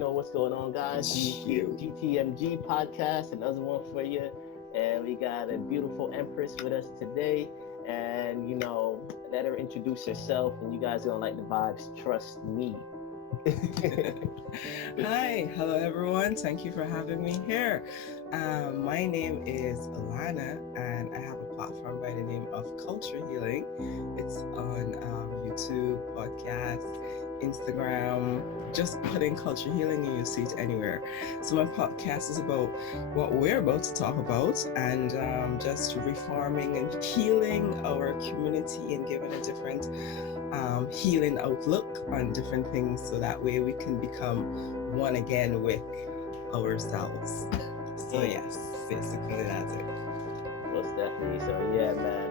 know what's going on, guys. GTMG podcast, another one for you. And we got a beautiful Empress with us today. And, let her introduce herself. And you guys don't like the vibes, trust me. Hi, hello everyone. Thank you for having me here. My name is Alana, and I have a platform by the name of Culture Healing. It's on YouTube, podcast, Instagram. Just put in Culture Healing and you'll see it anywhere. So my podcast is about what we're about to talk about, and just reforming and healing our community and giving a different healing outlook on different things, so that way we can become one again with ourselves. So yes, basically that's it. Most definitely. So yeah, man.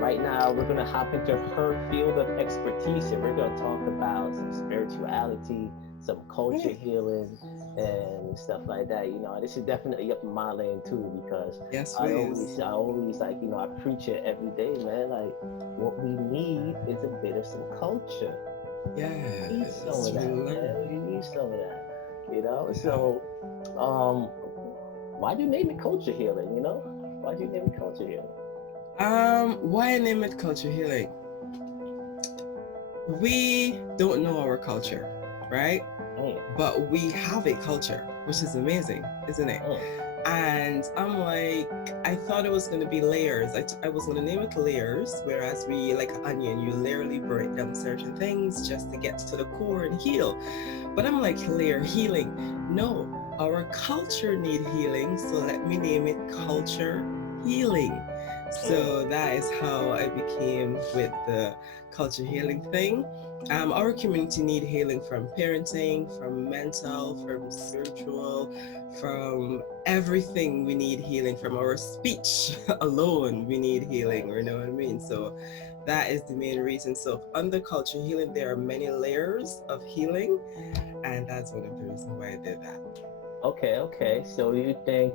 Right now we're gonna hop into her field of expertise, and we're gonna talk about some spirituality, some culture healing, and stuff like that. This is definitely up my lane too, because Yes, I please. always like, I preach it every day, man. Like, what we need is a bit of some culture. We need some Yes, of we that, learn. man. We need some of that. So, um, why'd you name it culture healing? Why'd you name it culture healing? Why name it Culture Healing? We don't know our culture, right? Mm, But we have a culture, which is amazing, isn't it? mm. And I'm like, I thought it was going to be layers. I was going to name it layers, whereas we, like an onion, you literally break down certain things just to get to the core and heal. But I'm like, layer healing. No, our culture need healing, so let me name it Culture Healing. So that is how I became with the culture healing thing. Our community need healing from parenting, from mental, from spiritual, from everything. We need healing from our speech alone. We need healing. You know what I mean? So that is the main reason. So under culture healing, there are many layers of healing, and that's one of the reasons why I did that. Okay. So you think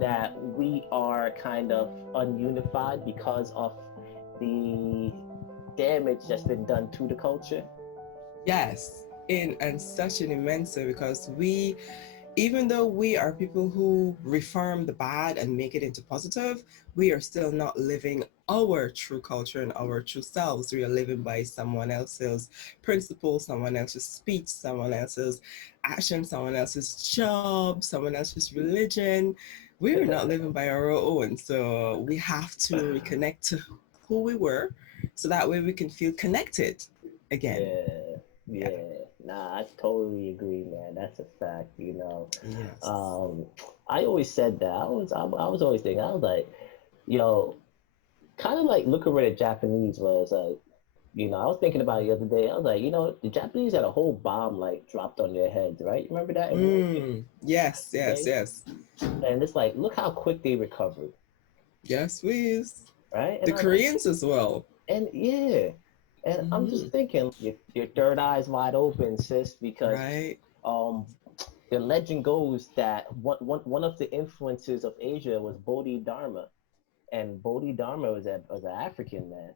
that we are kind of ununified because of the damage that's been done to the culture? Yes, in and such an immense way, because we, even though we are people who reform the bad and make it into positive, we are still not living our true culture and our true selves. We are living by someone else's principles, someone else's speech, someone else's action, someone else's job, someone else's religion. We're not living by our own. So we have to reconnect to who we were, so that way we can feel connected again. Yeah, Yeah. yeah. Nah, I totally agree, man. That's a fact. Yes. Um, I always said that. I was always thinking. I was like, yo, kind of like look at where the Japanese was. Like, I was thinking about it the other day. I was like, the Japanese had a whole bomb like dropped on their heads, right? Remember that in World War Yes, yes, Day? yes. And it's like, look how quick they recovered, Yes, please. right? And The I was like, Koreans as well. and yeah, and I'm Mm-hmm. just thinking, your third eye's wide open, sis, because Right. um, the legend goes that one of the influences of Asia was Bodhidharma, and Bodhidharma was an African man.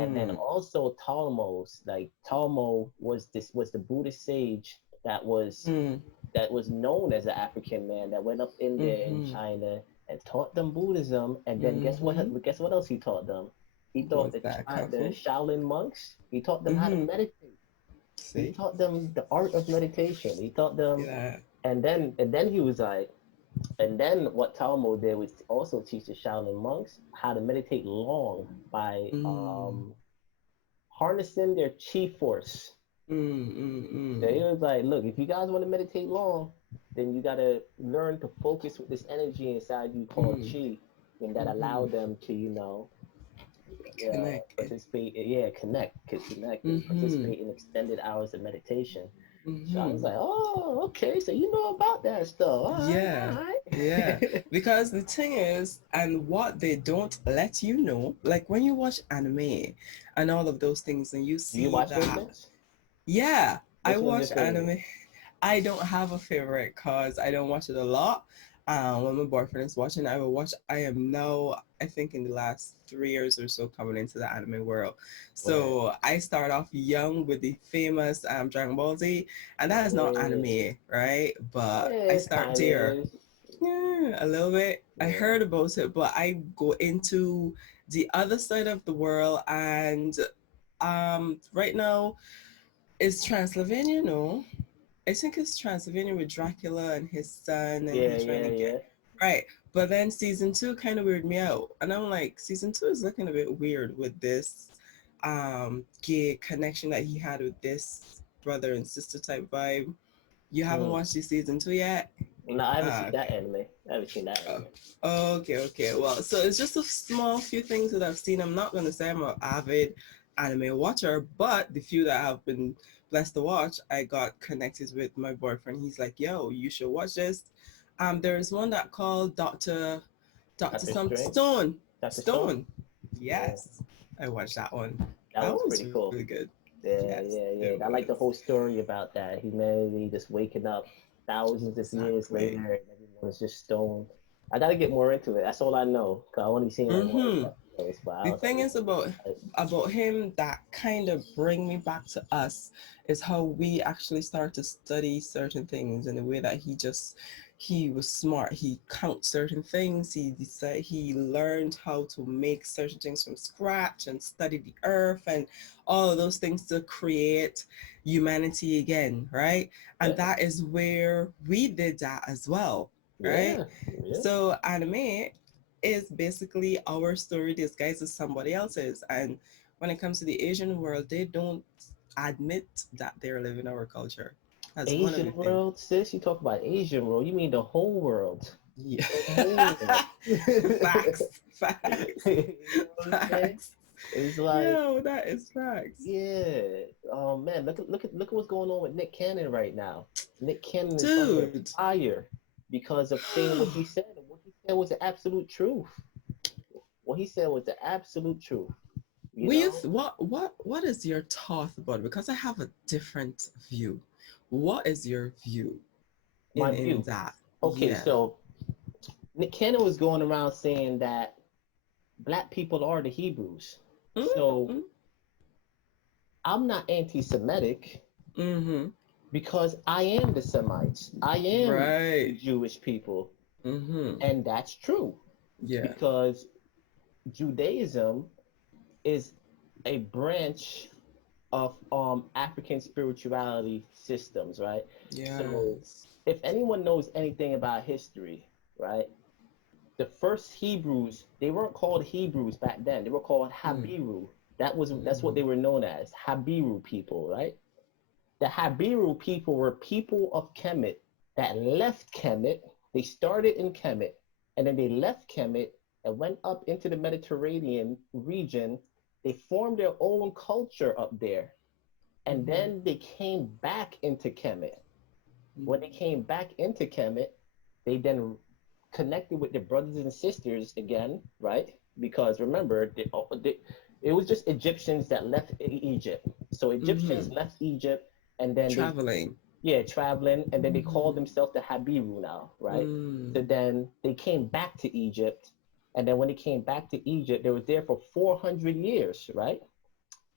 And then Mm. also Talmos, like Talmo was the Buddhist sage that was Mm. that was known as an African man that went up in there in Mm-hmm. China and taught them Buddhism. And then guess what? Mm-hmm. Guess what else he taught them? He taught What's that, Kung the Fu? Shaolin monks. He taught them how to Mm-hmm. meditate. He See? taught them the art of meditation. He taught them, Yeah. and then he was like, and then what Talmud did was also teach the Shaolin monks how to meditate long by Mm. harnessing their chi force. Mm. Mm. So he Mm. was like, look, if you guys want to meditate long, then you got to learn to focus with this energy inside you called Mm. chi, and that Mm-hmm. allowed them to, Connected. participate, connect, and Mm-hmm. participate in extended hours of meditation. So I was Mm-hmm. like, oh, okay, so you know about that stuff. All Yeah, yeah. right. Because the thing is, and what they don't let you know, like when you watch anime and all of those things, and you Do you see watch those that, things? yeah, I Which one's your watch favorite? anime. I don't have a favorite because I don't watch it a lot. When my boyfriend is watching, I will watch. I am now, I think, in the last 3 years or so, coming into the anime world. Right. So I start off young with the famous Dragon Ball Z, and that is not Yeah. anime, right? But I Yeah, it start kind of there. is. Yeah, a little bit. I Yeah. heard about it, but I go into the other side of the world, and right now it's Transylvania, no? I think it's Transylvania with Dracula and his son, and Yeah, he's trying yeah, to get yeah. right. But then season two kind of weirded me out, and I'm like, season two is looking a bit weird with this gay connection that he had with this brother and sister type vibe. You haven't Hmm. watched the season two yet? No, I haven't seen that Okay. anime. I haven't seen that Oh, anime. okay. Well, so it's just a small few things that I've seen. I'm not going to say I'm an avid anime watcher, but the few that I've been blessed to watch, I got connected with my boyfriend. He's like, "Yo, you should watch this." There's one that called Doctor Doctor Some Strange. Stone. Doctor Stone. Stone. Yeah, Yes, I watched that one. that That one's was pretty really cool. good. Yeah, Yes, yeah, it yeah. I like the was. whole story about that. Humanity just waking up thousands of years later, Exactly. and everyone's just stoned. I gotta get more into it. That's all I know. Cause I only seen like one or two Mm-hmm. episodes, but I The was like, thing is about him that kind of bring me back to us is how we actually start to study certain things in the way that he was smart. He counts certain things. He learned how to make certain things from scratch and study the earth and all of those things to create humanity again, right? And yeah, that is where we did that as well, right? yeah, yeah. So anime is basically our story disguised as somebody else's. And when it comes to the Asian world, they don't admit that they're living our culture. That's one of the Asian things. world, sis. You talk about Asian world. You mean the whole world? Yeah. The whole world. Facts. Facts. You know what I'm saying? Facts. It's like, Yo, that is facts. yeah. Oh man, look at what's going on with Nick Cannon right now. Nick Cannon is under Dude. fire because of saying what he said, and what he said was the absolute truth. What he said was the absolute truth. You know, What is your thought about it? Because I have a different view. What is your view my in view. that? Okay, Yeah. so Nick Cannon was going around saying that black people are the Hebrews. So Mm-hmm. I'm not anti-Semitic Mm-hmm. because I am the Semites. I am the Right. Jewish people, Mm-hmm. and that's true Yeah. because Judaism is a branch of African spirituality systems, right? So Yes. if anyone knows anything about history, right, the first Hebrews, they weren't called Hebrews back then. They were called Mm. Habiru. That's what Mm. they were known as, Habiru people, right? The Habiru people were people of Kemet that left Kemet. They started in Kemet, and then they left Kemet and went up into the Mediterranean region. They formed their own culture up there, and Mm-hmm. then they came back into Kemet. When they Mm. came back into Kemet, they then connected with their brothers and sisters again, right? Because remember, it was just Egyptians that left Egypt. So Egyptians Mm-hmm. left Egypt, and then they, Traveling. yeah, traveling, and then they called Mm-hmm. themselves the Habiru now, right? So Mm. then they came back to Egypt, and then when they came back to Egypt, they was there for 400 years, right?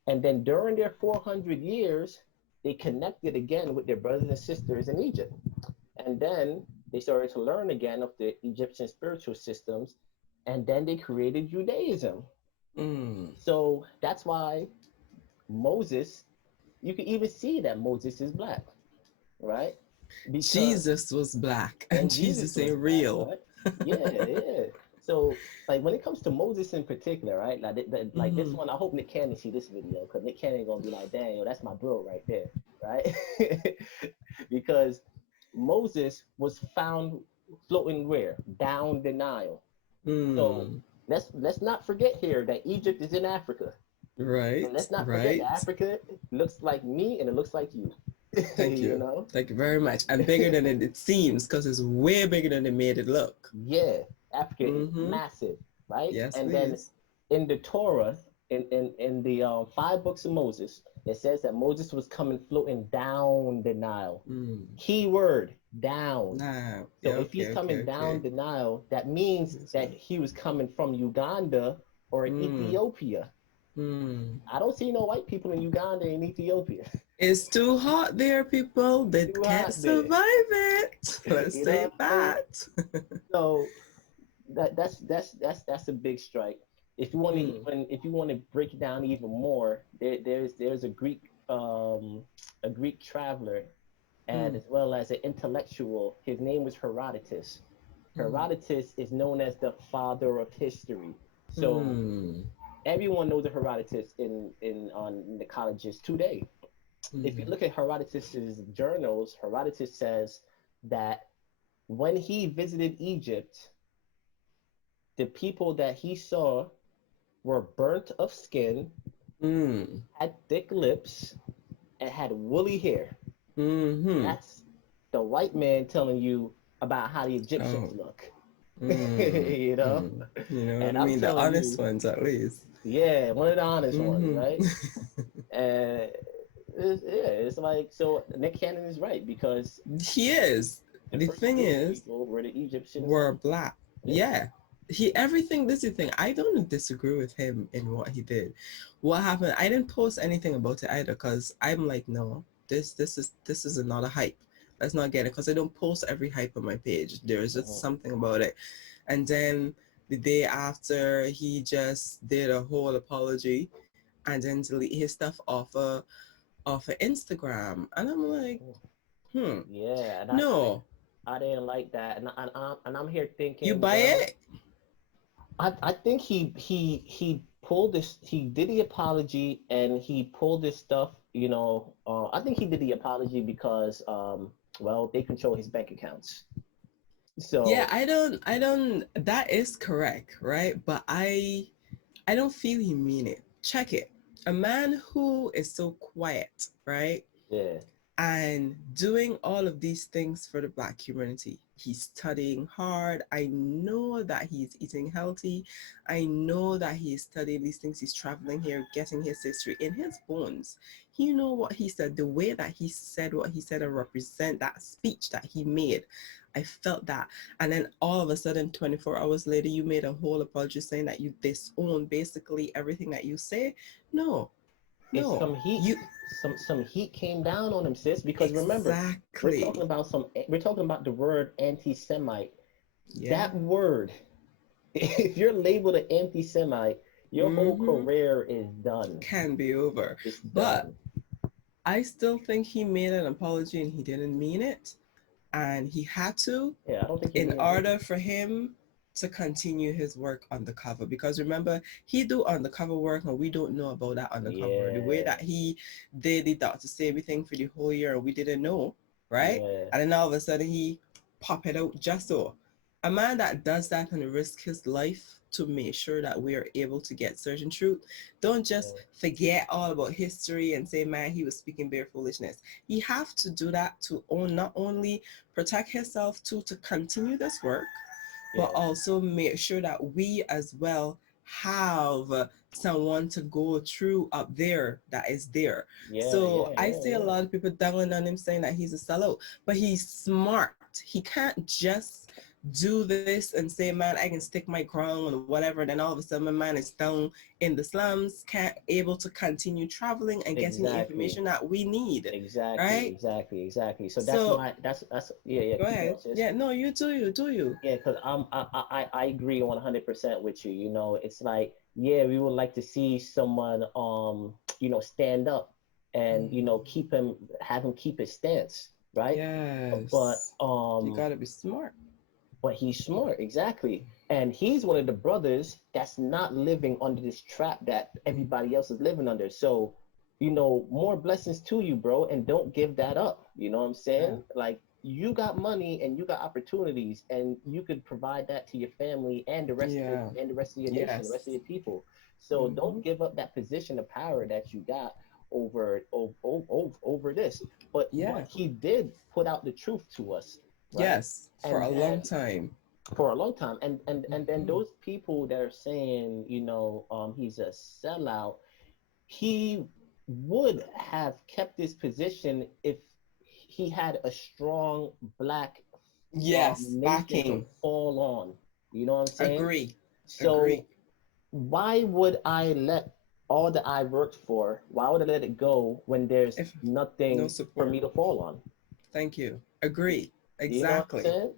And then during their 400 years, they connected again with their brothers and sisters in Egypt. And then they started to learn again of the Egyptian spiritual systems, and then they created Judaism. Mm. So that's why Moses, you can even see that Moses is black, right? Because Jesus was black, and and Jesus Jesus was ain't black, real. right? Yeah, yeah. So like when it comes to Moses in particular, right? Like this Mm-hmm. one, I hope Nick Cannon see this video because Nick Cannon gonna be like, "Dang, yo, that's my bro right there," right? Because Moses was found floating where? Down the Nile. So Mm. let's not forget here that Egypt is in Africa. And Right. let's not forget Right. that Africa looks like me and it looks like you. Thank You you. know? Thank you very much. And bigger than it seems, because it's way bigger than they made it look. Yeah, Africa is Mm-hmm. massive, right? Yes, And then please. in the Torah, in the five books of Moses, It says that Moses was coming floating down the Nile. Mm. Keyword down. Nah. So Yeah. if he's Okay. coming Okay. down Okay. the Nile, that means That's that right. he was coming from Uganda or Mm. Ethiopia. Mm. I don't see no white people in Uganda and Ethiopia. It's too hot there, people. They Too can't hot there. survive it. Let's You know say what I'm saying? that. So that's a big strike. If you want to Mm. even if you want to break it down even more, there's a Greek traveler and Mm. as well as an intellectual. His name was Herodotus. Mm. Herodotus is known as the father of history. So Mm. everyone knows of Herodotus in the colleges today. If you Mm. look at Herodotus's journals, Herodotus says that when he visited Egypt, the people that he saw were burnt of skin, Mm. had thick lips, and had woolly hair. Mm-hmm. That's the white man telling you about how the Oh. Egyptians look. Mm. You know? Mm. You know what And I I'm mean? The telling honest you, ones, at least. yeah, one of the honest ones, Mm-hmm. right? And it's like, so Nick Cannon is right because He is. the The first thing Jewish is, people were the Egyptians we're and black. yeah. Yeah. He everything this is the thing. I don't disagree with him in what he did. What happened, I didn't post anything about it either because I'm like, no, this is not a hype. Let's not get it because I don't post every hype on my page. There is just Uh-huh. something about it. And then the day after he just did a whole apology and then delete his stuff off of Instagram. And I'm like, Uh-huh. hmm, Yeah, and no. I didn't like that, and I'm here You thinking, buy well, it? I think he pulled this, he did the apology and he pulled this stuff, I think he did the apology because well, they control his bank accounts, Yeah, so I don't that is correct, right? But I don't feel he mean it. Check it. A man who is so quiet, right? yeah, And doing all of these things for the black community. He's studying hard. I know that he's eating healthy. I know that he's studying these things. He's traveling here, getting his history in his bones. You know what he said, the way that he said what he said and represent that speech that he made. I felt that. And then all of a sudden, 24 hours later, you made a whole apology saying that you disown basically everything that you say. No, it's no. some heat, You some heat came down on him, sis, because remember, exactly. we're talking about the word anti-Semite. Yeah. That word, if you're labeled an anti-Semite, your whole Mm-hmm. career is done. Can be over. It's But done. I still think he made an apology and he didn't mean it. And he had to Yeah, I don't think he in meant it. order for him to continue his work undercover. Because remember, he do undercover work and we don't know about that undercover. The way Yeah, that he did the Dr. Savvy thing for the whole year and we didn't know, right? yeah, And then all of a sudden he pop it out just so. A man that does that and risk his life to make sure that we are able to get certain truth, don't just yeah, forget all about history and say, man, he was speaking bare foolishness. He have to do that to own not only protect himself to continue this work, but yeah, also make sure that we as well have someone to go through up there that is there. yeah, So yeah, I yeah, see a yeah. lot of people dangling on him saying that he's a sellout, but he's smart. He can't just do this and say, man, I can stick my crown or whatever, and then all of a sudden my man is down in the slums, can't able to continue traveling and getting the Exactly, information that we need, exactly, right? exactly, exactly. So So that's yeah, yeah. go Keep ahead. going, sis. Yeah, no, you do you, do you. Yeah, because I agree 100% with you. It's like, yeah, we would like to see someone stand up and Mm. have him keep his stance, right? But Yes. You gotta be smart. he's smart, exactly. And he's one of the brothers that's not living under this trap that everybody else is living under. So, more blessings to you, bro, and don't give that up. You know what I'm Yeah. saying? Like, you got money and you got opportunities and you could provide that to your family and Yeah. the rest of your nation, the Yes. rest of your people. So Mm-hmm. don't give up that position of power that you got over this. But Yeah. he did put out the truth to us, right? Yes. For And a long then time. for a long time, and then Mm-hmm. those people that are saying, he's a sellout, he would have kept this position if he had a strong black Yes, nation to backing. fall on. You know what I'm saying? Agree. So Agree. why would I let all that I worked for, why would I let it go when there's If no nothing for support. me to fall on? Thank you. Agree. You know what I'm Exactly. saying?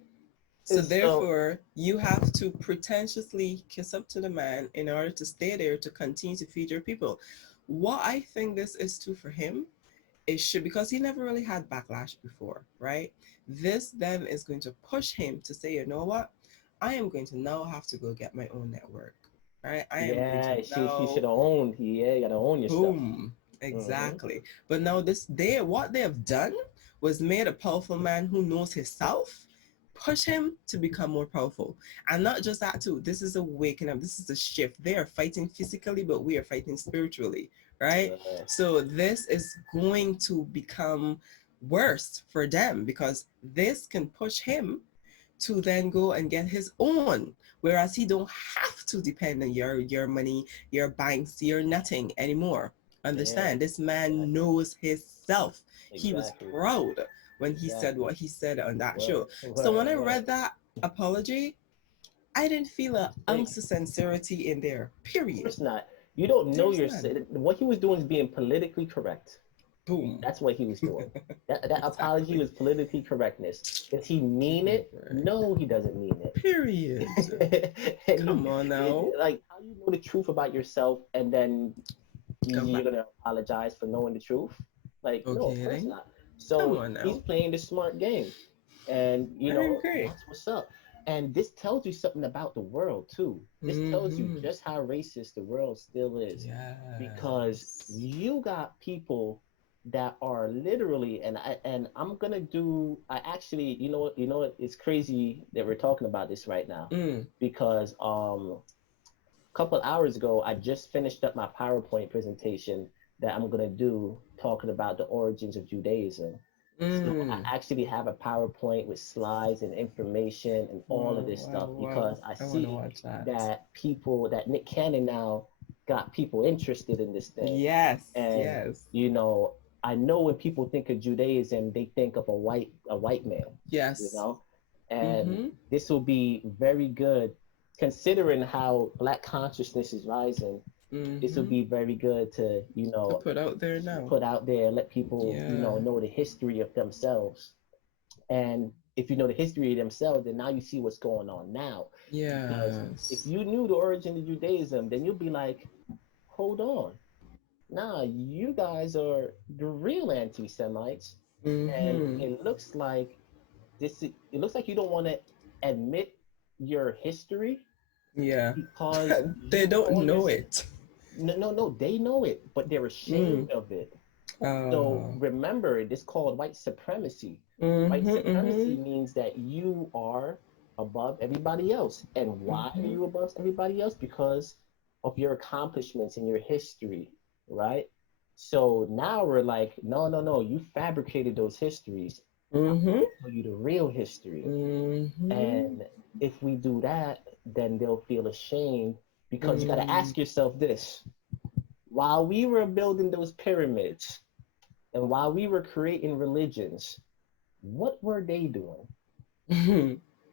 So So therefore, you have to pretentiously kiss up to the man in order to stay there to continue to feed your people. What I think this is too for him, it should, because he never really had backlash before, right? This then is going to push him to say, you know what? I am going to now have to go get my own network, right? I am going to yeah, she now, should have owned. Yeah, you gotta own your stuff. boom, Hmm. exactly. But now this day, what they have done was made a powerful man who knows himself, push him to become more powerful. And not just that too, this is a waking up, this is a shift. They are fighting physically, but we are fighting spiritually, right? Right. So this is going to become worse for them because this can push him to then go and get his own, whereas he don't have to depend on your money, your banks, your nothing anymore. Yeah, Understand, this man exactly. knows himself. He was Exactly. proud when he said Exactly. what he said on that show. Word, So when word, I word. read that apology, I didn't feel an Hey, ounce of sincerity in there, of period. course not. You don't know There's your none. what he was doing is being politically correct. Boom. That's what he was doing. That apology Exactly. was politically correctness. Does he mean it? Right. No, he doesn't mean Period. it. And Come on now. like how you know the truth about yourself and then Come you're back. gonna apologize for knowing the truth? Like, no, of Okay course then. not. Come So on he's now. playing the smart game. And I agree. that's what's up. And this tells you something about the world too. This tells you Mm-hmm. just how racist the world still is, because Yes. you got people that are literally, and I'm gonna do. I actually, it's crazy that we're talking about this right now, Mm. because a couple hours ago I just finished up my PowerPoint presentation that I'm gonna do talking about the origins of Judaism. So I Mm. actually have a PowerPoint with slides and information and all of Wow, this wow, stuff, wow. because I I want to see watch that. that Nick Cannon now got people interested in this thing. Yes, And, yes, you know, I know when people think of Judaism, they think of a white man, you yes. know, and Mm-hmm. this will be very good considering how black consciousness is rising. This would Mm-hmm. be very good to, To put out there now. put out there, let people, Yeah. know the history of themselves. And if you know the history of themselves, then now you see what's going on now. Because if Yes. you knew the origin of Judaism, then you'll be like, hold on. Nah, you guys are the real anti-Semites. And Mm-hmm. it looks like you don't want to admit your history Yeah. because They you don't call know yourself. it. No, they know it, but they're Mm. ashamed of it. So Uh, remember, it is called white supremacy. White mm-hmm, supremacy mm-hmm, means that you are above everybody else. And why are mm-hmm. you above everybody else? Because of your accomplishments and your history, right? So now we're like, no, no, no, you fabricated those histories. I'm going Mm-hmm. to tell you the real history. Mm-hmm. And if we do that, then they'll feel ashamed, because you got to Mm. ask yourself this: while we were building those pyramids, and while we were creating religions, what were they doing?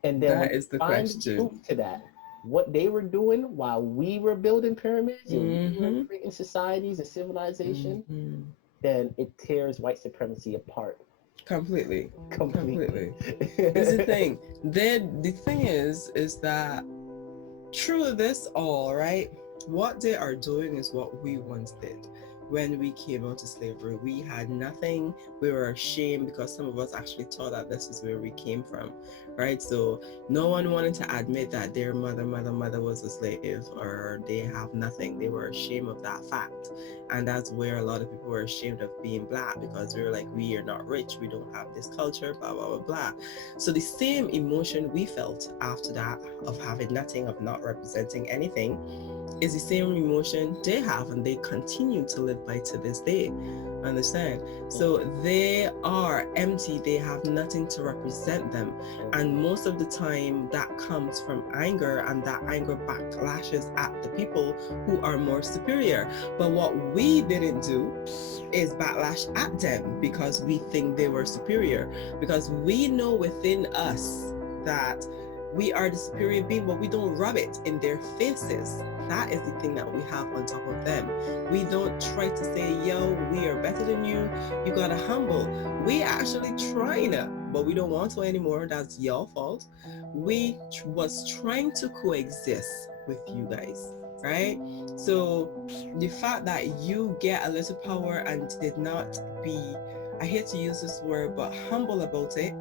And then when That you is the find the question. truth to that, what they were doing while we were building pyramids and we were Mm-hmm. creating societies and civilization, Mm-hmm. then it tears white supremacy apart Completely. completely. Completely. Is the thing. The thing is that through this all, right, what they are doing is what we once did. When we came out of slavery, we had nothing. We were ashamed because some of us actually thought that this is where we came from, right? So no one wanted to admit that their mother was a slave or they have nothing. They were ashamed of that fact. And that's where a lot of people were ashamed of being black, because we were like, we are not rich, we don't have this culture, blah, blah, blah, blah. So the same emotion we felt after that, of having nothing, of not representing anything, is the same emotion they have and they continue to live by to this day. Understand? So Mm-hmm. they are empty, they have nothing to represent them. And Mm-hmm. most of the time, that comes from anger, and that anger backlashes at the people who are more superior. But what we didn't do is backlash at them because we think they were superior, because we know within us that we are the superior being, but we don't rub it in their faces. That is the thing that we have on top of them. We don't try to say, yo, we are better than you gotta humble. We actually trying to, but we don't want to anymore. That's your fault. We was trying to coexist with you guys, right? So the fact that you get a little power and did not be, I hate to use this word, but humble about it,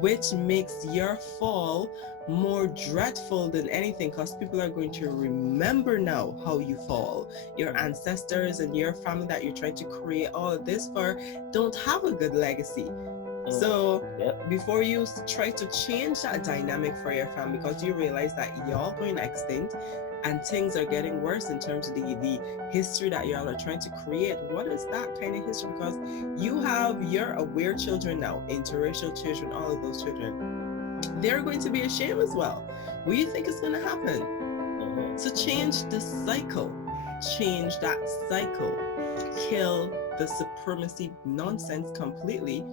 which makes your fall more dreadful than anything, because people are going to remember now how you fall. Your ancestors and your family that you're trying to create all of this for don't have a good legacy. Mm-hmm. So Yep. before you try to change that dynamic for your family, because you realize that y'all going extinct and things are getting worse in terms of the history that y'all are trying to create. What is that kind of history? Because you have your aware children now, interracial children, all of those children, they're going to be ashamed as well. What do you think is going to happen? Mm-hmm. So change the cycle, change that cycle, kill the supremacy nonsense completely,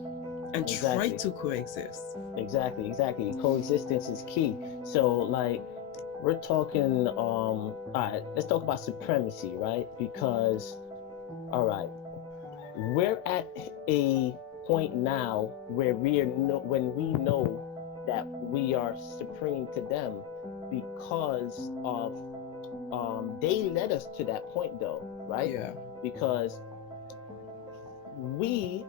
and try Exactly. to coexist. Exactly. Exactly. Coexistence is key. So, like, we're talking. All right. Let's talk about supremacy, right? Because, all right, we're at a point now where when we know that we are supreme to them because of they led us to that point though, right? Yeah. Because we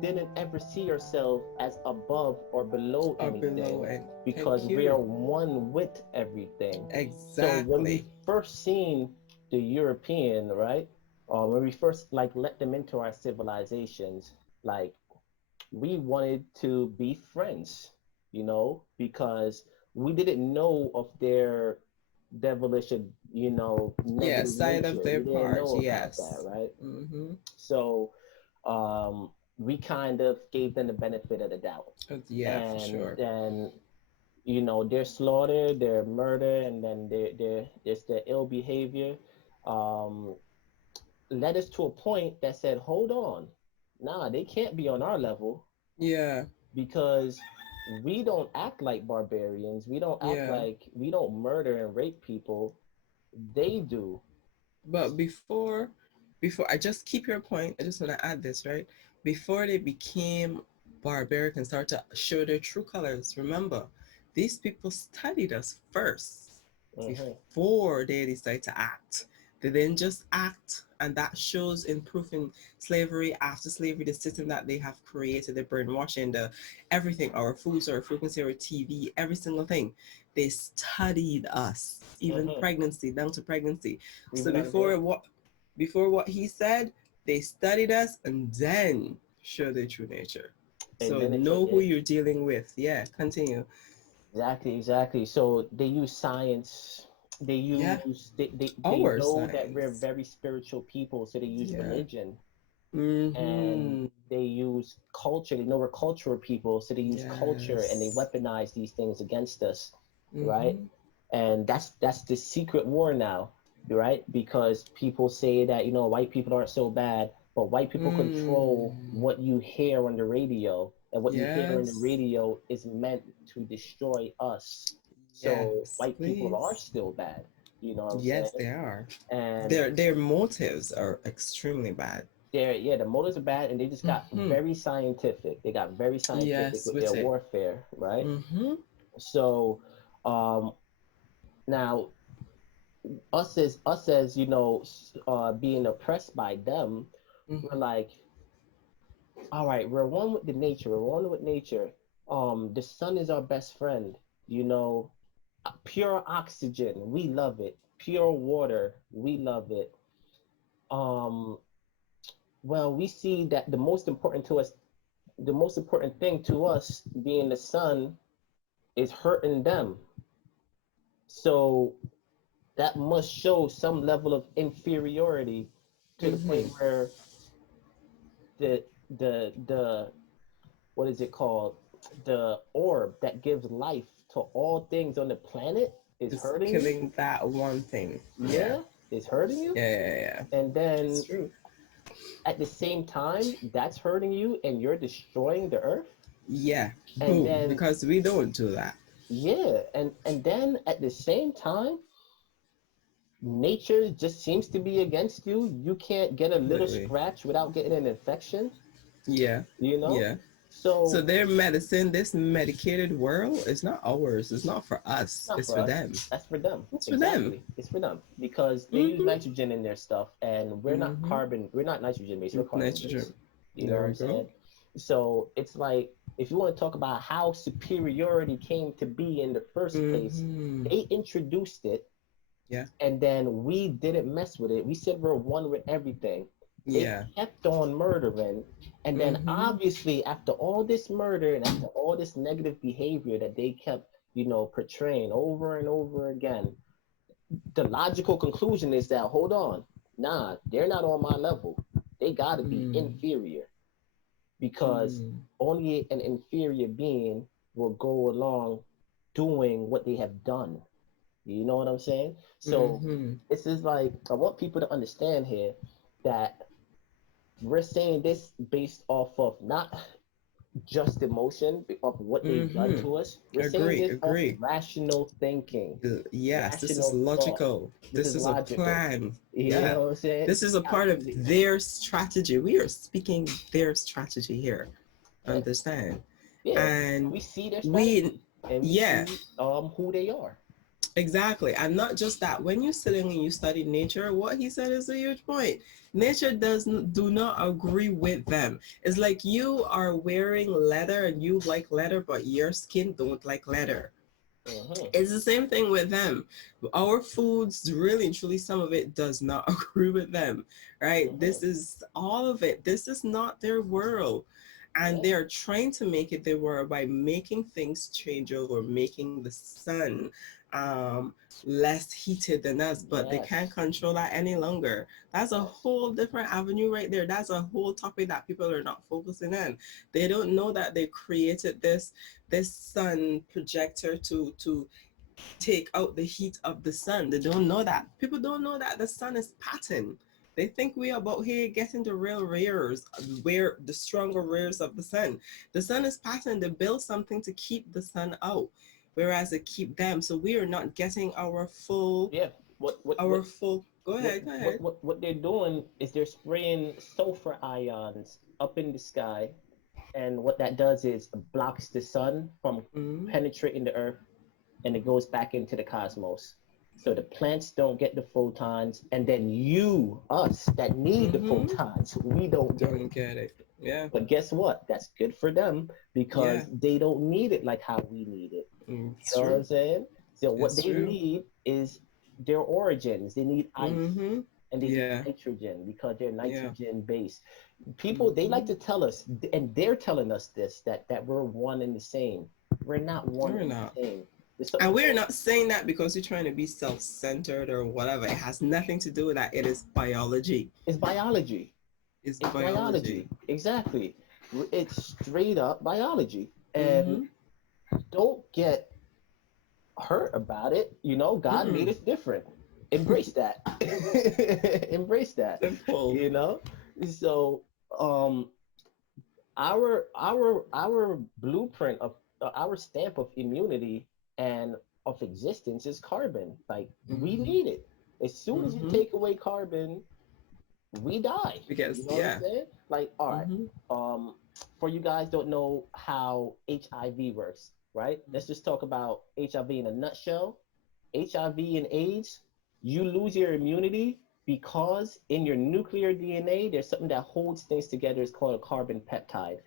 didn't ever see ourselves as above or below Or below anything it. because Thank we are you. one with everything. So when we Exactly. first seen the European, right? When we first like let them into our civilizations, like we wanted to be friends, because we didn't know of their devilish, Yeah, negative side of nature. their We didn't part, know about that, yes. right? Mm-hmm. So we kind of gave them the benefit of the doubt. Yeah, for And sure. then, their slaughter, their murder, and then there's their ill behavior um, led us to a point that said, hold on, nah, they can't be on our level Yeah, because we don't act like barbarians. yeah. We don't murder and rape people. They do. But before I just keep your point, I just want to add this, right? Before they became barbaric and start to show their true colors, remember, these people studied us first Hmm. before they decide to act. They didn't just act, and that shows in proof in slavery, after slavery, the system that they have created, the brainwashing, the everything, our foods, our frequency, our TV, every single thing. They studied us, even Hmm. pregnancy, down to pregnancy. So Even until before what he said, they studied us and then show their true nature. and So then know who you're dealing with. Yeah, continue. exactly, exactly. So they use science. Yeah, They our know that we're science. very spiritual people, so they use Yeah. religion and Mm-hmm. they use culture. They know we're cultural people, so they use culture and they Yes. weaponize these things against us, right? Mm-hmm. And that's the secret war now, right? Because people say that white people aren't so bad, but white people control Mm. what you hear on the radio, and what you hear on the Yes. radio is meant to destroy us. So Yes, white people are please. still bad. You know what I'm Yes, saying? they are. And Their motives are extremely bad. yeah, the motives are bad, and they just got Mm-hmm. very scientific. They got very scientific Yes, with with their it. warfare, right? Mm-hmm. So um, now us as being oppressed by them, we're like, all right, we're one with the nature. We're one with nature. The sun is our best friend. You know, pure oxygen, we love it. Pure water, we love it. Um, well, we see that the most important thing to us being the sun is hurting them. So that must show some level of inferiority to the point Mm-hmm. where the what is it called? The orb that gives life to all things on the planet is It's hurting you. killing that one thing. Yeah. Yeah, is hurting you. Yeah. And It's then true. at the same time, that's hurting you, and you're destroying the earth. Yeah. And Boom. then Because we don't do that. yeah, and then at the same time, nature just seems to be against you. You can't get a little Completely. scratch without getting an infection, Yeah. you know? Yeah. So So their medicine, this medicated world, is not ours. It's not for it's us. not It's for for us. them. That's for them. It's for them. Exactly. It's for them because they use Mm-hmm. nitrogen in their stuff, and Mm-hmm. we're not nitrogen based, we're carbon based. Nitrogen. You know There what we I'm go. saying? So it's like if you want to talk about how superiority came to be in the first place, Mm-hmm. they introduced it Yeah. and then we didn't mess with it. We said we're one with everything. They Yeah. kept on murdering, and then Mm-hmm. obviously after all this murder and after all this negative behavior that they kept, portraying over and over again, the logical conclusion is that hold on, nah, they're not on my level. They got to be Mm. inferior because Mm. only an inferior being will go along doing what they have done. You know what I'm saying? So Mm-hmm. this is like I want people to understand here that we're saying this based off of not just emotion, off of what they've done Mm-hmm. to us. We're saying Agree. this off Agree. rational thinking, Yes, this is rational thought. logical. This This is is a logical. plan. You Yeah. know what I'm saying? This is a part of Calculated. their strategy. We are speaking their strategy here. Yeah. Understand? Yeah. And We see their strategy we, and we yeah, see who they are. exactly. And not just that. When you sit and you study nature, what he said is a huge point. Nature do not agree with them. It's like you are wearing leather and you like leather, but your skin don't like leather. Hmm. It's the same thing with them. Our foods, really and truly, some of it does not agree with them, right? Hmm. This is all of it. This is not their world. And Yeah. they're trying to make it their world by making things change over, making the sun um, less heated than us, but they can't Yes. control that any longer. That's a Yes. whole different avenue right there. That's a whole topic that people are not focusing on. They don't know that they created this sun projector to take out the heat of the sun. They don't know that. People don't know that the sun is pattern. They think we are about here getting the real rares, where the stronger rares of the sun. The sun is pattern. They build something to keep the sun out, whereas they keep them. So we are not getting Yeah. What what our what full. Go what ahead, go what ahead. what they're doing is they're spraying sulfur ions up in the sky, and what that does is blocks the sun from Mm-hmm. penetrating the earth, and it goes back into the cosmos. So the plants don't get the photons, and then us that need the Mm-hmm. photons, we don't get Don't it. get it. Yeah, But guess what? That's good for them yeah. because they don't need it like how we need it. It's You know what true. I'm saying? So what It's they true. need is their origins. They need ice Mm-hmm. and they need Yeah, nitrogen because they're yeah. nitrogen based. People they like Mm-hmm. to tell us, and they're telling us this that we're one and the same. We're not one We're and not. the same. There's something And we're called not saying that because you're trying to be self centered or whatever. It has nothing to do with that. It is biology. it's biology. It's It's biology. biology. Exactly. It's straight up biology. And Mm-hmm. don't get hurt about it. God made Mm-mm. us different. Embrace that. Embrace that. Simple. You know? So um our blueprint of our stamp of immunity and of existence is carbon. Like we Mm-hmm. need it. As soon as you Mm-hmm. take away carbon, we die. You Because, know what I'm yeah. saying? Like, all right. Mm-hmm. For you guys don't know how HIV works, right? Let's just talk about HIV in a nutshell. HIV and AIDS, you lose your immunity because in your nuclear DNA, there's something that holds things together. It's called a carbon peptide.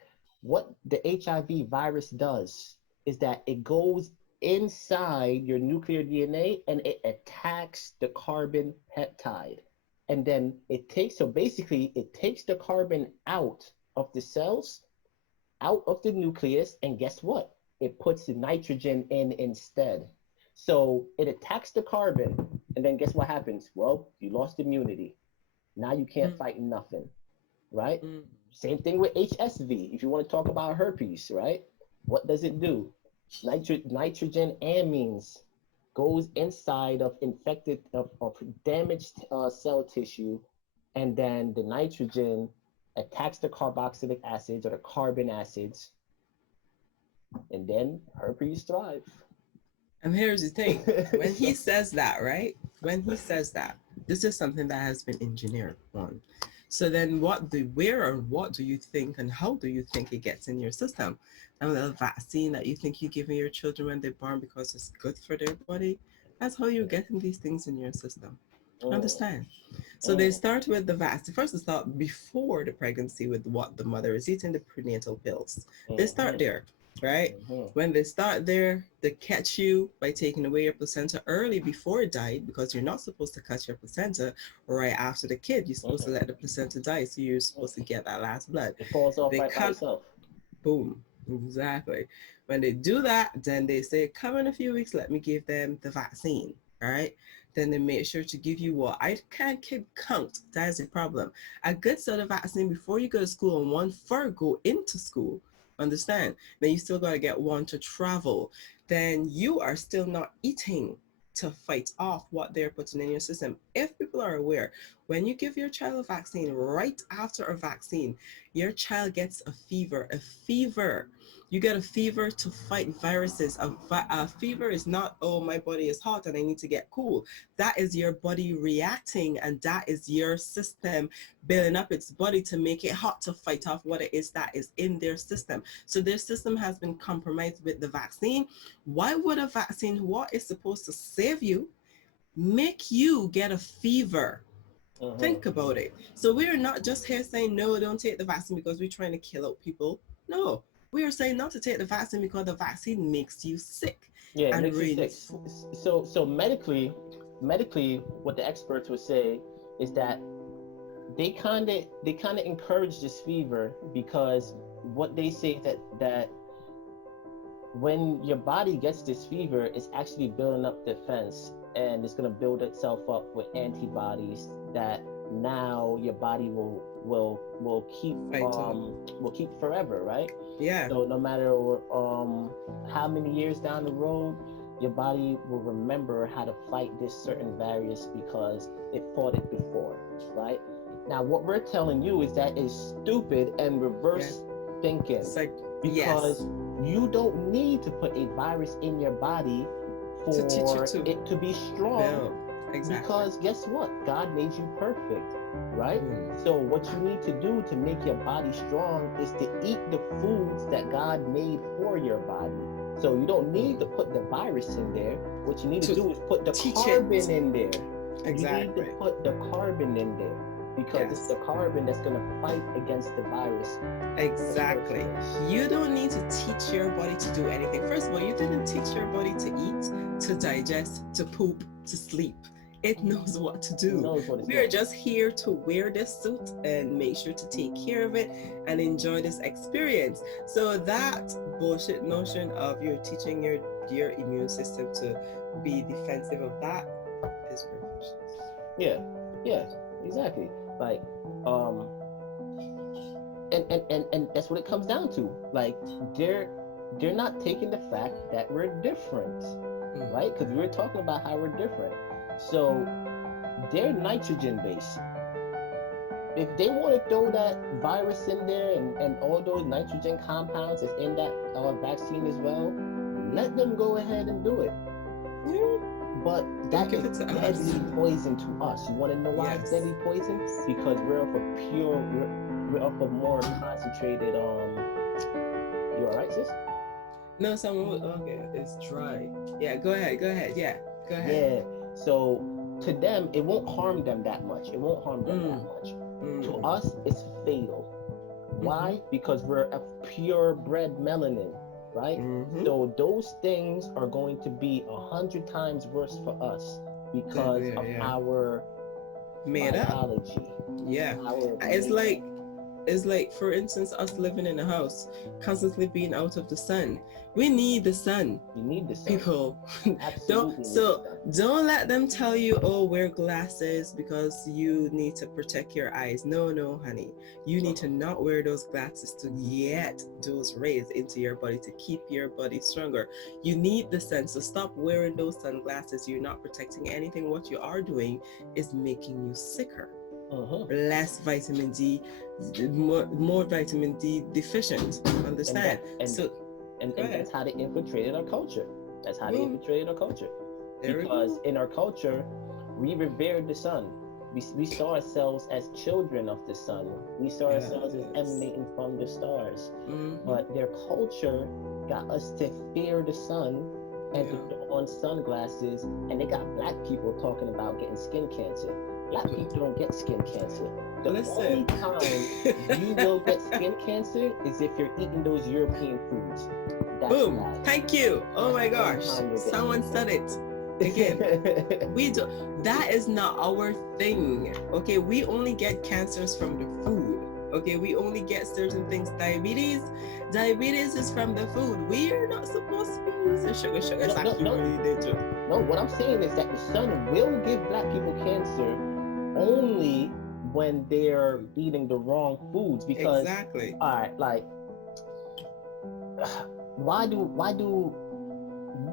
What the HIV virus does is that it goes inside your nuclear DNA and it attacks the carbon peptide. And then so basically, it takes the carbon out of the cells, out of the nucleus, and guess what? It puts the nitrogen in instead. So it attacks the carbon, and then guess what happens? Well, you lost immunity. Now you can't fight nothing, right? Same thing with HSV. If you want to talk about herpes, right? What does it do? Nitrogen amines goes inside of infected of damaged cell tissue, and then the nitrogen attacks the carboxylic acids or the carbon acids, and then herpes thrive. And here's the thing, when he says that, right? When he says that, this is something that has been engineered on. So then where and what do you think and how do you think it gets in your system? And the vaccine that you think you're giving your children when they're born because it's good for their body, that's how you're getting these things in your system. Mm, Understand? So they mm, start with the vaccine. First, they start before the pregnancy with what the mother is eating, the prenatal pills. They start mhm, there, right? mhm, When they start there, they catch you by taking away your placenta early before it died, because you're not supposed to cut your placenta right after the kid. You're supposed to mhm. let the placenta die, so you're supposed to get that last blood. It falls off They right by come, itself. boom, exactly. When they do that, then they say, come in a few weeks, let me give them the vaccine, all right? Then they make sure to give you what? I can't keep count. That is the problem. A good set of vaccine before you go to school and one for go into school. Understand? Then you still got to get one to travel. Then you are still not eating to fight off what they're putting in your system. If people are aware, when you give your child a vaccine, right after a vaccine, your child gets a fever. A fever. You get a fever to fight viruses. A fever is not, oh, my body is hot and I need to get cool. That is your body reacting, and that is your system building up its body to make it hot to fight off what it is that is in their system. So their system has been compromised with the vaccine. Why would a vaccine, what is supposed to save you, make you get a fever? Mhm. Think about it. So we are not just here saying, no, don't take the vaccine because we're trying to kill out people. No, we are saying not to take the vaccine because the vaccine makes you sick. Yeah, it And makes you really, sick. So medically, what the experts would say is that they kind of encourage this fever because what they say that when your body gets this fever, it's actually building up defense, and it's going to build itself up with antibodies that now your body fight off. will keep forever, right? Yeah, So no matter how many years down the road, your body will remember how to fight this certain virus because it fought it before, right? Now what we're telling you is that is stupid and yeah. reverse thinking, It's like, yes, because you don't need to put a virus in your body to teach you for to it to be strong, build. Exactly. because guess what? God made you perfect, right? Mm. So what you need to do to make your body strong is to eat the foods that God made for your body. So you don't need to Mm. put the virus in there. What you need to To do is put the teach carbon it. in there. You need to Exactly. put the carbon in there because it's Yes. the carbon that's going to fight against the virus in the first Exactly. place. You don't need to teach your body to do anything. First of all, you didn't teach your body to eat, to digest, to poop, to sleep. It knows what to It do. knows what it's We are doing. just here to wear this suit and make sure to take care of it and enjoy this experience. So that bullshit notion of you're teaching your immune system to be defensive of that is perfect. Yeah, yeah, exactly. Like, um, and that's what it comes down to. Like, they're not taking the fact that we're different, Mm. right? Because we're talking about how we're different. So they're nitrogen based. If they want to throw that virus in there and all those nitrogen compounds is in that vaccine as well, let them go ahead and do it. Yeah, But don't that give is it to us. deadly poison to us. You want to know why it's Yes. deadly poison? Because we're off a more concentrated. You all right, sis? No, someone. Okay, it's dry. Yeah, go ahead. Go ahead. Yeah, go ahead. Yeah. So to them, it won't harm them that much. It won't harm them that Mm. much. To Mm. us, it's fatal. Mm-hmm. Why? Because we're a purebred melanin, right? Mm-hmm. So those things are going to be 100 times worse for us Then because yeah, of yeah. our Made up. biology, Yeah. our It's like makeup. It's like, for instance, us living in a house, constantly being out of the sun. We need the sun, You need the sun. people. Absolutely need the So sun. don't let them tell you, oh, wear glasses because you need to protect your eyes. No, no, honey. You need to not wear those glasses to get those rays into your body to keep your body stronger. You need the sun. So stop wearing those sunglasses. You're not protecting anything. What you are doing is making you sicker. Less vitamin D, more vitamin D deficient. Understand? And that's how they infiltrated our culture. That's how they infiltrated our culture. Because in our culture, we revered the sun. We saw ourselves as children of the sun. We saw ourselves as emanating from the stars. But their culture got us to fear the sun and to throw on sunglasses. And they got black people talking about getting skin cancer. Black people don't get skin cancer. The only time you will get skin cancer is if you're eating those European foods. Boom! Thank you. Oh my gosh! Someone said it. Again, we do. That is not our thing. Okay, we only get cancers from the food. Okay, we only get certain things. Diabetes is from the food. We are not supposed to be using sugar. Sugar is actually really dangerous. No, what I'm saying is that the sun will give black people cancer only when they're eating the wrong foods. Because all right, like why do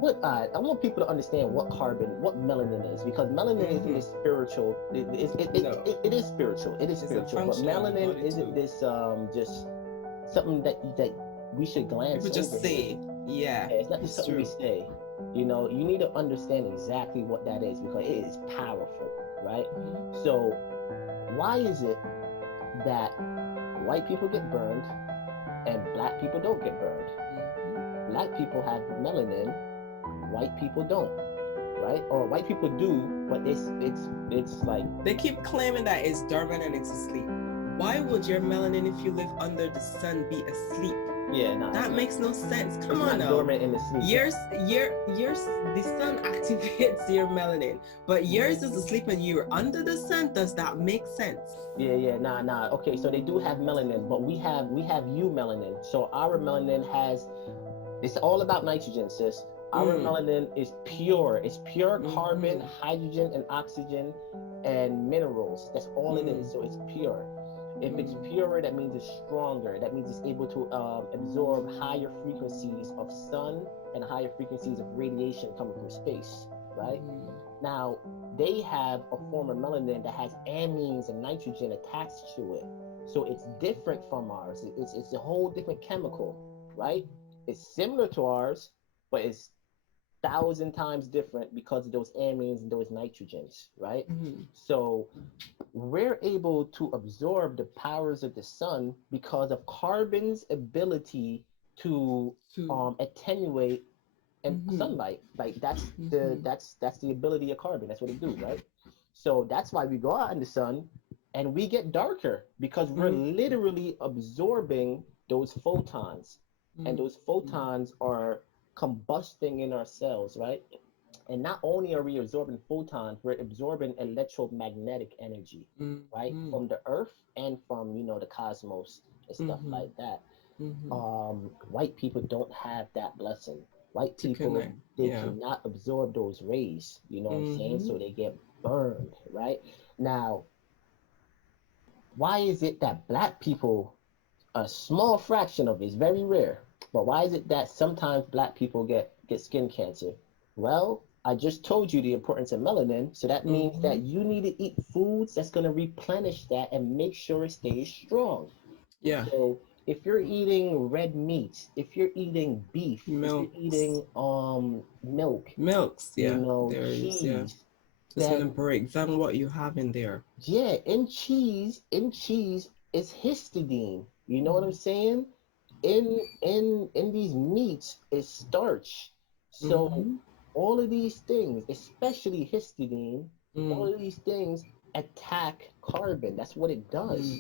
what I want people to understand what melanin is, because melanin is spiritual. It is spiritual. It is spiritual. But melanin isn't this just something that we should glance over. Just say, it's not just something we say. You know, you need to understand exactly what that is, because it is powerful, right? So why is it that white people get burned and black people don't get burned? Black people have melanin, white people don't, right? Or white people do, but it's like they keep claiming that it's dormant and it's asleep. Why would your melanin, if you live under the sun, be asleep? That makes no sense. Come on now. Dormant in the sleep. The sun activates your melanin, but yours is asleep and you're under the sun. Does that make sense? Nah. Okay, so they do have melanin, but we have eumelanin. So our melanin it's all about nitrogen, sis. Our melanin is pure. It's pure carbon, hydrogen, and oxygen, and minerals. That's all it is. So it's pure. If it's purer, that means it's stronger. That means it's able to absorb higher frequencies of sun and higher frequencies of radiation coming from space, right? Now, they have a form of melanin that has amines and nitrogen attached to it. So it's different from ours. It's a whole different chemical, right? It's similar to ours, but it's 1,000 times different because of those amines and those nitrogens, right? So we're able to absorb the powers of the sun because of carbon's ability to attenuate and sunlight. Like that's the ability of carbon. That's what it do, right? So that's why we go out in the sun and we get darker, because we're literally absorbing those photons, and those photons are combusting in our cells, right? And not only are we absorbing photons, we're absorbing electromagnetic energy, right? From the earth and from, the cosmos and stuff like that. White people don't have that blessing. White people, they cannot absorb those rays, you know what I'm saying? So they get burned, right? Now, why is it that black people, a small fraction of it, is very rare, but why is it that sometimes black people get skin cancer? Well, I just told you the importance of melanin, so that means that you need to eat foods that's going to replenish that and make sure it stays strong. So if you're eating red meat, if you're eating beef, if you're eating milks, cheese, just gonna break down what you have in there. In cheese is histidine. You know what I'm saying? In these meats is starch. So all of these things, especially histidine, all of these things attack carbon. That's what it does.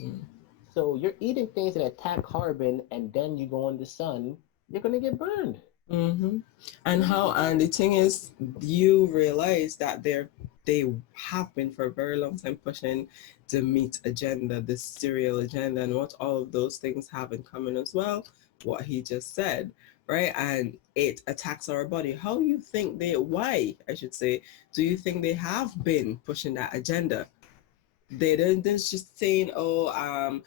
So you're eating things that attack carbon, and then you go in the sun, you're gonna get burned. And the thing is, you realize that they have been for a very long time pushing the meat agenda, the cereal agenda, and what all of those things have in common as well, what he just said, right? And it attacks our body. How you think they, why, I should say, do you think they have been pushing that agenda? They don't just saying, oh,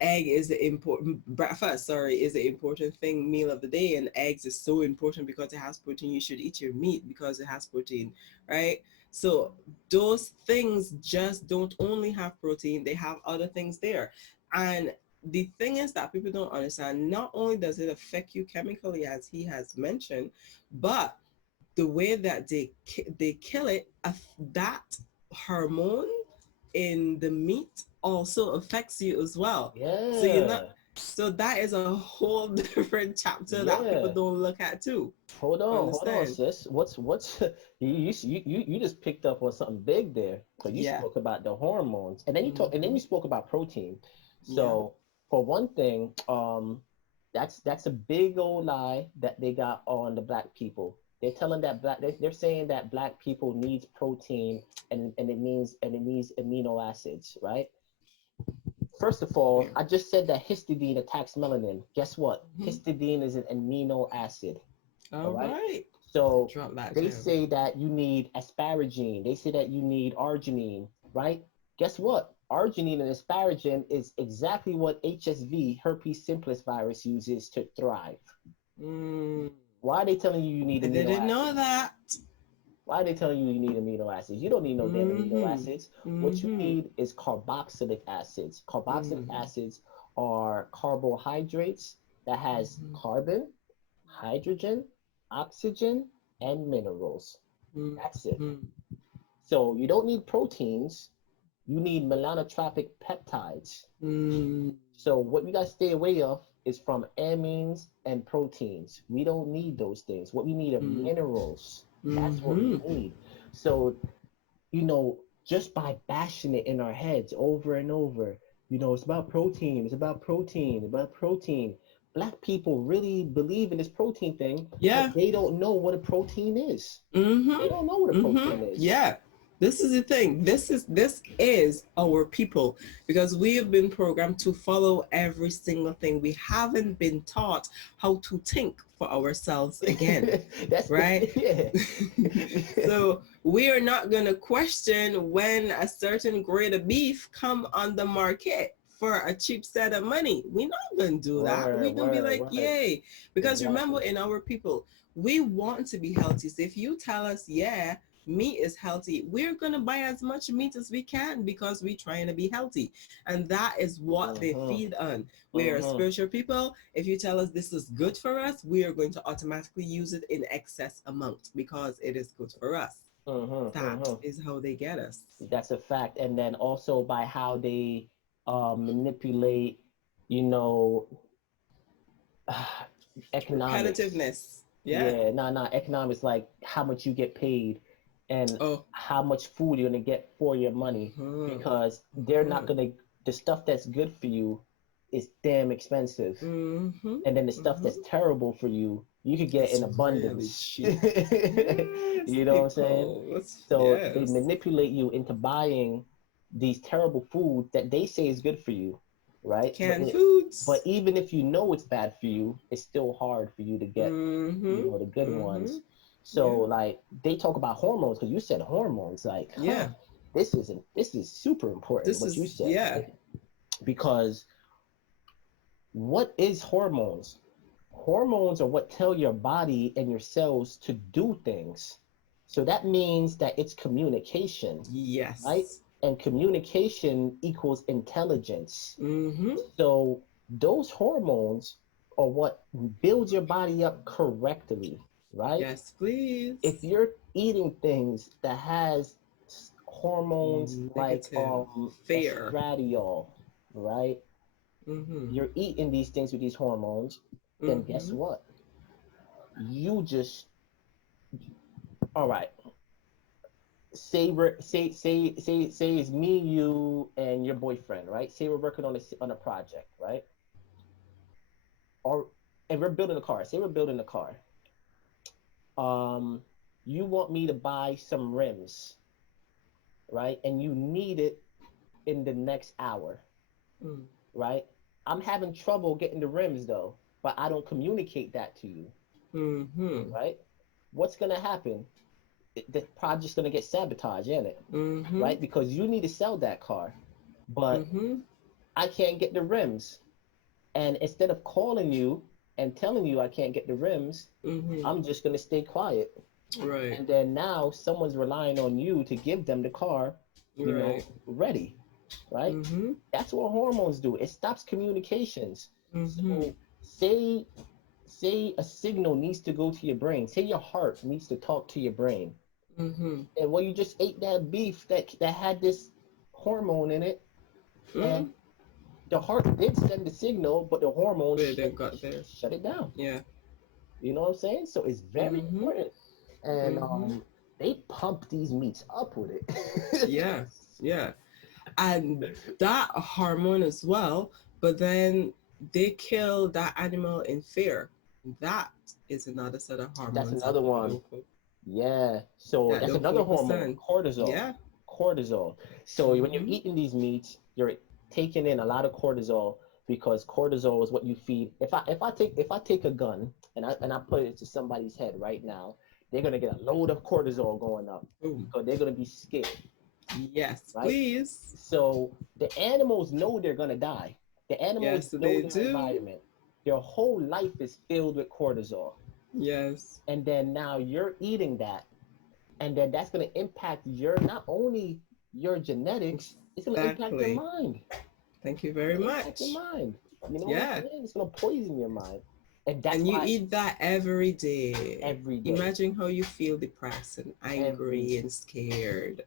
egg is the important breakfast, sorry, is the important thing, meal of the day, and eggs is so important because it has protein. You should eat your meat because it has protein, right? So those things just don't only have protein, they have other things there. And the thing is that people don't understand, not only does it affect you chemically as he has mentioned, but the way that they kill it, that hormone in the meat also affects you as well. So you're not, Yeah. so that is a whole different chapter that people Yeah. don't look at too. Hold on, Understand? sis. What's you just picked up on something big there. Because you Yeah. spoke about the hormones, and then Mm-hmm. you spoke about protein. Yeah. So for one thing, that's a big old lie that they got on the black people. They're telling that they're saying that black people needs protein and it needs amino acids, right? First of all, Yeah. I just said that histidine attacks melanin. Guess what? Mm-hmm. Histidine is an amino acid. All All right. right. So Drop that they gem. say that you need asparagine. They say that you need arginine, right? Guess what? Arginine and asparagine is exactly what HSV, herpes simplex virus, uses to thrive. Mm. Why are they telling you you need I amino didn't know acids? that. Why are they telling you you need amino acids? You don't need no damn amino Mm-hmm. acids. What you Mm-hmm. need is carboxylic acids. Carboxylic Mm-hmm. acids are carbohydrates that has carbon, hydrogen, oxygen, and minerals. That's it. Mm-hmm. So you don't need proteins. You need melanotropic peptides. Mm-hmm. So what you got to stay away of is from amines and proteins. We don't need those things. What we need are minerals. That's what we Mm-hmm. need. So, just by bashing it in our heads over and over, it's about protein, it's about protein, about protein. Black people really believe in this protein thing, Yeah. but they don't know what a protein is. They don't know what Mm-hmm. a Mm-hmm. protein is. Yeah. This is the thing. This is our people, because we have been programmed to follow every single thing. We haven't been taught how to think for ourselves again, That's right? yeah. So we are not gonna question when a certain grade of beef come on the market for a cheap set of money. We're not gonna do that. Word, We're gonna be word, like, word. yay. Because remember, Exactly. in our people, we want to be healthy. So if you tell us, yeah, meat is healthy, we're going to buy as much meat as we can because we're trying to be healthy. And that is what they Mm-hmm. feed on. We are Mm-hmm. spiritual people. If you tell us this is good for us, we are going to automatically use it in excess amount because it is good for us. Mm-hmm. That Mm-hmm. is how they get us. That's a fact. And then also by how they manipulate, you know, economics. Repetitiveness. Yeah. Yeah, economics like how much you get paid and Oh. how much food you're gonna get for your money Hmm. because they're not Hmm. gonna the stuff that's good for you is damn expensive. Mm-hmm. And then the stuff Mm-hmm. that's terrible for you, you could get It's in really abundance. cheap. Yes, You know what I'm saying? Nicole. So they Yes. manipulate you into buying these terrible food that they say is good for you, right? Canned foods. But even if you know it's bad for you, it's still hard for you to get, Mm-hmm. the good Mm-hmm. ones. So Yeah. like they talk about hormones because you said hormones, like, Yeah. this is super important This what you is, said, yeah. right? Because what is hormones? Hormones are what tell your body and your cells to do things. So that means that it's communication, right? Yes. And communication equals intelligence. Mm-hmm. So those hormones are what builds your body up correctly, right? Yes, please. If you're eating things that has hormones like Negative. Fear. estradiol, right? Mm-hmm. You're eating these things with these hormones, then guess Mm-hmm. what? You just all right. Say it's me, you, and your boyfriend, right? Say we're working on a project, right? Or and we're building a car. Say we're building a car. Um, you want me to buy some rims, right? And you need it in the next hour, Mm. right? I'm having trouble getting the rims though, but I don't communicate that to you, Mm-hmm. right? What's gonna happen? The project's gonna get sabotaged, isn't it? Mm-hmm. Right? Because you need to sell that car, but Mm-hmm. I can't get the rims. And instead of calling you and telling you I can't get the rims, Mm-hmm. I'm just gonna stay quiet. Right. And then now someone's relying on you to give them the car, Right. ready, right? Mm-hmm. That's what hormones do. It stops communications. Mm-hmm. So say a signal needs to go to your brain. Say your heart needs to talk to your brain. Mm-hmm. And well, you just ate that beef that had this hormone in it, and Mm. the heart did send the signal, but the hormone Where they got there. shut it down. Yeah. You know what I'm saying? So it's very Mm-hmm. important. And Mm-hmm. they pump these meats up with it. Yeah. Yeah. And that hormone as well, but then they kill that animal in fear. That is another set of That's hormones another one. don't Yeah. So that that's don't another focus hormone, on. cortisol. Yeah. Cortisol. So when you're Mm-hmm. eating these meats, you're taking in a lot of cortisol because cortisol is what you feed. If I take a gun and I put it to somebody's head right now, they're gonna get a load of cortisol going up Boom. because they're gonna be scared, Yes, right? please. So the animals know they're gonna die. The animals Yes, know they their do. environment. Their whole life is filled with cortisol. Yes, And then now you're eating that. And then that's gonna impact your not only your genetics, it's gonna impact your exactly. mind. Thank you It's very gonna impact your much. mind. You know what I'm Yeah. saying? It's gonna poison your mind. And that's And you why eat that every day. every day, Imagine how you feel depressed and every angry and scared.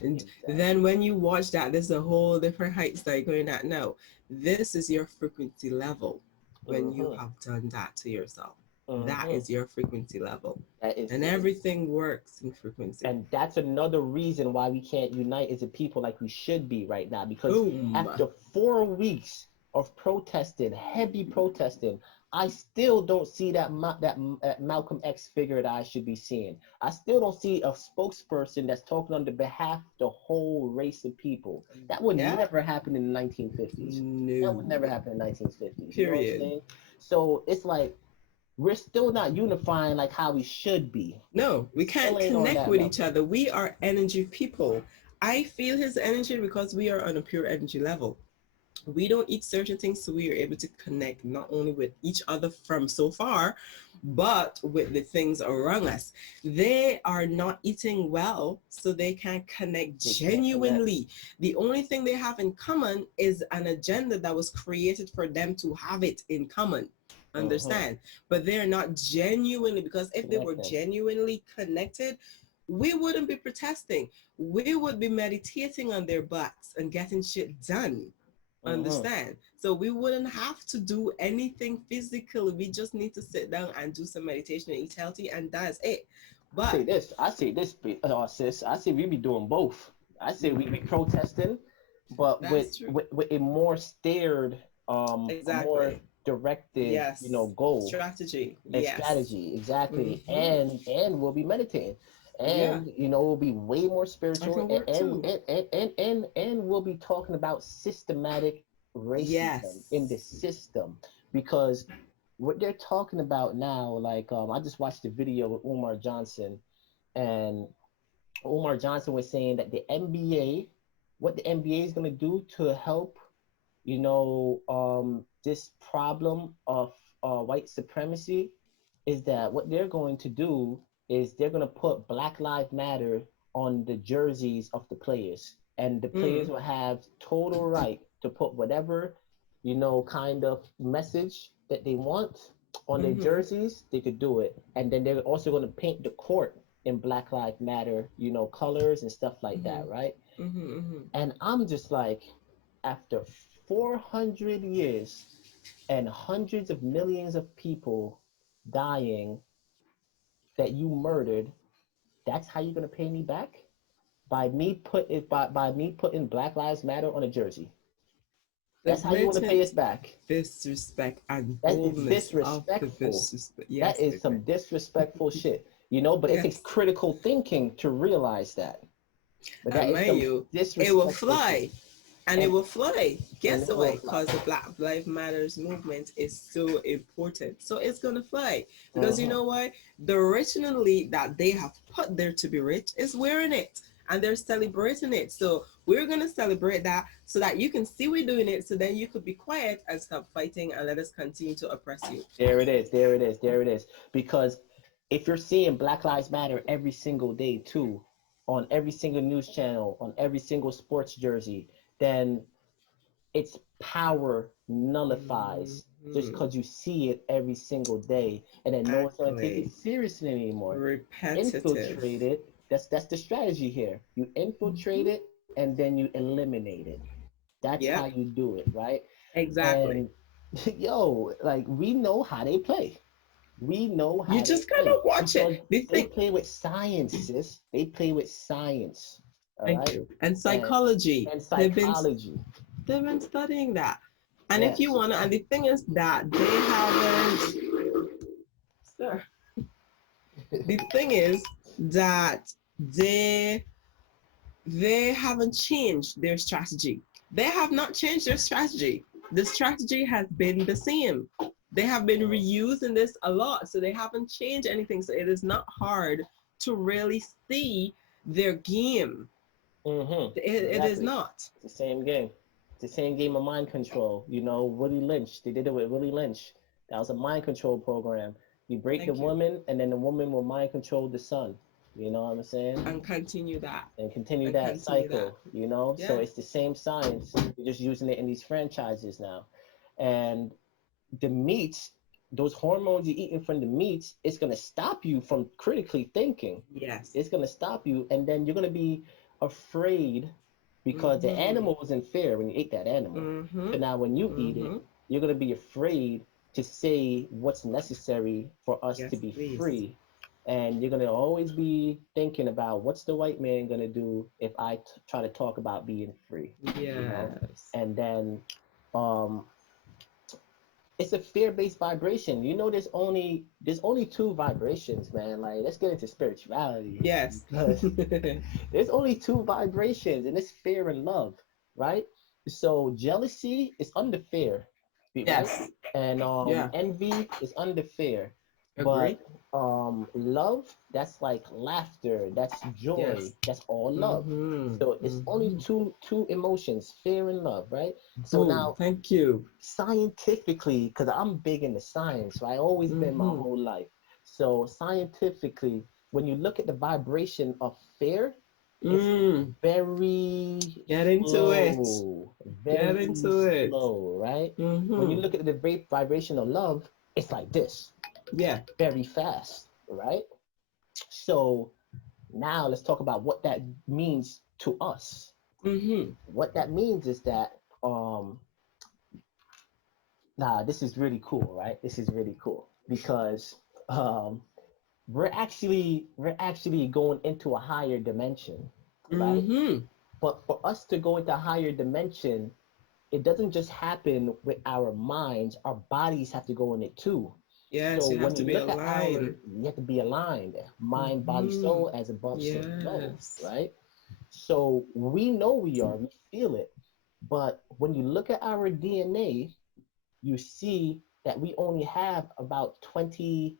And exactly. then when you watch that, there's a whole different heights that you're going at now. This is your frequency level when you Mm-hmm. have done that to yourself. That Mm-hmm. is your frequency level. That is And it. everything works in frequency. And that's another reason why we can't unite as a people like we should be right now. Because Boom. after 4 weeks of protesting, heavy protesting, I still don't see that Malcolm X figure that I should be seeing. I still don't see a spokesperson that's talking on the behalf of the whole race of people. That would Yeah? never happen in the 1950s. That would never No. happen in the 1950s. You know what I'm Period. saying? So it's like we're still not unifying like how we should be. No, We we still can't ain't on connect that with each level. other. We are energy people. I feel his energy because we are on a pure energy level. We don't eat certain things, so we are able to connect not only with each other from so far, but with the things around us. They are not eating well, so they can connect They can't connect. genuinely. The only thing they have in common is an agenda that was created for them to have it in common. Mm-hmm. Understand? But they're not genuinely, because if they were Connecting. genuinely connected, we wouldn't be protesting. We would be meditating on their butts and getting shit done. Mm-hmm. Understand? So we wouldn't have to do anything physically. We just need to sit down and do some meditation and eat healthy, and that's it. I say But this. I say this, sis. I say we be doing both. I say we be protesting, but with that's true. with, with a more steered, a more Exactly. directed, Yes. goal Strategy. and Yes. strategy exactly. Mm-hmm. And we'll be meditating, Yeah. and we'll be way more I spiritual, can work too. and we'll be talking about systematic racism in the Yes. system because what they're talking about now, like I just watched a video with Umar Johnson, and Umar Johnson was saying that the NBA, what the NBA is going to do to help, this problem of white supremacy is that what they're going to do is they're going to put Black Lives Matter on the jerseys of the players. And the players Mm. will have total right to put whatever, kind of message that they want on their Mm-hmm. jerseys, they could do it. And then they're also going to paint the court in Black Lives Matter, colors and stuff like Mm-hmm. that, right? Mm-hmm. Mm-hmm. And I'm just like, after 400 years and hundreds of millions of people dying that you murdered, that's how you're gonna pay me back? By me putting Black Lives Matter on a jersey. The That's how you want to pay us blatant back. disrespect and That is boldness of the disrespectful. disrespect. That Yes, is baby. some disrespectful shit. But it takes Yes. critical thinking to realize that. But that And is mind some you, it will disrespectful shit. fly. And it And will fly. and Guess it will why? fly. Because the Black Lives Matters movement is so important. So it's gonna fly. Because you Mm-hmm. know why? The originally that they have put there to be rich is wearing it. And they're celebrating it. So we're gonna celebrate that so that you can see we're doing it. So then you could be quiet and stop fighting and let us continue to oppress you. There it is. There it is. There it is. Because if you're seeing Black Lives Matter every single day too, on every single news channel, on every single sports jersey, then its power nullifies just Mhm. because you see it every single day, and then no one's gonna take it Exactly. seriously anymore. Repetitive. Infiltrate it. That's the strategy here. You infiltrate Mhm. it and then you eliminate it. That's how Yep, you do it, right? exactly. And yo, like we know how they play. We know You how they just play gotta watch it. because They they think, play with science, sis. They play with science. All thank right. you. And And psychology. and They've been psychology. they've been studying that. And if you Yes. wanna, and the thing is that they haven't, sir. The thing is that they they haven't changed their strategy. They have not changed their strategy. The strategy has been the same. They have been reusing this a lot, so they haven't changed anything. So it is not hard to really see their game. Mm-hmm. It is Exactly. not. It's the same game. It's the same game of mind control. You know, Willie Lynch. They did it with Willie Lynch. That was a mind control program. You break the Thank you. woman, and then the woman will mind control the son. You know what I'm saying? And continue that. And continue And that continue that. cycle. You know, so Yeah. it's the same science. You're just using it in these franchises now, and the meats, those hormones you're eating from the meats, it's gonna stop you from critically thinking. Yes. It's gonna stop you, and then you're gonna be afraid because the Mm-hmm. animal was in fear when you ate that animal. Mm-hmm. So now when you eat it, Mm-hmm. you're gonna be afraid to say what's necessary for us to Yes, be please. free. And you're gonna always be thinking about what's the white man gonna do if I try to talk about being free, you know? Yes. And then um, it's a fear-based vibration. You know, there's only two vibrations, man. Like, let's get into spirituality Yes. because there's only two vibrations, and it's fear and love, right? So jealousy is under fear, right? Yes. And Yeah. envy is under fear, Agree. but love, that's like laughter, that's joy, Yes. that's all love. Mm-hmm. So it's only Mm-hmm. two emotions, fear and love, right? So Boom. now Thank you. scientifically, because I'm big into science, right? Always been my Mm-hmm. whole life. So scientifically, when you look at the vibration of fear, it's Mm. very Get into it. slow, Get very into it. slow, right? When you Mm-hmm. look at the vibration of love, it's like this, Yeah. very fast, right? So now let's talk about what that means to us. Mm-hmm. What that means is that nah, this is really cool, right? This is really cool because um, we're actually going into a higher dimension, right? Mm-hmm. But for us to go into a higher dimension, it doesn't just happen with our minds. Our bodies have to go in it too. So Yes, you have when to you be look at our, aligned. you have to be aligned, mind, body, Mm-hmm. soul, as above, so below, Yes. right? So we know we are, we feel it. But when you look at our DNA, you see that we only have about 20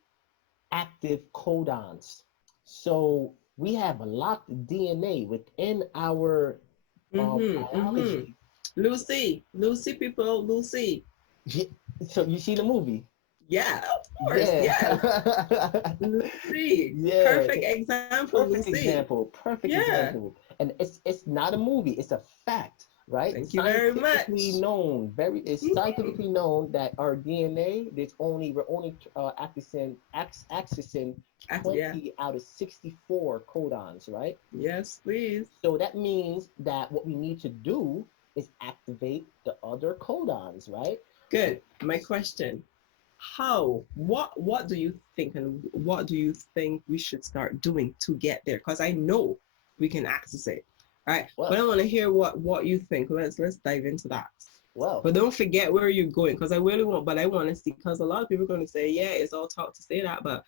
active codons. So we have a lot of DNA within our Mm-hmm. Mm-hmm. biology. Lucy. Lucy, people. Lucy. So you see the movie? Yeah, of course. Yeah. Yes. Lucy. Yeah. Perfect example, Perfect Lucy. example. Perfect Yeah. example. And it's not a movie, it's a fact, right? Thank you very Scientifically much. known, it's Mhm. scientifically known that our DNA, we're only accessing Yeah. 20 out of 64 codons, right? Yes, please. So that means that what we need to do is activate the other codons, right? So Good. My question. How? What do you think and what do you think we should start doing to get there? Because I know we can access it. Right. But I well, want to hear what you think. Let's dive into that. well, But don't forget where you're going because I really want, but I want to see because a lot of people are going to say, yeah, it's all talk to say that, but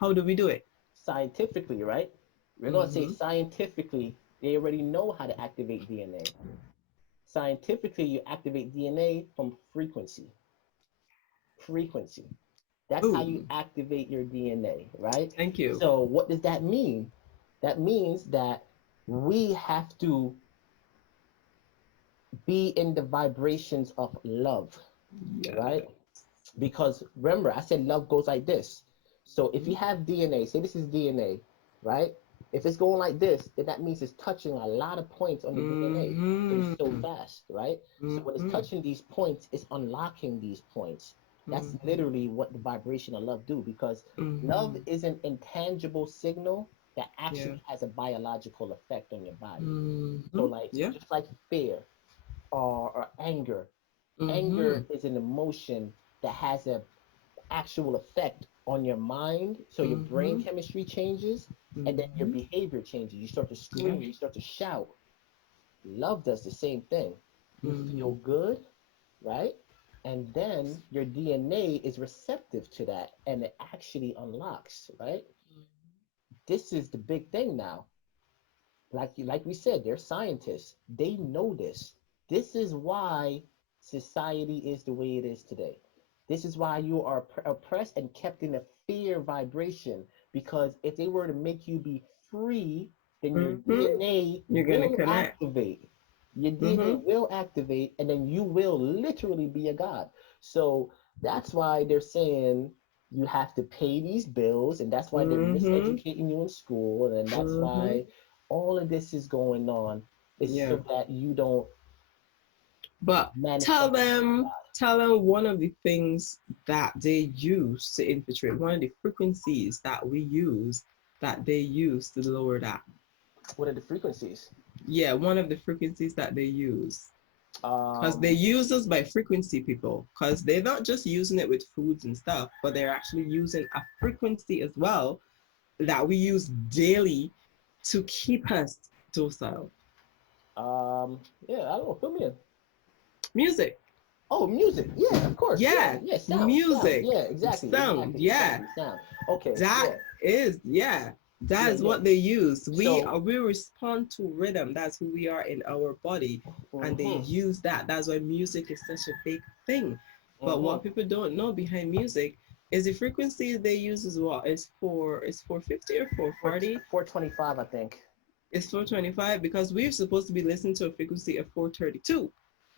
how do we do it? scientifically, right? We're gonna say Mm-hmm. scientifically. They already know how to activate DNA. Scientifically, you activate DNA from frequency. Frequency. That's how you Ooh, activate your DNA, right? thank you. So, what does that mean? That means that we have to be in the vibrations of love, Yeah. right? Because remember, I said love goes like this. So if you Mhm. have DNA, say this is DNA, right? If it's going like this, then that means it's touching a lot of points on the DNA because it's so Mhm. fast, right? So when it's Mhm. touching these points, it's unlocking these points. That's Mhm. literally what the vibration of love do because love Mhm. is an intangible signal that Yeah. actually has a biological effect on your body. So Mhm. like Yeah. just like fear or anger, anger Mhm. is an emotion that has a actual effect on your mind. So your brain Mhm. chemistry changes and then your Mhm. behavior changes. You start to Yeah. scream, you start to shout. Love does the same thing. You feel Mhm. good, right? And then your DNA is receptive to that and it actually unlocks, right? This is the big thing now. Like we said, they're scientists. They know this. This is why society is the way it is today. This is why you are oppressed and kept in a fear vibration. Because if they were to make you be free, then your Mhm. DNA You're gonna will connect. activate. Your DNA Mhm. will activate, and then you will literally be a god. So that's why they're saying you have to pay these bills, and that's why they're Mhm. miseducating you in school, and that's Mhm. why all of this is going on is Yeah. so that you don't But manifest tell them one of the things that they use to infiltrate, one of the frequencies that we use that they use to lower that. what are the frequencies. Yeah, one of the frequencies that they use. Because they Um, use us by frequency, people. Because they're not just using it with foods and stuff, but they're actually using a frequency as well that we use daily to keep us docile. yeah, I don't know. Fill me in. Music. Oh, music. Yeah, of course. Yeah, Yeah, yeah. Sound, sound. music. Yeah, exactly, Sound. exactly, Yeah. exactly. Sound. Okay. That Yeah, is, yeah, that yeah, is yeah. what they use. So, We respond to rhythm. That's who we are in our body, and they mm-hmm, use that. That's why music is such a big thing. But mm-hmm. what people don't know behind music is the frequency they use as well. It's 450 or 440. 425, I think. It's 425 because we're supposed to be listening to a frequency of 432.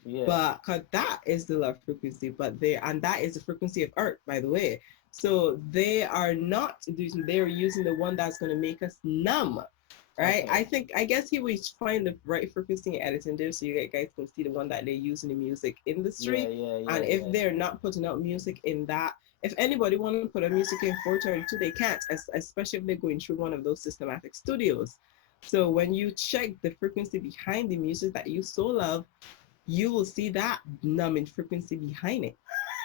Yeah. But cause that is the love frequency, but they and that is the frequency of earth, by the way. So they are not using, they're using the one that's going to make us numb, right? Okay. I guess he was find the right frequency and editing there so you guys can see the one that they use in the music Yeah, industry. yeah, And yeah, if yeah. they're not putting out music in that, if anybody want to put a music in 432, they can't, especially if they're going through one of those systematic studios. So when you check the frequency behind the music that you so love, you will see that numbing frequency behind it.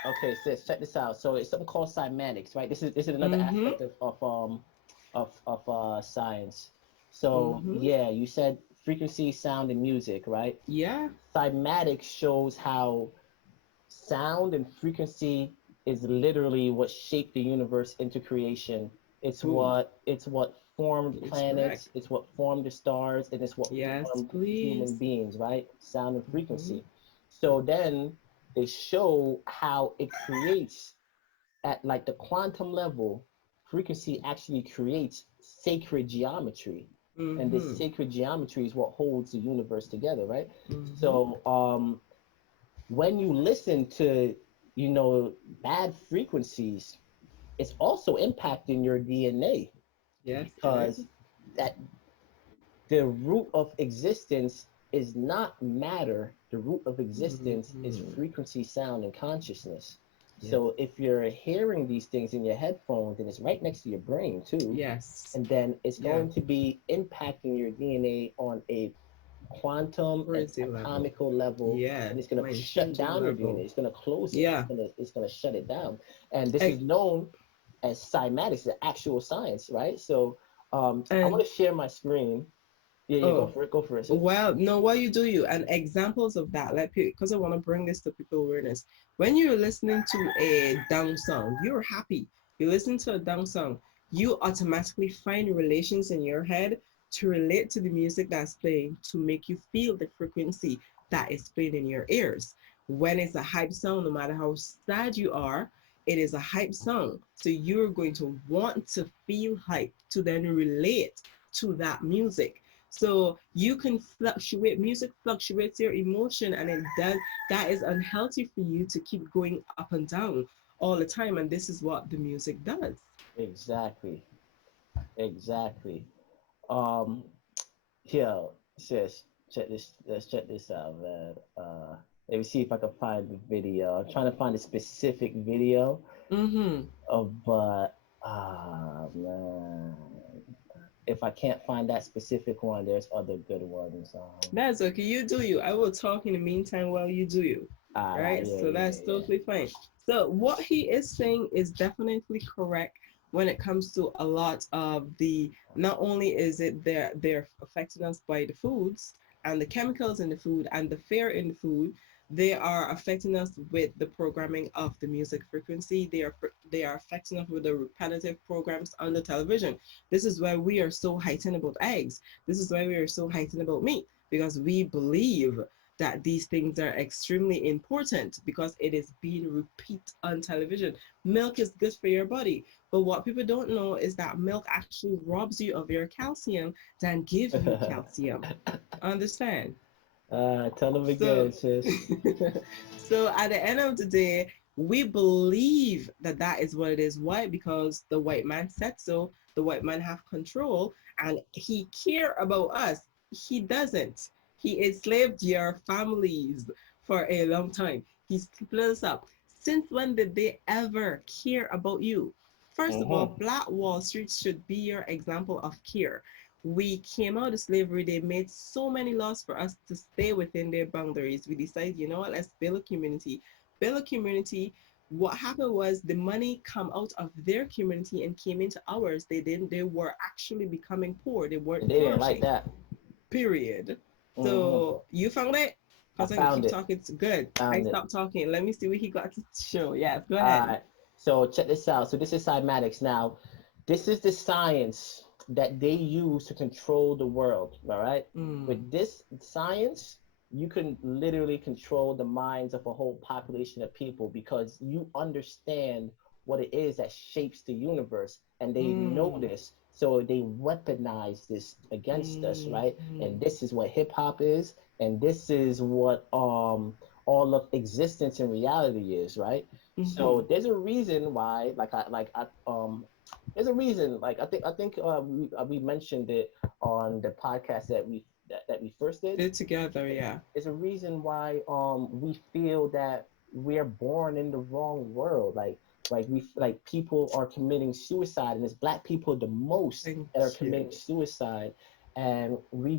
Okay, sis, check this out. So it's something called cymatics, right? This is another Mm-hmm. aspect of science. So Mm-hmm. yeah, you said frequency, sound, and music, right? Yeah. Cymatics shows how sound and frequency is literally what shaped the universe into creation. Ooh, It's what formed it's correct. planets, it's what formed the stars, and it's what Yes, formed human please. beings, right? Sound and Mm-hmm. frequency. So then they show how it creates at like the quantum level, frequency actually creates sacred geometry. And this Mm-hmm. sacred geometry is what holds the universe together, right? Mm-hmm. So when you listen to, you know, bad frequencies, it's also impacting your DNA Yes, it because is. that the root of existence is not matter. The root of existence is Mm-hmm. frequency, sound, and consciousness. Yes. So if you're hearing these things in your headphones, and it's right next to your brain too, Yes. and then it's Yeah. going to be impacting your DNA on a quantum and Frequency level. atomical level, Yeah. and it's going to My shut intention down your DNA. level. It's going to close it. Yeah. It's going to shut it down. And this is And, known as cymatics, the actual science, right? So I and want to share my screen. Yeah, yeah, go oh, for it. Go for it, sis. well, no, what you do you and examples of that, like because I want to bring this to people awareness. When you're listening to a down song, you're happy. You listen to a down song, you automatically find relations in your head to relate to the music that's playing to make you feel the frequency that is played in your ears. When it's a hype song, no matter how sad you are, it is a hype song. So you're going to want to feel hype to then relate to that music. So you can fluctuate, music fluctuates your emotion, and it does, that is unhealthy for you to keep going up and down all the time. And this is what the music does. Exactly. Exactly. Um, Yo, sis, check this. Let's check this out, man. Let me see if I can find the video. I'm trying to find a specific video Mm-hmm. of, but man, if I can't find that specific one, there's other good ones. That's okay. You do you. I will talk in the meantime while you do you. Right? Yeah, So yeah, that's yeah. totally fine. So what he is saying is definitely correct when it comes to a lot of the, not only is it they're affecting us by the foods and the chemicals in the food and the fear in the food, they are affecting us with the programming of the music frequency. They are affecting us with the repetitive programs on the television. This is why we are so heightened about eggs. This is why we are so heightened about meat, because we believe that these things are extremely important because it is being repeated on television. Milk is good for your body, but what people don't know is that milk actually robs you of your calcium than give you calcium. Understand? Tell them So, again, sis. so at the end of the day, we believe that that is what it is. Why? Because the white man said so. The white man have control, and he care about us. He doesn't. He enslaved your families for a long time. He split us up. Since when did they ever care about you? First of all, Mm-hmm. Black Wall Street should be your example of care. We came out of slavery. They made so many laws for us to stay within their boundaries. We decided, you know what, let's build a community. Build a community. What happened was the money come out of their community and came into ours. They didn't, they were actually becoming poor. They weren't And they didn't like flourishing. that. Period. Mm-hmm. So you found it? I Because I can found keep it. talking. It's good. I Found it. stopped talking. Let me see what he got to show. Yes, go ahead. Alright, so check this out. So this is cymatics. Now, this is the science that they use to control the world. All right. Mm, With this science, you can literally control the minds of a whole population of people because you understand what it is that shapes the universe, and they know mm, this, so they weaponize this against us, mm, right? And mm, this is what hip hop is, and this is what all of existence and reality is, right? mm-hmm. So there's a reason why, there's a reason. Like I think we mentioned it on the podcast that we first did. Fit together, yeah. There's a reason why we feel that we're born in the wrong world. Like people are committing suicide, and it's black people the most Thank that are committing you. suicide, and we're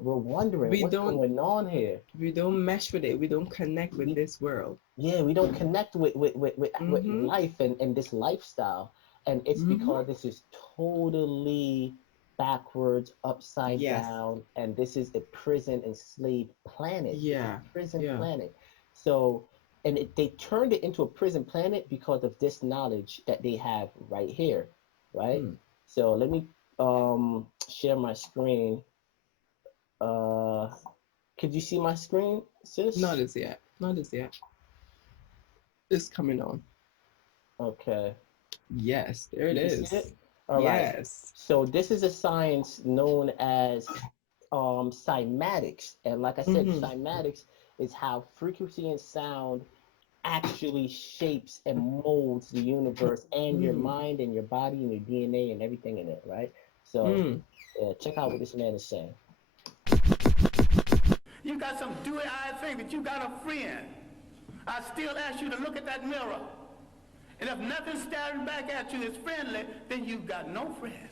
wondering We what's don't going on here. we don't mesh with it. We don't connect with We this world. Yeah, we don't connect with Mm-hmm. life and this lifestyle, and it's Mm-hmm. because this is totally backwards, upside Yes. down, and this is a prison enslaved planet. It's a Yeah. prison Yeah. planet. So, they turned it into a prison planet because of this knowledge that they have right here, right? Mm. So let me share my screen. uh could you see my screen, Not sis? as yet. Not as yet. It's coming on. Okay. Yes, there it You can see is. it? All right. Yes. So this is a science known as cymatics. And like I said, Mm-hmm. cymatics is how frequency and sound actually shapes and molds the universe and your Mm. mind and your body and your DNA and everything in it, right? So Mm. check out what this man is saying. You got some dewy-eyed thing that you got a friend. I still ask you to look at that mirror. And if nothing staring back at you is friendly, then you've got no friend.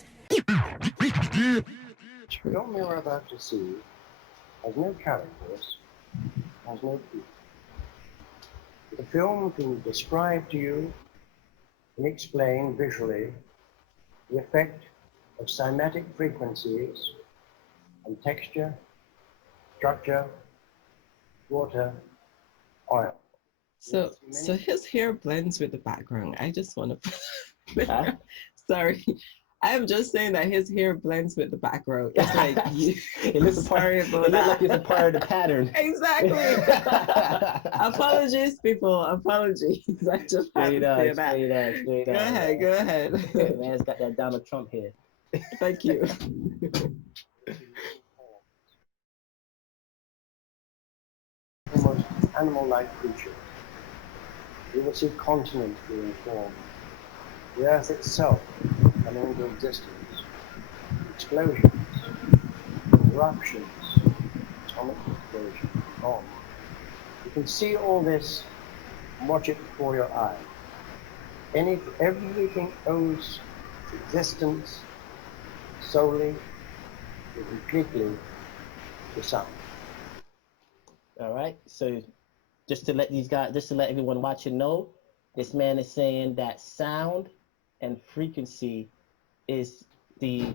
The film you're about to see has no characters, has no people. The film can describe to you and explain visually the effect of cymatic frequencies on texture, structure, water, oil. So his hair blends with the background. I just want to Huh? sorry. I am just saying that his hair blends with the background. It's like you. It looks Sorry about it looks like that. it's a part of the pattern. Exactly. Apologies, people. Apologies. I just had Straight to up, say that. straight up, straight Go up. ahead. Go ahead. Man's got that Donald Trump hair. Thank you. Almost animal-like creatures. You will see continents being formed. The earth itself coming into existence. Explosions, eruptions, atomic explosions, bombs. You can see all this and watch it before your eyes. Everything owes its existence solely and completely to sound. All right. So just to let everyone watching know, this man is saying that sound and frequency is the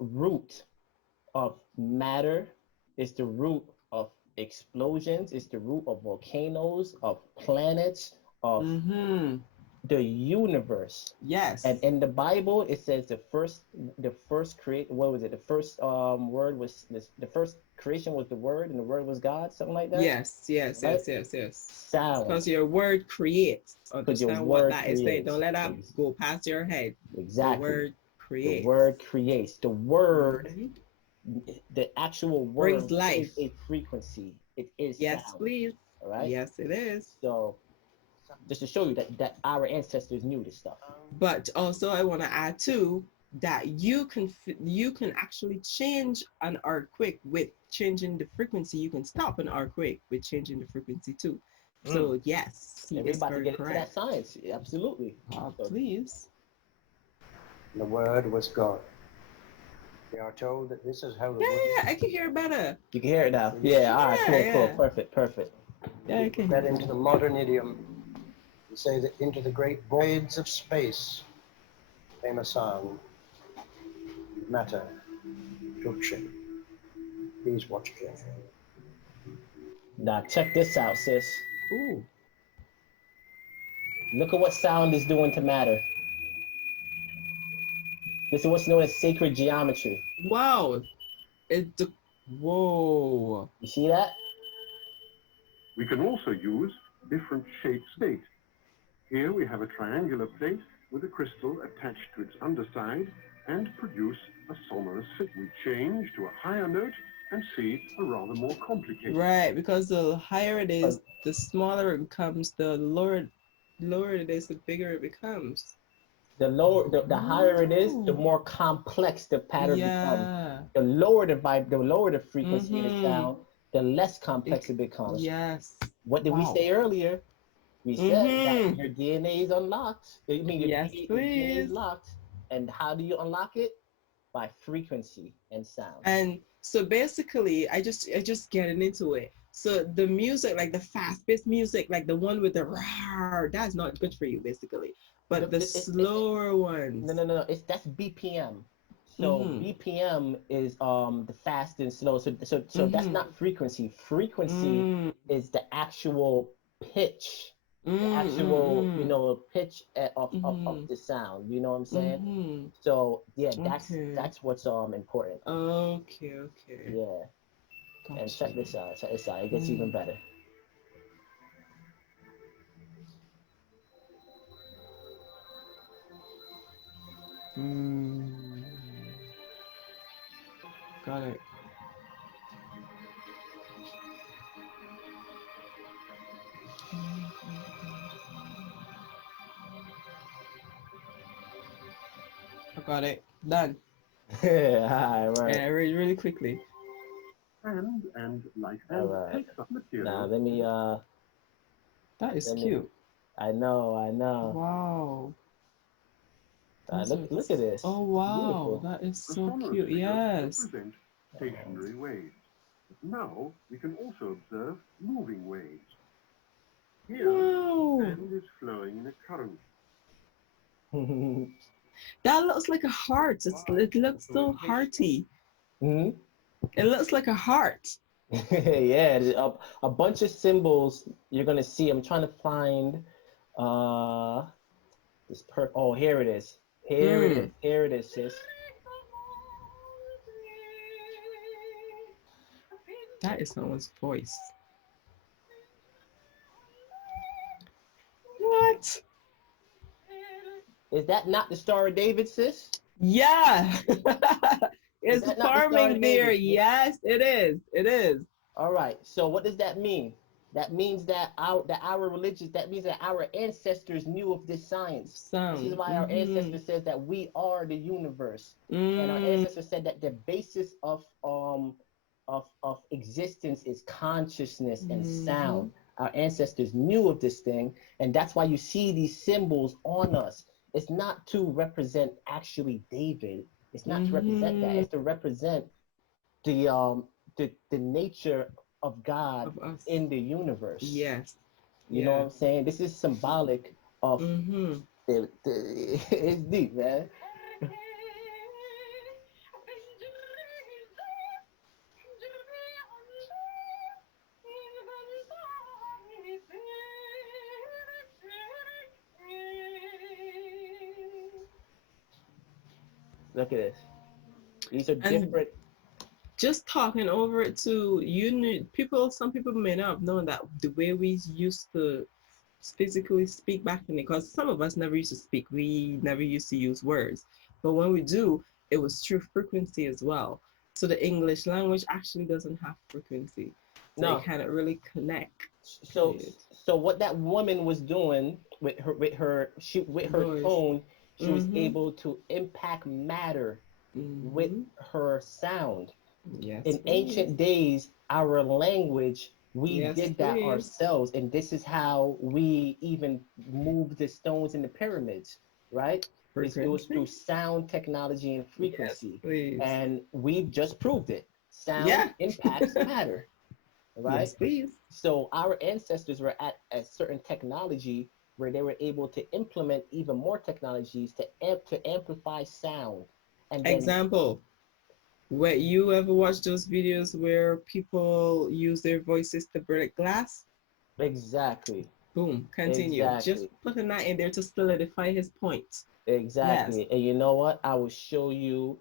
root of matter, is the root of explosions, is the root of volcanoes, of planets, of the universe. Yes. And in the Bible, it says the first what was it? The first word was the first creation was the word, and the word was God, something like that. Yes. Right? Yes. Sound. Because your word creates. Because your Understand what word that is saying. Don't let that creates. go past your head. Exactly. The word creates. The word creates. The word, the actual word brings life. is a frequency. It is Yes, sound. please. All right. Yes, it is. So just to show you that our ancestors knew this stuff. But also, I want to add too that you can actually change an earthquake with changing the frequency. You can stop an earthquake with changing the frequency too. So yes, he is Everybody very get correct. into that science. Absolutely. Please. The word was God. We are told that this is how the Yeah, I can hear better. You can hear it now. Yeah, all right, cool, Yeah. Perfect. Yeah, I can that hear into the modern idiom. We say that into the great voids of space came a sound. Matter took shape. Please watch carefully. Now check this out, sis. Ooh. Look at what sound is doing to matter. This is what's known as sacred geometry. Wow. Whoa. You see that? We can also use different shaped state. Here we have a triangular plate with a crystal attached to its underside and produce a sonorous fit. We change to a higher note and see a rather more complicated. Right, because the higher it is, the smaller it becomes. The lower it is, the bigger it becomes. The higher it is, the more complex the pattern becomes. The lower the frequency of the sound, the less complex it becomes. Yes. What did we say earlier? We said that your DNA is unlocked. I mean, your DNA is locked. And how do you unlock it? By frequency and sound. And so basically, I just getting into it. So the music, like the fast-paced music, like the one with the rawr, that's not good for you, basically. But the slower ones. No. That's BPM. So BPM is the fast and slow. So that's not frequency. Frequency is the actual pitch. The actual pitch of the sound. You know what I'm saying? So yeah, that's what's important. Okay. Yeah. Gotcha. And check this out. It gets even better. Got it. I got it. Done. All right. Yeah, really quickly. And light and takes up material. Now let me that is cute. I know. Wow. Look at this. Oh wow, beautiful. That is so cute. Yes. Represent stationary waves. But now we can also observe moving waves. Here, sand is flowing in a current. That looks like a heart. It looks so hearty. Mm-hmm. It looks like a heart. Yeah, a bunch of symbols you're gonna see. I'm trying to find this oh, here it is. Here it is. Here it is, sis. That is someone's voice. What? Is that not the Star of David, sis? Yeah. It's that not the Star farming of there. David, sis? Yes, it is. It is. All right. So what does that mean? That means that our religious, that means that our ancestors knew of this science. Sound. This is why our ancestors said that we are the universe. And our ancestors said that the basis of existence is consciousness and sound. Our ancestors knew of this thing, and that's why you see these symbols on us. It's not to represent actually David. It's not to represent that. It's to represent the nature of God Of us. in the universe. Yes. You know what I'm saying? This is symbolic of it's deep, man. Look at this. These are different. Just talking over it too, some people may not have known that the way we used to physically speak back then, because some of us never used to speak, we never used to use words, but when we do, it was through frequency as well. So the English language actually doesn't have frequency, so No. it cannot really connect. So what that woman was doing with her tone, she was able to impact matter with her sound. Yes, in ancient days, our language, we did that ourselves, and this is how we even moved the stones in the pyramids, right? It was through sound technology and frequency. Yes, and we've just proved it. Sound impacts matter, right? Yes, please. So our ancestors were at a certain technology where they were able to implement even more technologies to amplify sound. And then, example, where you ever watch those videos where people use their voices to break glass? Exactly. Boom. Continue. Exactly. Just putting that in there to solidify his point. Exactly. Yes. And you know what? I will show you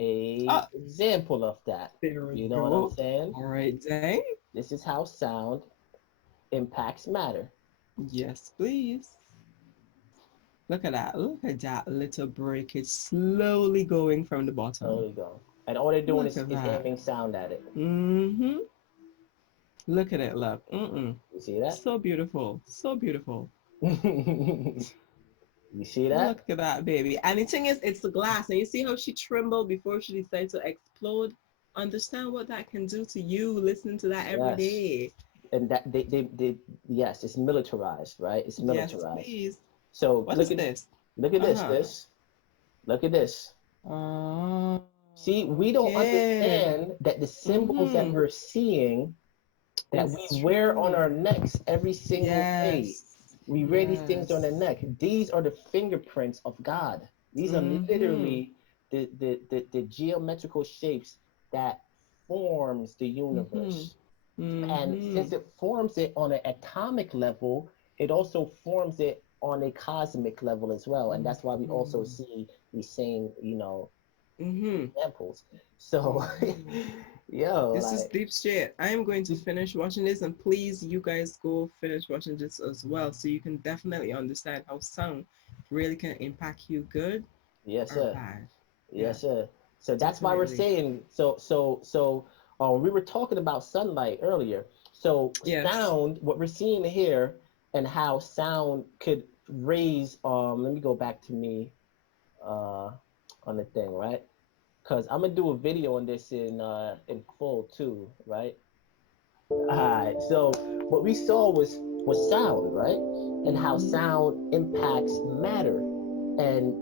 a example of that. You know what I'm saying? All right, dang. This is how sound impacts matter. Yes, please. Look at that. Look at that little breakage slowly going from the bottom. There you go. And all they're doing is aiming sound at it. Look at it, look. You see that? So beautiful. So beautiful. You see that? Look at that, baby. And the thing is, it's the glass. And you see how she trembled before she decided to explode? Understand what that can do to you listening to that every day. And that yes, it's militarized, right? It's militarized. Yes, please. So what is this? Look at this, sis. Look at this. See, we don't understand that the symbols that we're seeing, that we wear on our necks every single day. We wear these things on the neck. These are the fingerprints of God. These are literally the geometrical shapes that forms the universe. And since it forms it on an atomic level, it also forms it on a cosmic level as well. And that's why we also see these same, examples. So, this is deep shit. I am going to finish watching this, and please, you guys go finish watching this as well, so you can definitely understand how sound really can impact you good. Yes, or sir. bad. Yes, sir. So that's why we're saying. So we were talking about sunlight earlier. So sound, what we're seeing here, and how sound could raise. Let me go back to me. On the thing, right? Because I'm gonna do a video on this in full too, right? All right. So what we saw was sound, right? And how sound impacts matter, and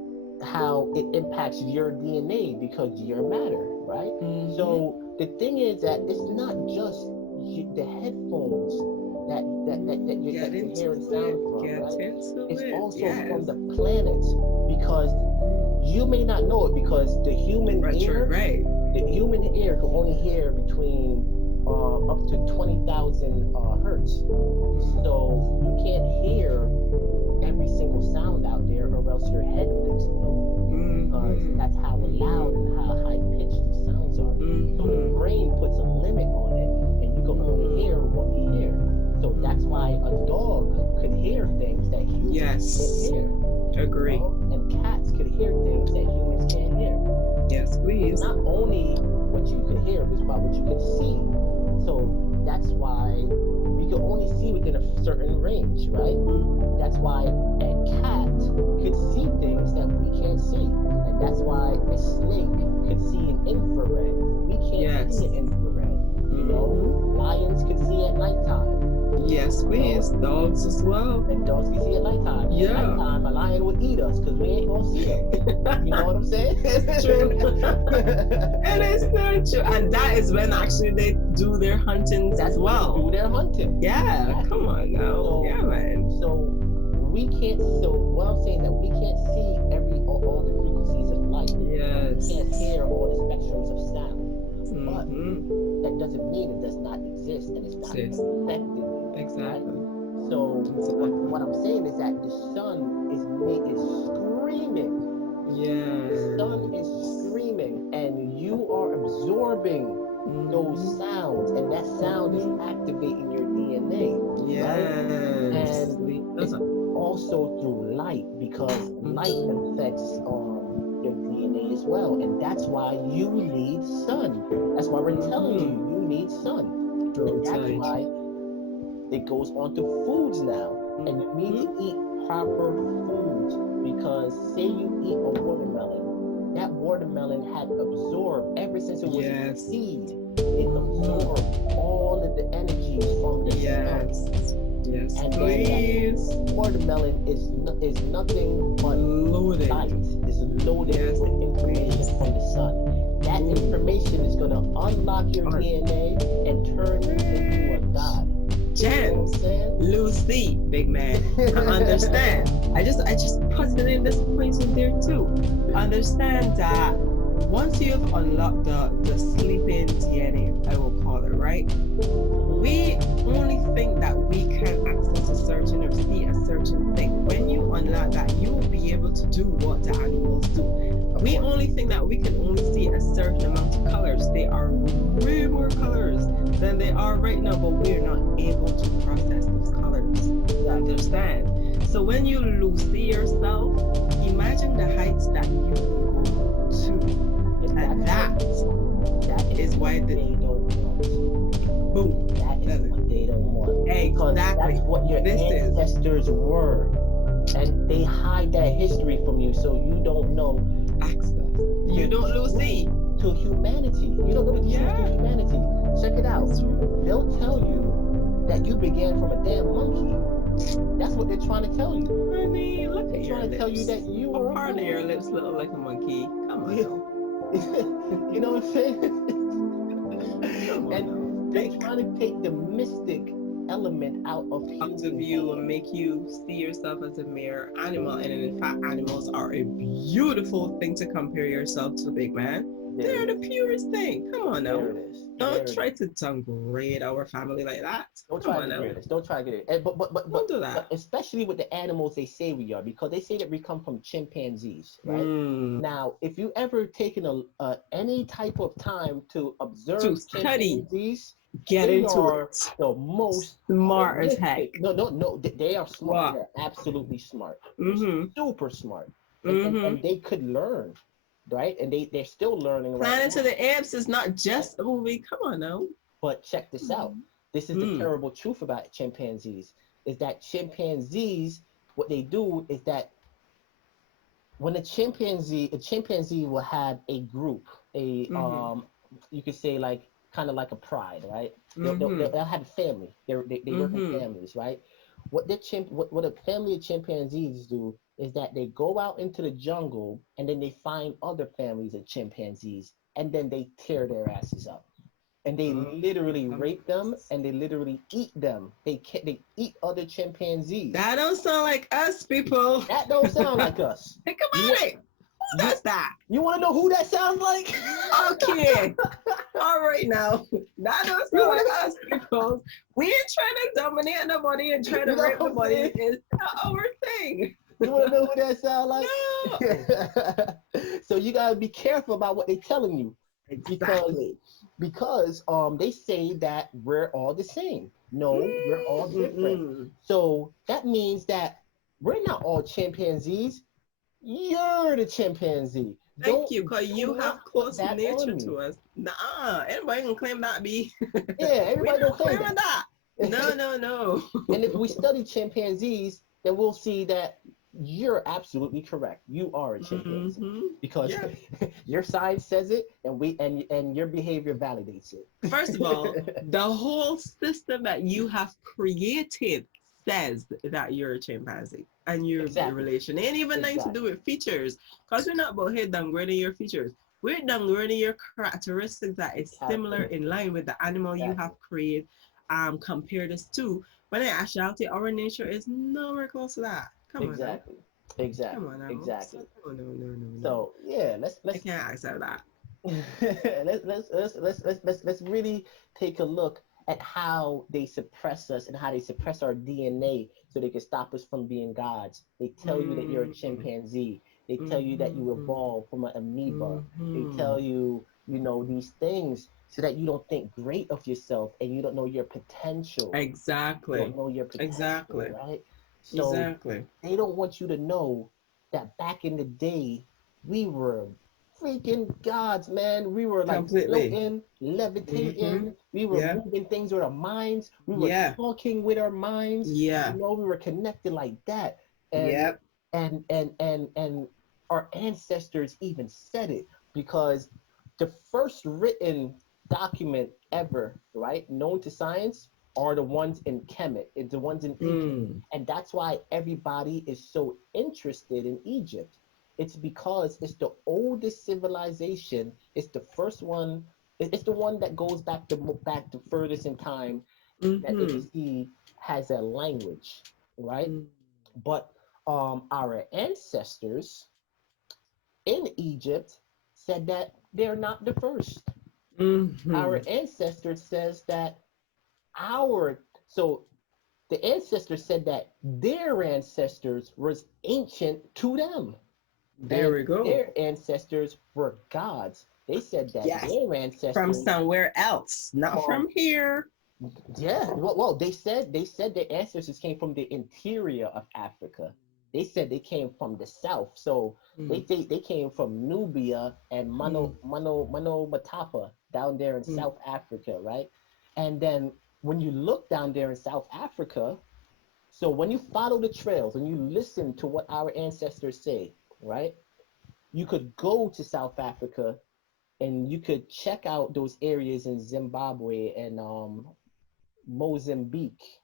how it impacts your DNA because you're matter, right? So the thing is that it's not just the headphones that you're hearing sound from, right? It's also from the planets, because you may not know it, because the human ear can only hear between up to 20,000 hertz. So you can't hear every single sound out there, or Yes. hear. Agree. And cats could hear things that humans can't hear. Yes, please. Not only what you could hear, but about what you could see. So that's why we can only see within a certain range, right? That's why a cat could see things that we can't see. And that's why a snake could see in infrared. We can't see in infrared. You know, lions could see at nighttime. Yes, please. Dogs as well. And dogs can see at nighttime. Yeah. At nighttime, a lion would eat us because we ain't gonna see him. You know what I'm saying? It's true. It is so true. And that is when actually they do their huntings as well. When they do their hunting. Yeah, Exactly. come on now. So, yeah, man. So we can't. So what I'm saying is that we can't see all the frequencies of light. Yes. We can't hear all the spectrums of sound. But that doesn't mean it does not exist and it's not affecting you. Exactly. Right? So what I'm saying is that the sun is screaming. Yeah. The sun is screaming, and you are absorbing those sounds, and that sound is activating your DNA. Yes. Right? And it's also through light, because light affects your DNA as well, and that's why you need sun. That's why we're telling you need sun. And that's why it goes on to foods now, and you need to eat proper foods, because say you eat a watermelon, that watermelon had absorbed, ever since it was a seed, it absorbed all of the energies from the sun. Yes, and please. That watermelon is nothing but loaded. Light. It's loaded with information from the sun. That information is going to unlock your DNA and turn you into a god. Gems, Lucy, big man. I understand. I just put it in this point in there too. Understand that once you've unlocked the sleeping DNA, I will call it, right? We only think that we can access a certain or see a certain thing. When you unlock that, you will be able to do what the animals do. We only think that we can only see a certain amount of colors. They are way more colors than they are right now, but we're not able to process those colors. You understand? So when you lose yourself, imagine the heights that you can go to. And that is why they don't want. Boom. That is what they don't want. Exactly. That's what your ancestors were. And they hide that history from you, so you don't know access. You don't lose to humanity. You don't know the truth to humanity. Check it out. They'll tell you that you began from a damn monkey. That's what they're trying to tell you. I mean, look at they're trying to tell you that you were a part of your lips look like a monkey. Come on. You know what I'm saying? And they're trying to take the mystic element out of you and make you see yourself as a mere animal, and in fact animals are a beautiful thing to compare yourself to, big man. They're the purest thing. Come on now. Don't try to downgrade our family like that. Don't try to grade us. Don't try to get it. But don't do that. But especially with the animals they say we are, because they say that we come from chimpanzees, right? Now, if you ever taken any type of time to observe chimpanzees, get into it. The most smart as heck. No, they are smart. They're absolutely smart. Super smart. And they could learn. Right, and they're still learning. Planet of the Apes is not just a movie. Come on now. But check this out. This is the terrible truth about chimpanzees. Is that chimpanzees, what they do is that when a chimpanzee will have a group, you could say like kind of like a pride, right? They'll have a family. They work in families, right? What a family of chimpanzees do is that they go out into the jungle and then they find other families of chimpanzees and then they tear their asses up. And they literally rape them and they literally eat them. They eat other chimpanzees. That don't sound like us, people. That don't sound like us. Think about it. Who does that? You want to know who that sounds like? Okay. All right now. That don't sound like us, people. We ain't trying to dominate nobody and try to rape nobody. It's not our thing. You want to know who that sounds like? No. So you got to be careful about what they're telling you. Exactly. Because they say that we're all the same. No, we're all different. So that means that we're not all chimpanzees. You're the chimpanzee. Thank Don't you, because do you not have put close that nature on me. to us. Nah, anybody can claim that, be. Yeah, We're everybody don't not claim claiming that. that. No, no, no. And if we study chimpanzees, then we'll see that you're absolutely correct. You are a chimpanzee Mm-hmm. because Yeah. your science says it, and your behavior validates First of all, it. the whole system that you have created says that you're a chimpanzee and you're a Exactly. relation. It ain't even nothing to do Exactly. with features, because we're not about here downgrading your features. We're downgrading your characteristics that is similar Character. in line with the animal you Exactly. have created, compared us to. But in actuality, our nature is nowhere close to that. Come on now. Exactly. Come Exactly. on now. So, Exactly. no, no, no, no, no. So yeah, I can't accept that. let's really take a look at how they suppress us and how they suppress our DNA so they can stop us from being gods. They tell you that you're a Mm-hmm. chimpanzee. They tell you that you Mm-hmm. evolved from an amoeba. They Mm-hmm. tell you, these things so that you don't think great of yourself and you don't know your potential. You Exactly. don't know your potential, Exactly. right? So Exactly. they don't want you to know that back in the day, we were freaking gods, man. We were like Completely. floating, Mm-hmm. levitating. We were Yeah. moving things with our minds. We were Yeah. talking with our minds. Yeah. We were connected like that. And Yep. and our ancestors even said it because the first written document ever, right, known to science are the ones in Kemet, the ones in Egypt. Mm. And that's why everybody is so interested in Egypt. It's because it's the oldest civilization. It's the first one. It's the one that goes back the furthest in time that they can Mm-hmm. see has a language, right? Mm. But our ancestors in Egypt said that they're not the first. Mm-hmm. Our ancestors says that our so the ancestors said that their ancestors was ancient to them, There and we go. their ancestors were gods. They said that Yes. their From ancestors somewhere else, not from from here. yeah, well, they said their ancestors came from the interior of Africa. They said they came from the south, so they Mm. think they came from Nubia and Mm. Mano Matapa down there in Mm. South Africa, right? And then when you look down there in South Africa, so when you follow the trails and you listen to what our ancestors say, right? You could go to South Africa and you could check out those areas in Zimbabwe and Mozambique,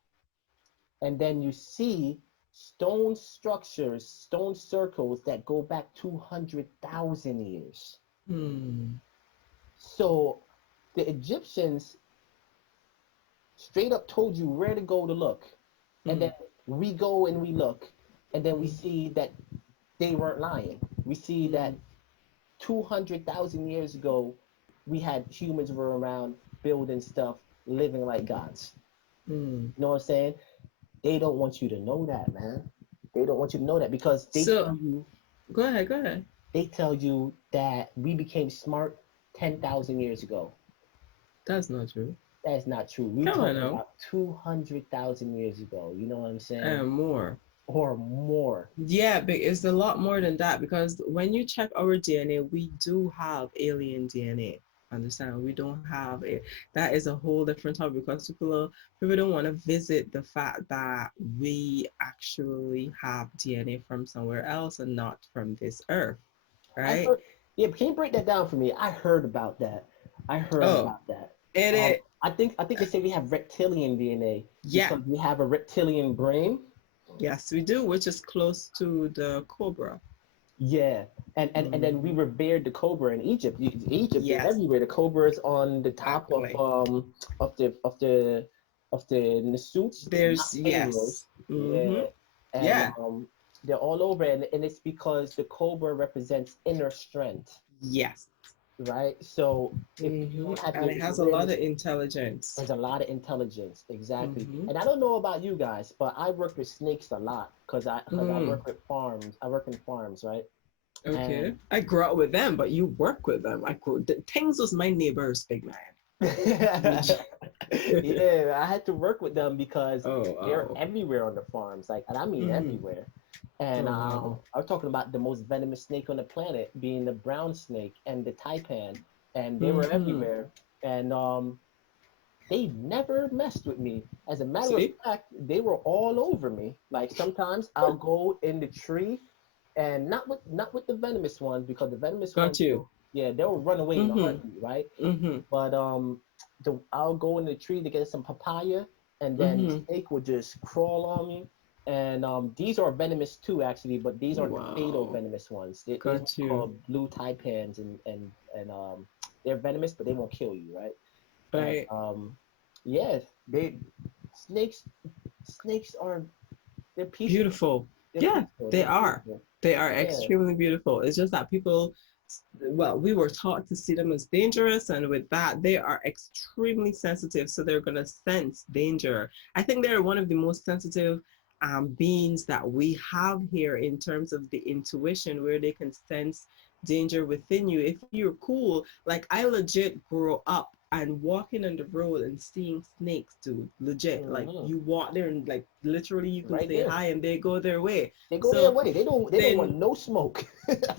and then you see stone structures, stone circles that go back 200,000 years. Mm. So the Egyptians straight up told you where to go to look. And then Mm. we go and we look, and then we Mm. see that they weren't lying. We see that Mm. 200,000 years ago, we had humans were around building stuff, living like gods. Mm. You know what I'm saying? They don't want you to know that, man. They don't want you to know that because So go ahead, go ahead. they tell you that we became smart 10,000 years ago. That's not true. That is not true. We Come on talking now. about 200,000 years ago. You know what I'm saying? And more. Or more. Yeah, but it's a lot more than that, because when you check our DNA, we do have alien DNA. Understand? We don't have it. That is a whole different topic, because people don't want to visit the fact that we actually have DNA from somewhere else and not from this earth, I right? heard. Yeah, can you break that down for me? I heard about that. I heard Oh, about that. and it I think they say we have reptilian DNA yeah, because we have a reptilian brain. yes, we do, which is close to the cobra. Yeah, and then we Mhm. revered the cobra in Egypt. Egypt is Yes, everywhere. The cobra is on the top exactly. of the of the of the Nasuts, not There's pharaohs. yes. Yeah, and Yeah. they're all over, and it's because the cobra represents inner strength, Yes. right? So if you have And your it if has you're a wearing lot this, of intelligence. there's a lot of intelligence, exactly. Mm-hmm. And I don't know about you guys, but I work with snakes a lot because I Mm. work with farms. I work in farms, right? Okay. And I grew up with them, but you work with them. The Things was my neighbor's big man. Yeah, I had to work with them because they're Oh, everywhere on the farms, like, and I mean mm-hmm. everywhere. And Oh, wow. I was talking about the most venomous snake on the planet being the brown snake and the taipan, and they were Mm-hmm. everywhere. And they never messed with me. As a matter of See? fact, they were all over me. Like sometimes I'll go in the tree, and not with the venomous ones, because the venomous Got ones you. will, yeah, they'll run away in a Mm-hmm. heartbeat, right? Mm-hmm. But I'll go in the tree to get some papaya, and then the Mm-hmm. snake will just crawl on me. And these are venomous too, actually, but these aren't the fatal Wow. venomous ones. There's Got ones you. called blue taipans, and they're venomous, but they won't kill you, right? And Right. yeah, they snakes snakes are they're peaceful. Beautiful. They're Yeah, peaceful. they They're are. beautiful. They are Yeah. extremely beautiful. It's just that people, well, we were taught to see them as dangerous, and with that, they are extremely sensitive. So they're going to sense danger. I think they're one of the most sensitive beings that we have here in terms of the intuition, where they can sense danger within you. If you're cool, like I legit grow up and walking on the road and seeing snakes, dude, legit. Like Hmm. you walk there and like literally you can Right say there. hi and they go their way. They go their So way. They don't want then no smoke.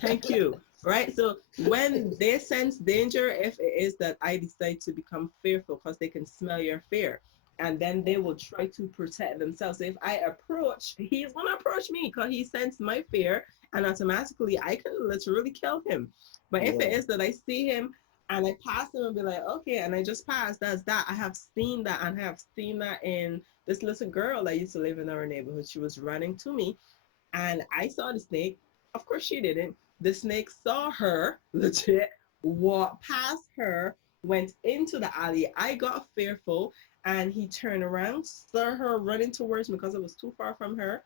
thank you. Right. So when they sense danger, if it is that I decide to become fearful because they can smell your fear, and then they will try to protect themselves. So if I approach, he's gonna approach me because he sensed my fear, and automatically I can literally kill him. But if it Yeah. is that I see him and I pass him and be like, okay, and I just pass, that's that. I have seen that, and I have seen that in this little girl that used to live in our neighborhood. She was running to me and I saw the snake. Of course, she didn't. The snake saw her, legit, walked past her, went into the alley. I got fearful, and he turned around, saw her running towards me because it was too far from her,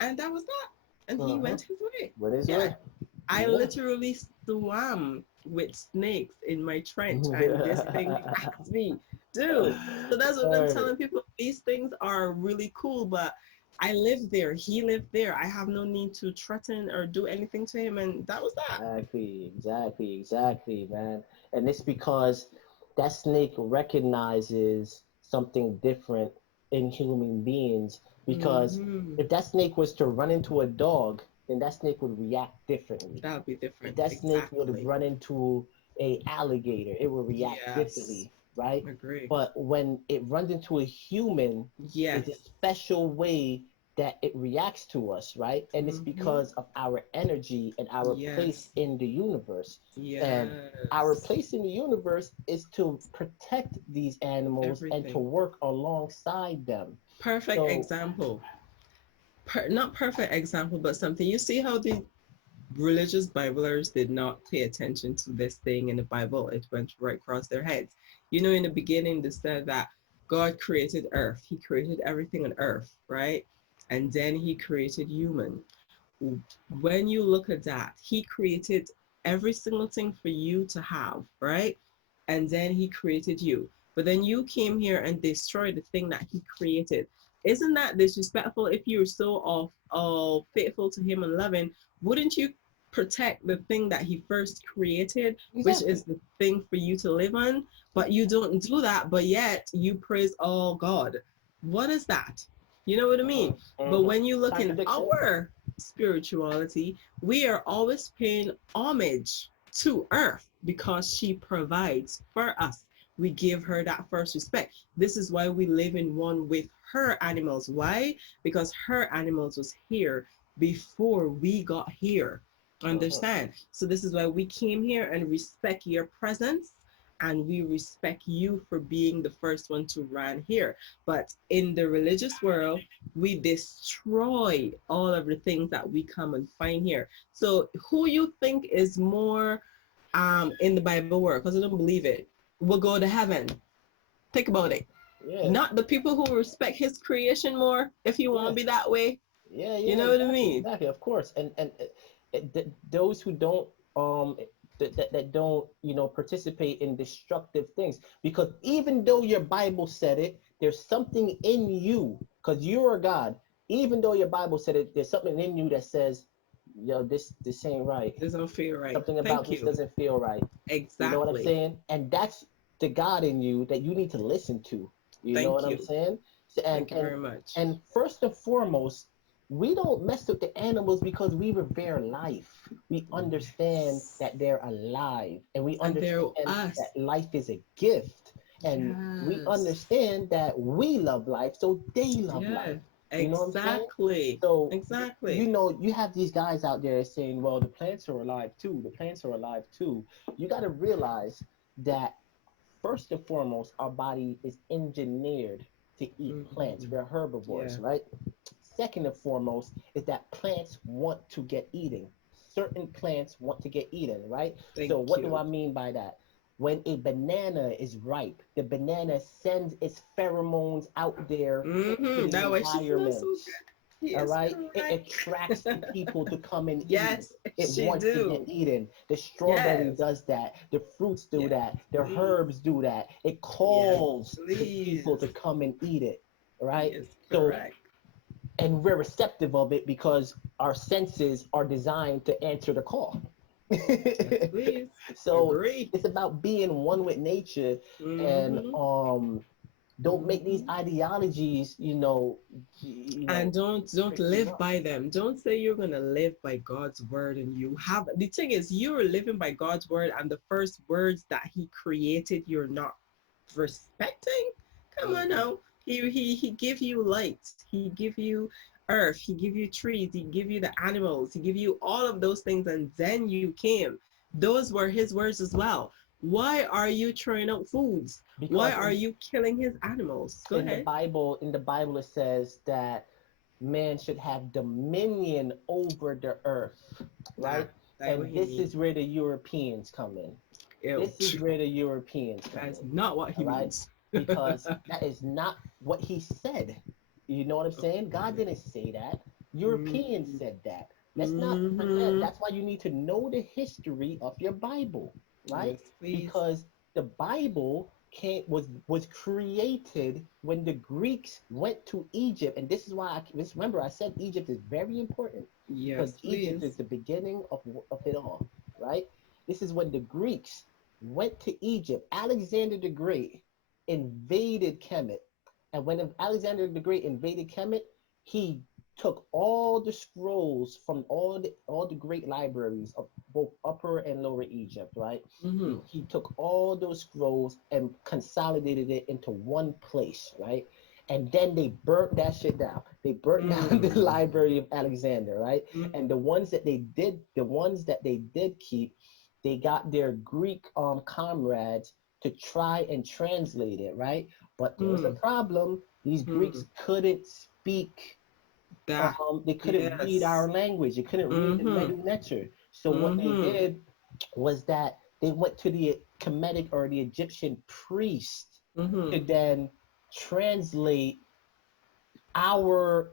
and that was that. And he Uh-huh. went his way. Went his Yeah, way. I Yeah. literally swam with snakes in my trench, and this thing asked me, dude. So that's what I'm Right. telling people. These things are really cool, but I lived there. He lived there. I have no need to threaten or do anything to him, and that was that. Exactly, man. And it's because that snake recognizes something different in human beings. Because Mm-hmm. if that snake was to run into a dog, then that snake would react differently. That would be If different. that snake would have Exactly. run into a alligator, it would react Yes. differently, right? Agree. But when it runs into a human, Yes. it's a special way that it reacts to us, right? And it's Mm-hmm. because of our energy and our place Yes. in the universe. And our Yes. place in the universe is to protect these animals and to Everything. work alongside them. Perfect So, example. Not perfect example, but something. You see how the religious Biblers did not pay attention to this thing in the Bible. It went right across their heads. You know, in the beginning, they said that God created earth. He created everything on earth, right? And then he created human. When you look at that, he created every single thing for you to have, right? And then he created you. But then you came here and destroyed the thing that he created. Isn't that disrespectful? If you're so all faithful to him and loving, wouldn't you protect the thing that he first created, which exactly. is the thing for you to live on? But you don't do that, but yet you praise all God. What is that? You know what I Hmm. mean? But Hmm. when you look in Contradiction. our spirituality, we are always paying homage to Earth because she provides for us. We give her that first respect. This is why we live in one with her animals. Why? Because her animals was here before we got here. Hmm. Understand? So this is why we came here and respect your presence, and we respect you for being the first one to run here. But in the religious world, we destroy all of the things that we come and find here. So who you think is more in the Bible world, because I don't believe it, will go to heaven? Think about it. Yeah. Not the people who respect his creation more, if you want Yeah. to be that way. Yeah, You yeah, know what I exactly, mean? exactly. Of course, and those who don't that don't participate in destructive things, because even though your Bible said it, there's something in you, because you're a God. Even though your Bible said it, there's something in you that says, "Yo, this ain't right. Doesn't feel right. Something about Thank this you. doesn't feel right." You know what I'm Exactly. saying? And the God in you that you need to listen to. You know Thank what I'm you. saying? So, Thank you very much. and first and foremost, we don't mess with the animals because we revere life. We understand that they're alive, and we And they're understand us. that life is a gift, and we Yes. understand that we love life, so they love Yeah. life. You know what I'm saying? Exactly. So, Exactly. you know, you have these guys out there saying, well, the plants are alive too. The plants are alive too. You got to realize that first and foremost, our body is engineered to eat plants. Mhm. We're herbivores, Yeah. right? Second and foremost is that plants want to get eaten. Certain plants want to get eaten, right? So, Thank what do I you. mean by that? When a banana is ripe, the banana sends its pheromones out there into the That way she smells so environment. good. All Yes, right, it correct. attracts the people to come and eat it. Yes, It she wants to get do. eaten. The strawberry Yes. does that. The fruits do Yes, that. The please. herbs do that. It Yes, calls the people please. to come and eat it. Right. Yes, So, correct. and we're receptive of it because our senses are designed to answer the call. Yes, please. So Agree. it's about being one with nature, and Mm-hmm. don't make these Mm-hmm. ideologies, And don't trip you live up. by them. Don't say you're gonna live by God's word and you have the thing is you're living by God's word and the first words that He created you're not respecting. Come on Mhm. now. He give you light. He give you earth. He give you trees. He give you the animals. He give you all of those things, and then you came. Those were His words as well. Why are you throwing out foods? Why Because are you killing His animals? Go ahead. in the Bible, it says that man should have dominion over the earth, right? That that what And he this means. is where the Europeans come in. Ew. This is where the Europeans come That's in, not what he all right? means. Because that is not what he said. You know what I'm saying? God didn't say that. Europeans Mm-hmm. said that. Let's not forget. Mm-hmm. That's why you need to know the history of your Bible, right? Yes, please. Because the Bible was created when the Greeks went to Egypt, and this is why just remember I said Egypt is very important because Yes, Egypt is please. the beginning of it all, right? This is when the Greeks went to Egypt. Alexander the Great invaded Kemet, and when Alexander the Great invaded Kemet, he took all the scrolls from all the great libraries of both Upper and Lower Egypt, right? Mm-hmm. He took all those scrolls and consolidated it into one place, right? And then they burnt that shit down. They burnt down the Mm-hmm. Library of Alexander, right? And the ones that they did keep, they got their Greek comrades to try and translate it, right? But there was a Mm-hmm. problem. These Greeks couldn't speak, That. they couldn't read Yes. our language. They couldn't read the Mm-hmm. Medu Neter. So what they Mm-hmm. did was that they went to the Kemetic or the Egyptian priest Mm-hmm. to then translate our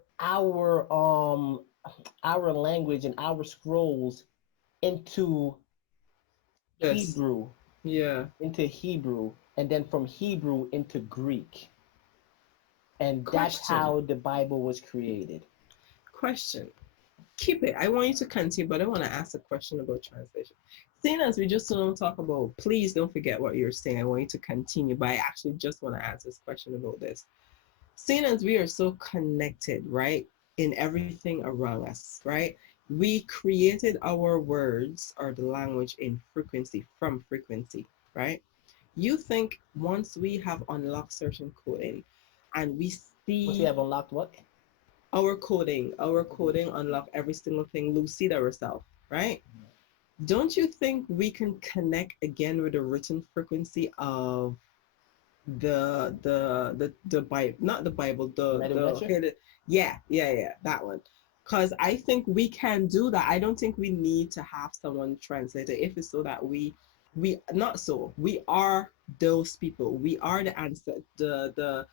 language and our scrolls into Yes. Hebrew, Yeah. and then from Hebrew into Greek. And that's Question. how the Bible was created. Question. Keep it. I want you to continue, but I want to ask a question about translation. Seeing as we just don't talk about, please don't forget what you're saying. I want you to continue, but I actually just want to ask this question about this. Seeing as we are so connected, right, in everything around us, right? We created our words or the language in frequency from frequency, right? You think once we have unlocked certain coding and we Once we see have unlocked what? our coding unlock every single thing Lucida herself, right? Don't you think we can connect again with the written frequency of the Bible, not the Bible, Medu Neter? yeah, that one. Because I think we can do that. I don't think we need to have someone translate it if it's so that we not so we are those people. We are the answer, the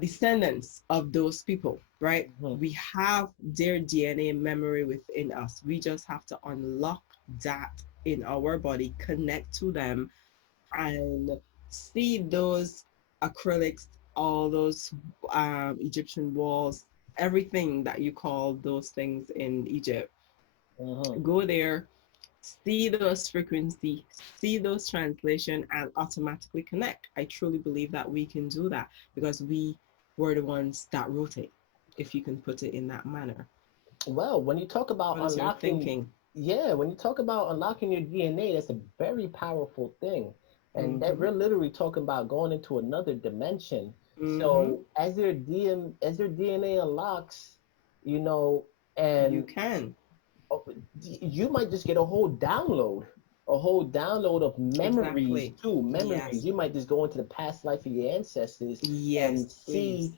descendants of those people, right? Mhm. We have their DNA memory within us. We just have to unlock that in our body, connect to them, and see those acrylics, all those Egyptian walls, everything that you call those things in Egypt. Mhm. Go there, see those frequency, see those translation, and automatically connect. I truly believe that we can do that because we were the ones that wrote it, if you can put it in that manner. Well, when you talk about What is your unlocking, thinking? yeah, when you talk about unlocking your DNA, that's a very powerful thing. And that Mm-hmm. we're literally talking about going into another dimension. Mm-hmm. So as your DNA unlocks, you know, You and can. oh, you might just get a whole download of memories Exactly. too. Memories. Yes. You might just go into the past life of your ancestors Yes, and please.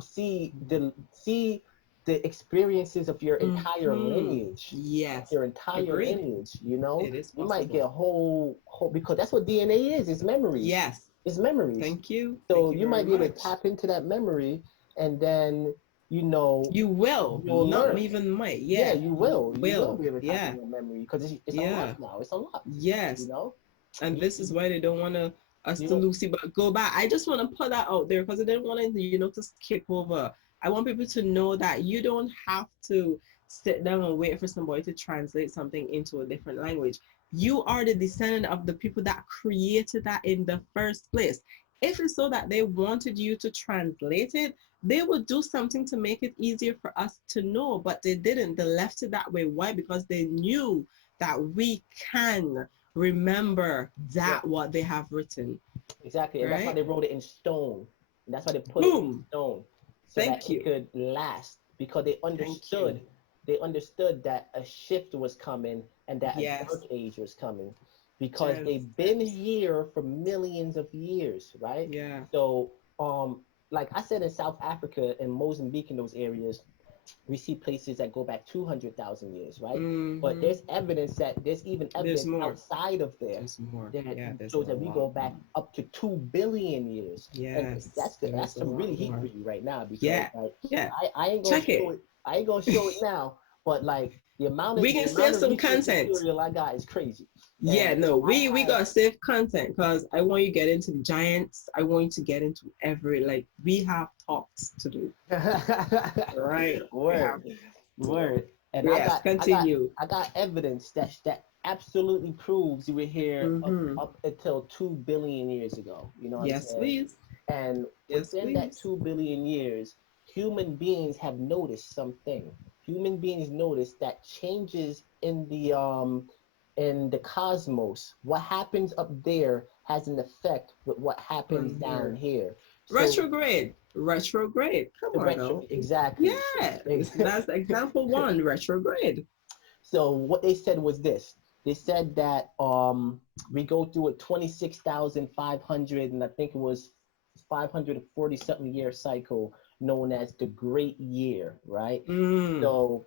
see the experiences of your entire Mm-hmm. lineage. Of Yes. your entire Agreed. lineage, you know? It is You might get possible. a whole because that's what DNA is, it's memories. Yes. It's memories. Thank you. So Thank you you very might be able to much. tap into that memory and then you know You will, you'll not learn. even might. Yeah, Yeah, you you will will. be able to tap Yeah, into your memory because it's yeah, unlocked now. It's unlocked. You yes. know, And you this is why they don't want to us you to don't. Lucy but go back. I just want to put that out there because I didn't want to, to skip over. I want people to know that you don't have to sit down and wait for somebody to translate something into a different language. You are the descendant of the people that created that in the first place. If it's so that they wanted you to translate it, they would do something to make it easier for us to know, but they didn't. They left it that way. Why? Because they knew that we can remember Yeah, that what they have written, exactly, and that's why right? they wrote it in stone. And that's why they put it in Boom. stone so that Thank it you. could last because Thank you. they understood that a shift was coming and that a Yes. dark age was coming because Gems, they've been gems. here for millions of years, right? Yeah. So, like I said in South Africa and Mozambique in those areas, we see places that go back 200,000 years, right? But Mm-hmm. there's evidence that there's even There's evidence more. outside of there There's more. that Yeah, there's a shows that we go lot back more. up to 2 billion years, and Yes, that's there's a some lot really heat for more. you right now because Yeah. like Yeah. I ain't gonna Check show it. it. I ain't gonna show it now, but like We the can amount save of some research content. material I got is crazy, Yeah, and no, I we have got save content because I want you to get into the giants. I want you to get into every like we have talks to do. Right. We have word, to. word, and Yes, continue. I got evidence that absolutely proves you were here Mm-hmm. up until 2 billion years ago. You know what I'm Yes, saying? please. And Yes, within that please. 2 billion years, human beings have noticed something. Human beings noticed that changes in the cosmos. What happens up there has an effect with what happens On down here. here. So Retrograde. Retrograde. the Come on retro now. exactly. Yeah. That's example one. Retrograde. So what they said was this. They said that we go through a 26,500 and I think it was 540 something year cycle known as the Great Year, right? Mm. So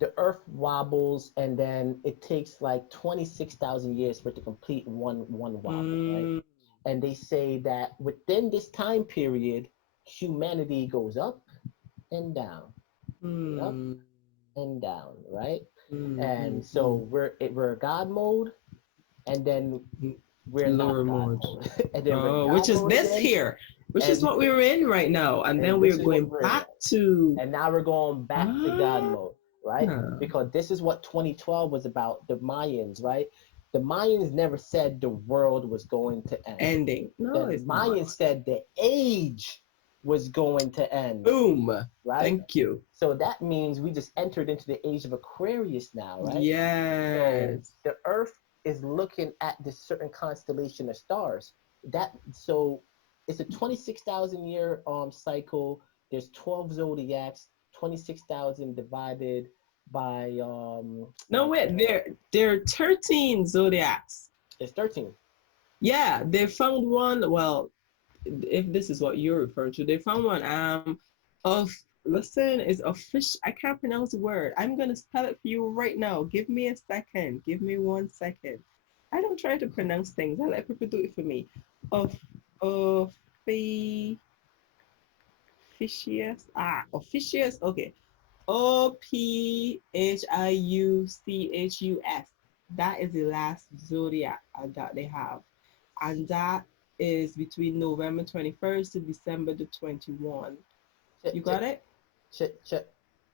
the Earth wobbles and then it takes like 26,000 years for it to complete one wobble, right? Mm. And they say that within this time period, humanity goes up and down, up Mm. and down, right? Mm. And Mm. so we're God mode, and then Mm. we're Lower not God mode. mode, and then we're Oh, which God is mode this again, here, which is and what we're in right now. And then this we're is what going we're in back now. to And now we're going back to God ah, mode, right? Because this is what 2012 was about, the Mayans, right? The Mayans never said the world was going to end. ending. No, The it's not. Mayans said the age was going to end, Boom. right? Thank you. So that means we just entered into the age of Aquarius now, right? So Yes. the Earth is looking at this certain constellation of stars. So it's a 26,000 year cycle. There's 12 zodiacs. 26,000 divided by No, wait, there are 13 zodiacs. it's 13. Yeah, they found one. Well, if this is what you're referring to, they found one of listen, is a fish. I can't pronounce the word. I'm gonna spell it for you right now. Give me a second. Give me 1 second. I don't try to pronounce things. I let people do it for me. Of officious. Okay. Ophiuchus. That is the last zodiac that they have. And that is between November 21st to December the 21. Check, You check, got it? check, check.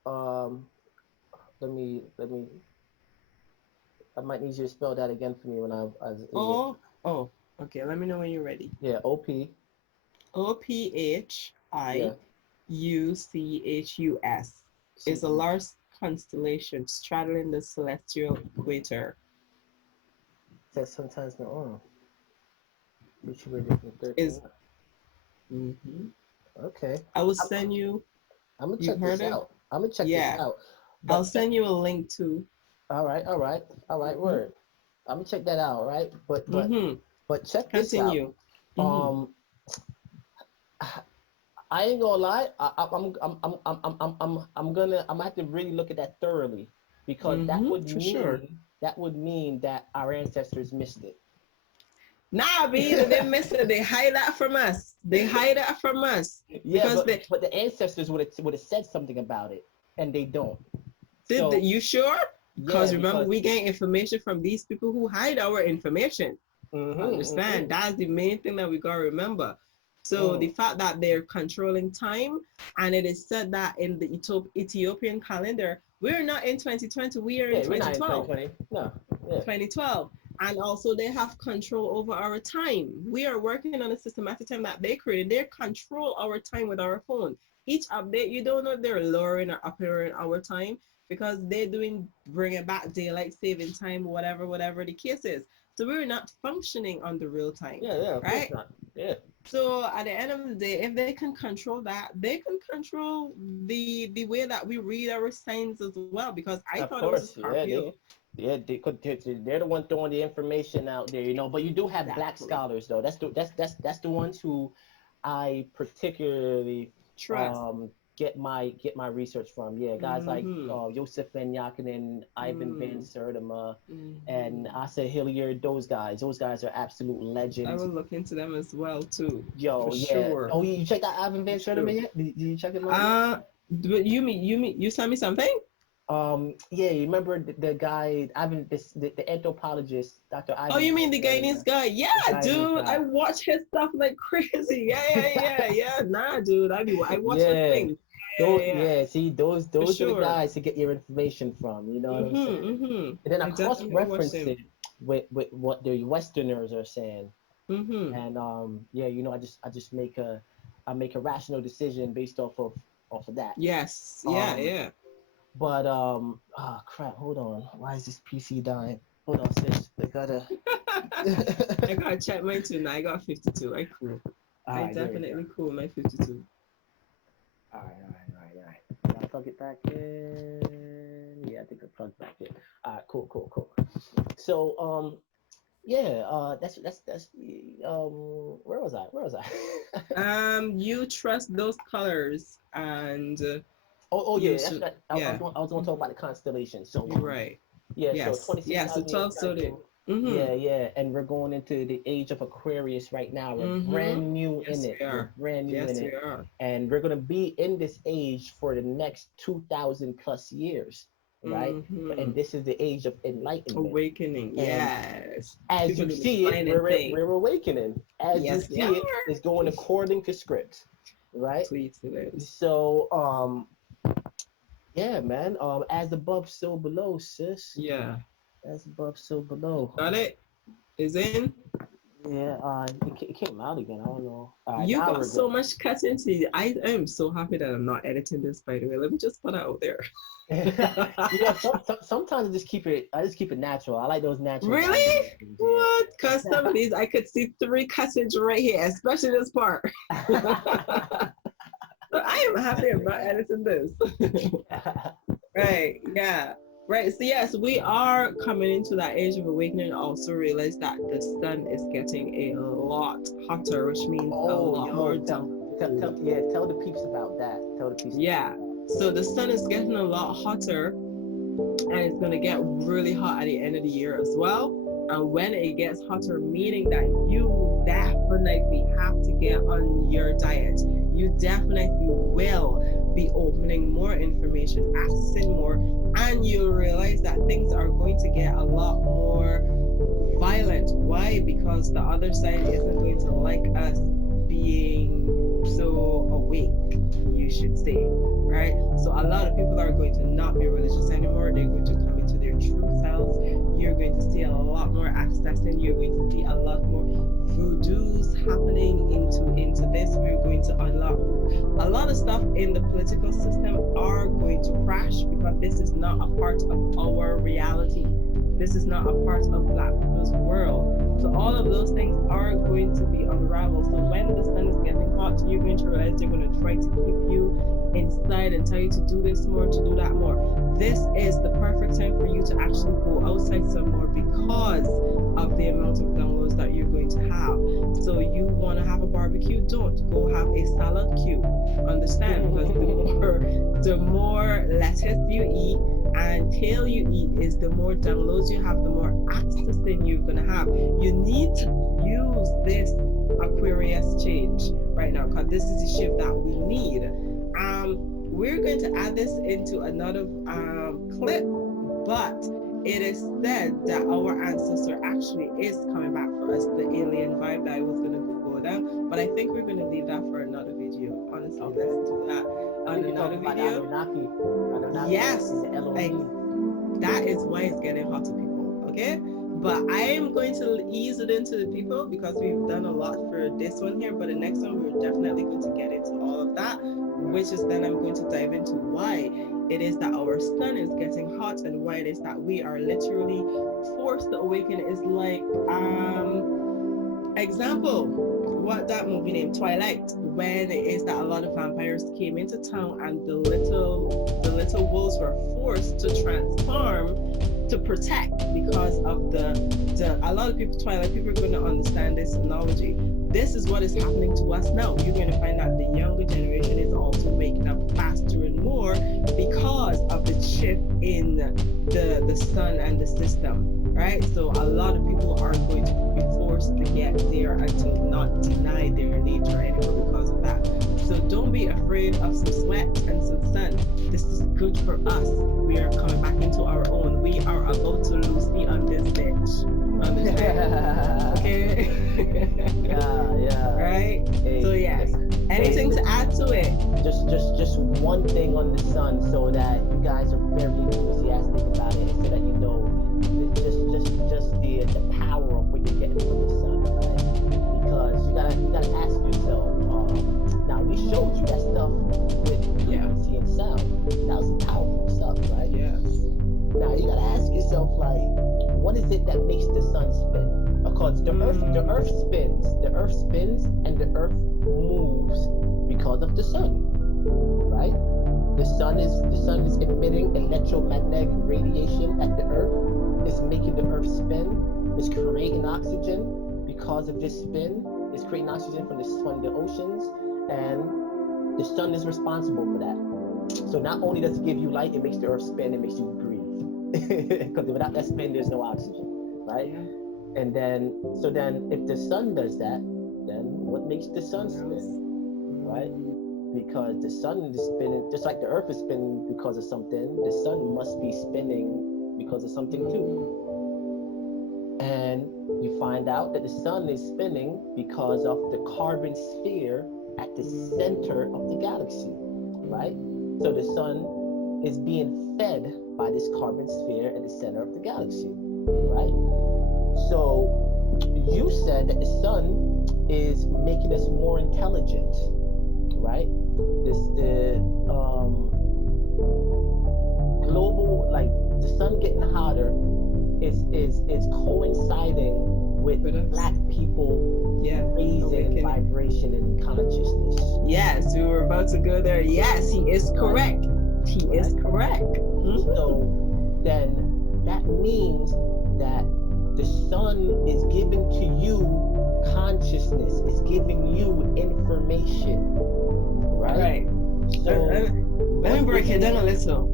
Um, let me I might need you to spell that again for me when yeah. Oh, okay. Let me know when you're ready. Yeah, OP. OPHIUCHUS Yeah. is a large constellation straddling the celestial equator. That sometimes no. Which were different 13. Is Okay. I will send you. I'm gonna You check heard this it? out. I'm gonna check Yeah. this out. I'll send you a link to. All right. Word. I'm gonna check that out. Right. But check this out. Continue. I ain't gonna lie. I'm gonna have to really look at that thoroughly because that would mean that our ancestors missed it. Nah, B, they didn't miss it. They hide that from us. Yeah, but the ancestors would have said something about it, and they don't. You sure? Yeah, remember, we gain information from these people who hide our information. Understand? That's the main thing that we gotta remember. So the fact that they're controlling time, and it is said that in the Ethiopian calendar, we're not in 2020, we are in 2012. We're not in 2020. No. Yeah. 2012. And also they have control over our time. We are working on a systematic time that they created. They control our time with our phone. Each update, you don't know if they're lowering or upping our time because they're bringing back daylight saving time, whatever the case is. So we're not functioning on the real time. Yeah, right? Not. Yeah. So at the end of the day, if they can control that, they can control the way that we read our signs as well. Because I thought it was a Scorpio. They're the one throwing the information out there, you know. But you do have black scholars, though. That's the ones who I particularly trust. Get my research from. Yeah, guys like Joseph Van Yakinen, Ivan Van Sertima, and Asa Hilliard. Those guys are absolute legends. I will look into them as well too. Yo, for yeah. Sure. Oh, you checked out Ivan Van Sertima yet? Did you check him out? But you sent me something? Yeah, you remember the guy, the anthropologist, Dr. Ivan. Oh, you mean the Guyanese guy? Yeah, dude, I watch his stuff like crazy. Yeah. Nah, dude, I watch his things. See, those are the guys to get your information from. You know what I'm saying? And then I cross-reference it with what the Westerners are saying. And you know, I just make a rational decision based off of that. Yes. Yeah. But oh crap, hold on. Why is this PC dying? Hold on, sis. I gotta check mine too. Now I got 52. I cool. I definitely cool my 52. All right. Did I plug it back in? Yeah, I think I plugged back in. All right, cool. So that's where was I? You trust those colors and Oh yeah, that's right. I was going to talk about the constellation. So right. Yeah. Yes. So 26. Yes. The 12 zodiac. Yeah, and we're going into the age of Aquarius right now. We're brand new in it. We're brand new in it. We are. And we're gonna be in this age for the next 2,000 plus years, right? And this is the age of enlightenment, awakening. Yes. As you see it, we're awakening. As you see it, it's going according to script, right? Please do it. So yeah, man. As above, so below, sis. Yeah. As above, so below. Got it? Is in? Yeah, it came out again. I don't know. You got so much cutting to. I am so happy that I'm not editing this, by the way. Let me just put it out there. Sometimes I just keep it natural. I like those natural. Really? What? Because some of these I could see 3 cuttings right here, especially this part. I am happy about editing this. Right, yeah. Right, so yes, we are coming into that age of awakening. Also realize that the sun is getting a lot hotter, which means a lot more. Tell the peeps about that. Yeah, so the sun is getting a lot hotter, and it's going to get really hot at the end of the year as well. And when it gets hotter, meaning that you definitely have to get on your diet. You definitely will be opening more information, accessing more, and you'll realize that things are going to get a lot more violent. Why? Because the other side isn't going to like us being so awake, you should say, right? So a lot of people are going to not be religious anymore. They're going to come into their true selves. You're going sin. You're going to see a lot more voodoos happening into this. We're going to unlock a lot of stuff in the political system are going to crash, because this is not a part of our reality. This is not a part of Black people's world. So all of those things are going to be unraveled. So when the sun is getting hot, you're going to realize they're going to try to keep you inside and tell you to do this more, to do that more. This is the perfect time for you to actually go outside some more, because of the amount of downloads that you're going to have. So you want to have a barbecue, don't go have a salad queue. Understand? Because the more lettuce you eat and kale you eat is the more downloads you have, the more access then you're going to have. You need to use this Aquarius change right now, because this is the shift that we need. We're going to add this into another clip, but it is said that our ancestor actually is coming back for us, the alien vibe that I was going to go down, but I think we're going to leave that for another video. Honestly, Okay. let's do that on another video. Anunnaki, Yes, the Elohim. that is why it's getting hot to people, okay? But I am going to ease it into the people, because we've done a lot for this one here, but the next one we're definitely going to get into all of that, which is then I'm going to dive into why it is that our sun is getting hot, and why it is that we are literally forced to awaken. Is like example, what that movie named Twilight, when it is that a lot of vampires came into town and the little wolves were forced to transform to protect, because of the a lot of people, Twilight people are going to understand this analogy. This is what is happening to us now. You're going to find that the younger generation is also waking up faster and more because of the shift in the sun and the system, right? So a lot of people are going to be forced to get there and to not deny their nature anymore because of that. So don't be afraid of some sweat and some sun. This is good for us. We are coming back into our own. We are about to Lucy on this bitch. Okay. Yeah. Right. Hey, So yes. Anything to add to it? Just one thing on the sun, so that you guys are very enthusiastic about it, so that you know just the power of what you're getting from the sun, right? Because you gotta ask yourself. Now we showed you that stuff with frequency and sound. That was some powerful stuff, right? Yes. Now you gotta ask yourself, like, what is it that makes the sun spin? Because the earth spins, and the earth moves because of the sun, right? The sun is emitting electromagnetic radiation at the earth. It's making the earth spin. It's creating oxygen because of this spin. It's creating oxygen from the oceans, and the sun is responsible for that. So not only does it give you light, it makes the earth spin, it makes you breathe. Because without that spin, there's no oxygen, right? Yeah. And then if the sun does that, then what makes the sun spin, right? Because the sun is spinning, just like the earth is spinning because of something, the sun must be spinning because of something too. And you find out that the sun is spinning because of the carbon sphere at the center of the galaxy, right? So the sun is being fed by this carbon sphere at the center of the galaxy, right? So you said that the sun is making us more intelligent, right? The global, like the sun getting hotter is coinciding with Black people raising vibration and consciousness. Yes, we were about to go there. Yes, he is correct. He is correct. Mm-hmm. So then that means that the sun is giving to you consciousness, it's giving you information, right? So let me break it down a little.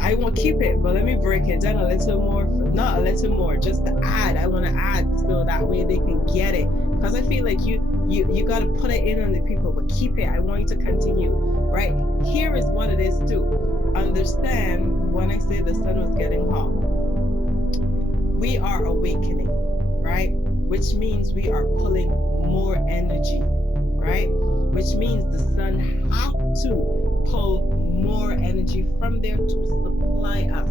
I won't keep it, but let me break it down a little more. Not a little more, just to add. I want to add so that way they can get it. Because I feel like you got to put it in on the people, but keep it. I want you to continue, right? Here is what it is too. Understand when I say the sun was getting hot. We are awakening, right? Which means we are pulling more energy, right? Which means the sun has to pull more energy from there to supply us,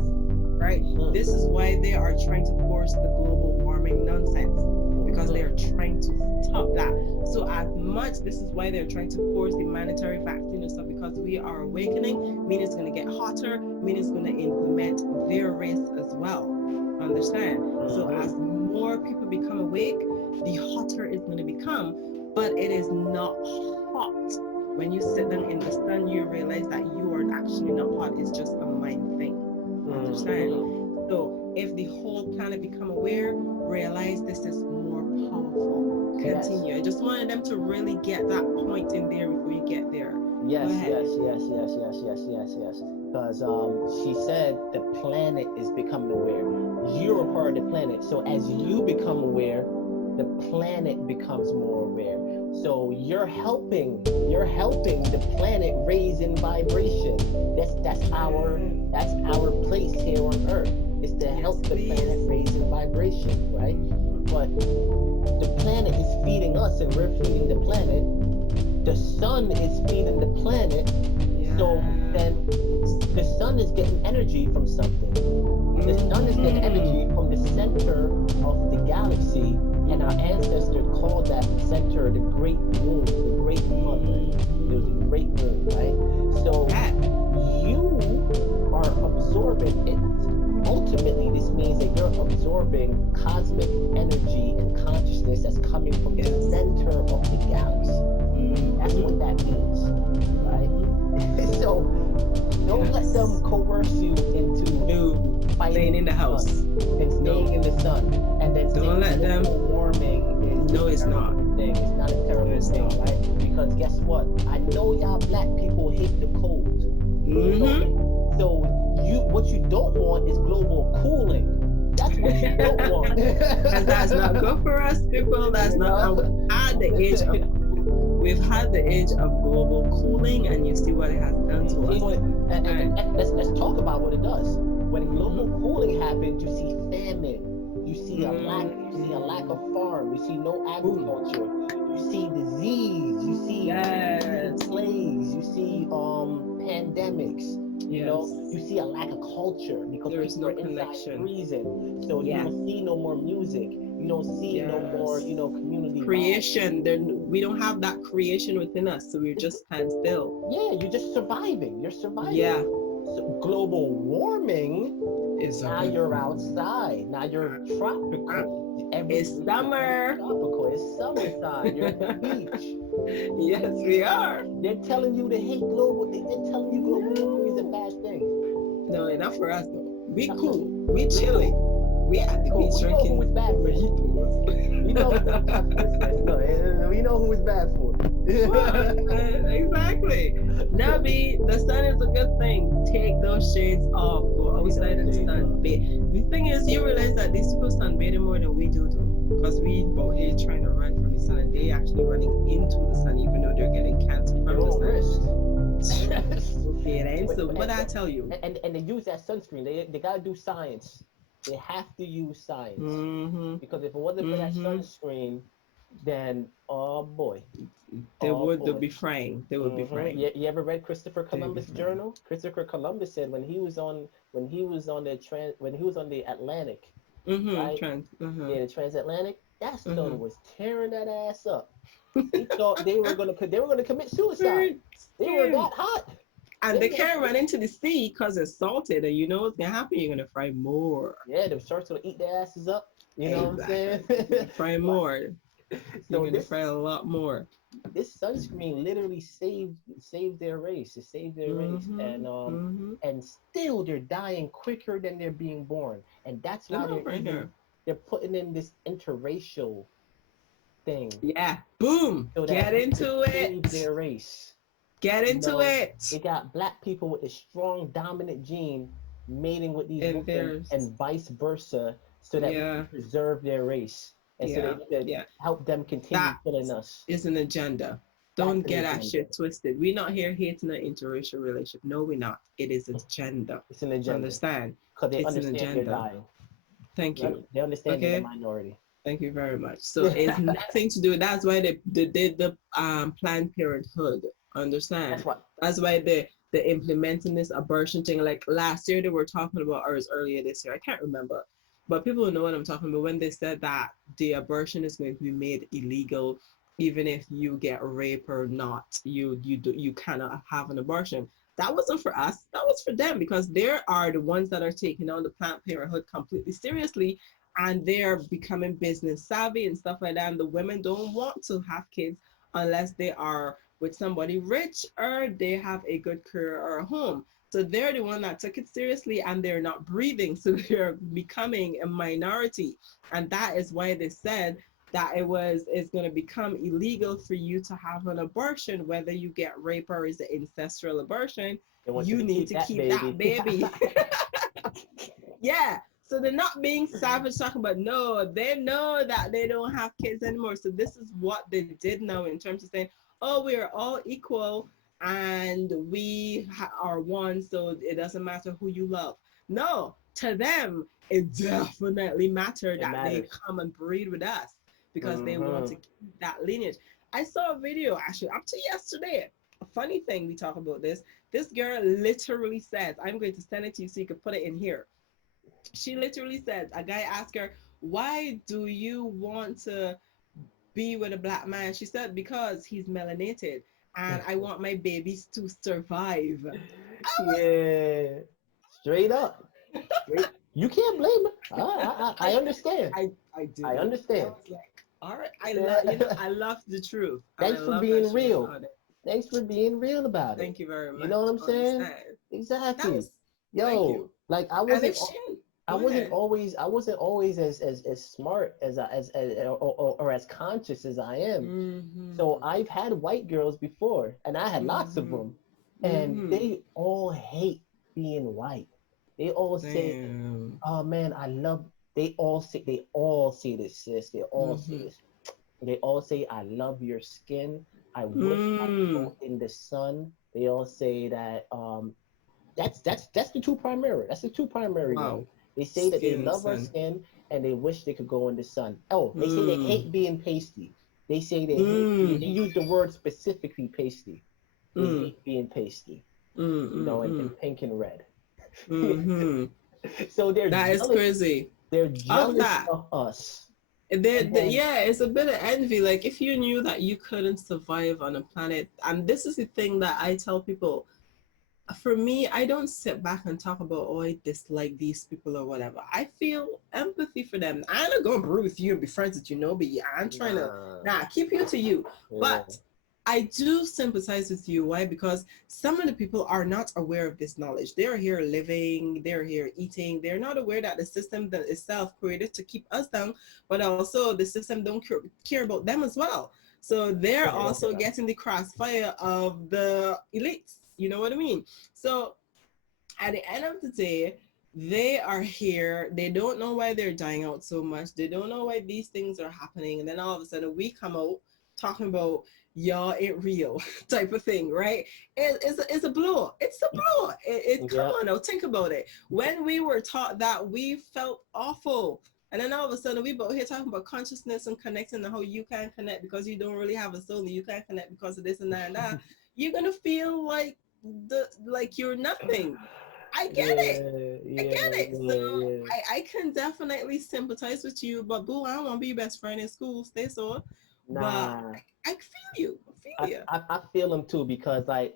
right? This is why they are trying to force the global warming nonsense, because they are trying to stop that. So as much, this is why they're trying to force the mandatory vaccine and stuff, because we are awakening, meaning it's going to get hotter, meaning it's going to implement their race as well. Understand? So as more people become awake, the hotter it's going to become, but it is not hot. When you sit down in the sun, you realize that you are actually not hot. It's just a mind thing. Understand? So if the whole planet become aware, realize this is more powerful. Continue. Yes. I just wanted them to really get that point in there before you get there. Yes. Because she said the planet is becoming aware. You're a part of the planet. So as you become aware, the planet becomes more aware. So you're helping the planet raise in vibration. That's our place here on Earth, is to help the planet raise in vibration, right? But the planet is feeding us and we're feeding the planet. The sun is feeding the planet. So then the sun is getting energy from something. The sun is getting energy from the center of the galaxy, and our ancestors called that center the Great Moon, the Great Mother. It was a great moon, right? So you are absorbing it. Ultimately, this means that you're absorbing cosmic energy and consciousness that's coming from the center of the galaxy. That's what that means, right? So don't let them coerce you into staying in the house and staying in the sun, and then don't let them warming is no, it's not thing. It's not a terrible thing, right? Because guess what? I know y'all black people hate the cold. So what you don't want is global cooling. That's what you don't want. And that's not good for us, people. That's not. We've had the age of global cooling, and you see what it has done to us. And let's talk about what it does. When global cooling happens, you see famine. You see a lack of farm. You see no agriculture. You see disease. You see plagues. You see pandemics. You know, you see a lack of culture because there is no people are connection. Freezing. So you don't see no more music. You don't see no more, community creation. We don't have that creation within us, so we're just stand still. Yeah, you're just surviving. You're surviving. Yeah. So global warming is now you're outside. Now you're tropical. It's summer. Tropical. It's summertime. You're at the beach. Yes, we are. They're telling you to hate global. They're telling you global warming is a bad thing. No, not for us though. We cool. We chilling. We at the beach drinking. Who is bad for you? We know who is bad for. We know who is bad for. Exactly. Nabi, the sun is a good thing. Take those shades off. Go outside and sunbathe. The thing is, you realize that these people sunbathing more than we do, though, because we out here trying to run from the sun, and they actually running into the sun, even though they're getting cancer from the sun. Okay, it ain't so. But I tell you, and they use that sunscreen. They gotta do science. They have to use science because if it wasn't for that sunscreen, then oh boy, they'll be frying. They would be frying. You ever read Christopher Columbus' journal? Christopher Columbus said when he was on the Atlantic, right? The transatlantic, that sun was tearing that ass up. He thought they were gonna commit suicide. They were that hot. And they can't run into the sea because it's salted, and you know what's gonna happen? You're gonna fry more. Yeah, the sharks will eat their asses up. You know what I'm saying? Fry more. You're gonna fry a lot more. This sunscreen literally saved their race. It saved their race, and still they're dying quicker than they're being born, and that's why they're putting in this interracial thing. Yeah, boom. So get into it. Save their race. Get into it. They got black people with a strong dominant gene mating with these women and vice versa, so that we can preserve their race and so they can help them continue killing us. It's an agenda. Don't get that shit twisted. We're not here hating an interracial relationship. No, we're not. It is an agenda. It's an agenda. Understand? Because they understand they're dying. Thank you. They understand they're the minority. Thank you very much. So it's nothing to do. That's why they did the Planned Parenthood. Understand? That's why the implementing this abortion thing. Like last year they were talking about, or it was earlier this year, I can't remember. But people know what I'm talking about when they said that the abortion is going to be made illegal, even if you get raped or not, you cannot have an abortion. That wasn't for us. That was for them, because they are the ones that are taking on the Planned Parenthood completely seriously, and they're becoming business savvy and stuff like that. And the women don't want to have kids unless they are with somebody rich or they have a good career or a home. So they're the one that took it seriously, and they're not breathing. So they're becoming a minority. And that is why they said that it's going to become illegal for you to have an abortion, whether you get rape or is an ancestral abortion. You need to keep that baby. Yeah. So they're not being savage talking about, no, they know that they don't have kids anymore. So this is what they did now in terms of saying, oh, we are all equal and we are one, so it doesn't matter who you love. No, to them, it definitely mattered that they come and breed with us, because they want to keep that lineage. I saw a video actually up to yesterday. A funny thing, we talk about this. This girl literally says, I'm going to send it to you so you can put it in here. She literally said, a guy asked her, why do you want to be with a black man? She said, because he's melanated and I want my babies to survive. Yeah, straight up. You can't blame her. I understand. I do. I understand. I was like, all right, I love the truth. Thanks for being real. Thanks for being real about it. Thank you very much. You know what I'm saying? Exactly. Yo, like I wasn't always as smart as or as conscious as I am. Mm-hmm. So I've had white girls before, and I had lots of them, and they all hate being white. They all say, "Oh man, I love." They all say this, sis. They all say this. They all say, "I love your skin. I wish I could go in the sun." They all say that. That's the two primary. That's the two primary ones. They say that they love our skin and they wish they could go in the sun. Oh, they say they hate being pasty. They say they hate. They use the word specifically pasty. They hate being pasty. You know, and pink and red. So they're that jealous. is crazy. They're jealous of us. Yeah, it's a bit of envy. Like, if you knew that you couldn't survive on a planet, and this is the thing that I tell people. For me, I don't sit back and talk about, oh, I dislike these people or whatever. I feel empathy for them. I'm not gonna brew with you and be friends with you, no, but yeah, I'm trying to keep you to you. Yeah. But I do sympathize with you. Why? Because some of the people are not aware of this knowledge. They're here living, they're here eating. They're not aware that the system that itself created to keep us down, but also the system don't care about them as well. So they're also getting the crossfire of the elites. You know what I mean? So at the end of the day, they are here. They don't know why they're dying out so much. They don't know why these things are happening. And then all of a sudden we come out talking about, y'all ain't real type of thing, right? It's a blow. It's a blow. Come on now, think about it. When we were taught that, we felt awful. And then all of a sudden we both here talking about consciousness and connecting and how you can't connect because you don't really have a soul, and you can't connect because of this and that and that. You're gonna feel like you're nothing. I get it. I get it. So I can definitely sympathize with you, but boo, I don't want to be your best friend in school. Stay so. Nah. But I feel you. I feel them too, because I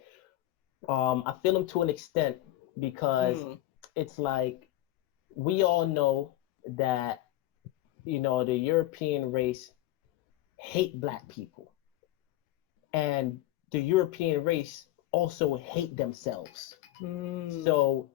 feel them to an extent, because it's like we all know that, you know, the European race hate black people, and the European race also hate themselves. So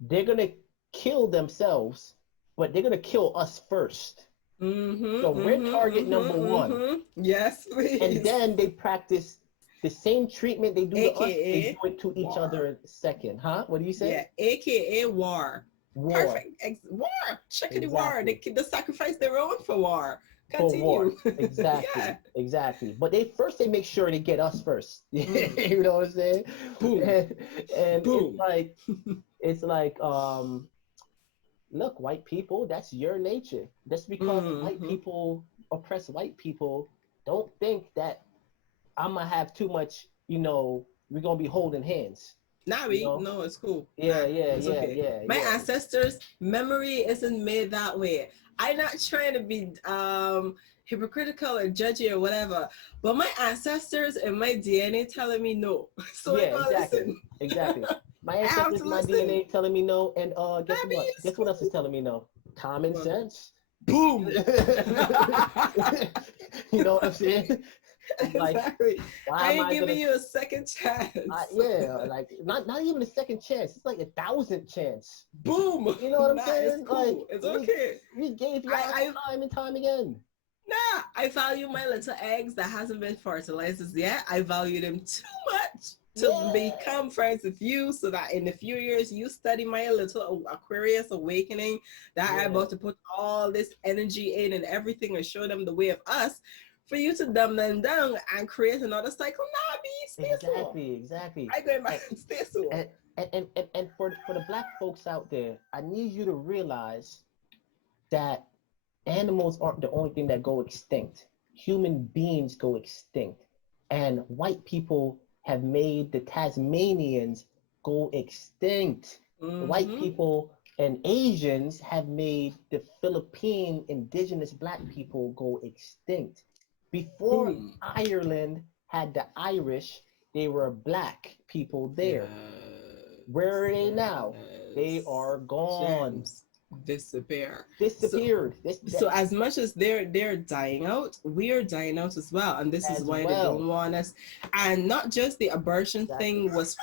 they're gonna kill themselves, but they're gonna kill us first. So we're target number one. Yes, please. And then they practice the same treatment they do to us, they do it to each other second. Huh? What do you say? Yeah, AKA war. Perfect. War. Chickadee war. They sacrifice their own for war. Continue. For war. Exactly. Exactly. But they make sure they get us first. You know what I'm saying? Boom. And Boom. It's like look, white people, that's your nature. Just because white people oppress white people, don't think that I'm gonna have too much, you know, we're gonna be holding hands. No, it's cool. Yeah, yeah, It's yeah, okay. yeah, My yeah. ancestors' memory isn't made that way. I'm not trying to be hypocritical or judgy or whatever, but my ancestors and my DNA telling me no. So I Yeah, gotta exactly. listen. Exactly. My I have ancestors, to my listen. DNA telling me no, and guess I mean, what? it's Guess what else is cool. telling me no? Common Well, sense. boom. You know what I'm saying? It's like, Exactly. why I am ain't I giving gonna? you a second chance. Yeah, like not even a second chance. It's like 1,000 chance. Boom. You know what I'm That is saying? Like cool. It's okay. we gave y'all I time and time again. Nah, I value my little eggs that hasn't been fertilized as yet. I value them too much to Yeah, become friends with you so that in a few years you study my little Aquarius awakening that I'm yeah, about to put all this energy in and everything and show them the way of us for you to dumb them down and create another cycle. Nah, be stay so. exactly. I go back And and stay so. and for the black folks out there, I need you to realize that animals aren't the only thing that go extinct. Human beings go extinct. And white people have made the Tasmanians go extinct. White Mm-hmm. people and Asians have made the Philippine indigenous black people go extinct. Before Boom. Ireland had the Irish, they were black people there. Where are Yes. they now? They Yes. are gone. Gems disappear. So Disappeared. so as much as they're dying out, we are dying out as well, and this is As why they don't well. want us. And not just the abortion Exactly. thing was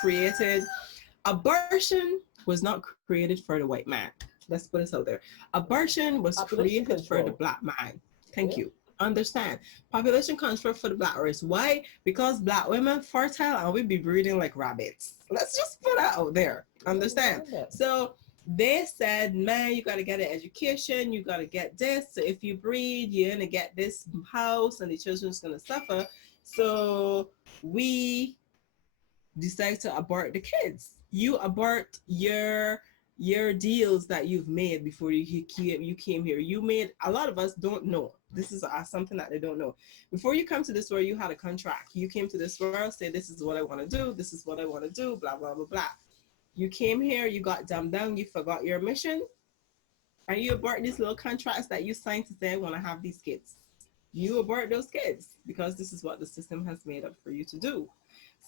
created. Abortion was not created for the white man. Let's put this out there. Abortion was Population created for the control. black man. Thank Yeah. you. Understand? Population control for the black race. Why? Because black women fertile and we be breeding like rabbits. Let's just put that out there. Yeah, we Understand? heard that. So they said, man, you got to get an education, you got to get this. So if you breed, you're going to get this house and the children's going to suffer. So we decide to abort the kids. You abort your deals that you've made before you came here. You made a lot of us don't know. This is something that they don't know. Before you come to this world, you had a contract. You came to this world, say this is what I want to do. This is what I want to do. Blah blah blah blah. You came here, you got dumbed down, you forgot your mission, and you abort these little contracts that you signed to say I want to have these kids. You abort those kids because this is what the system has made up for you to do.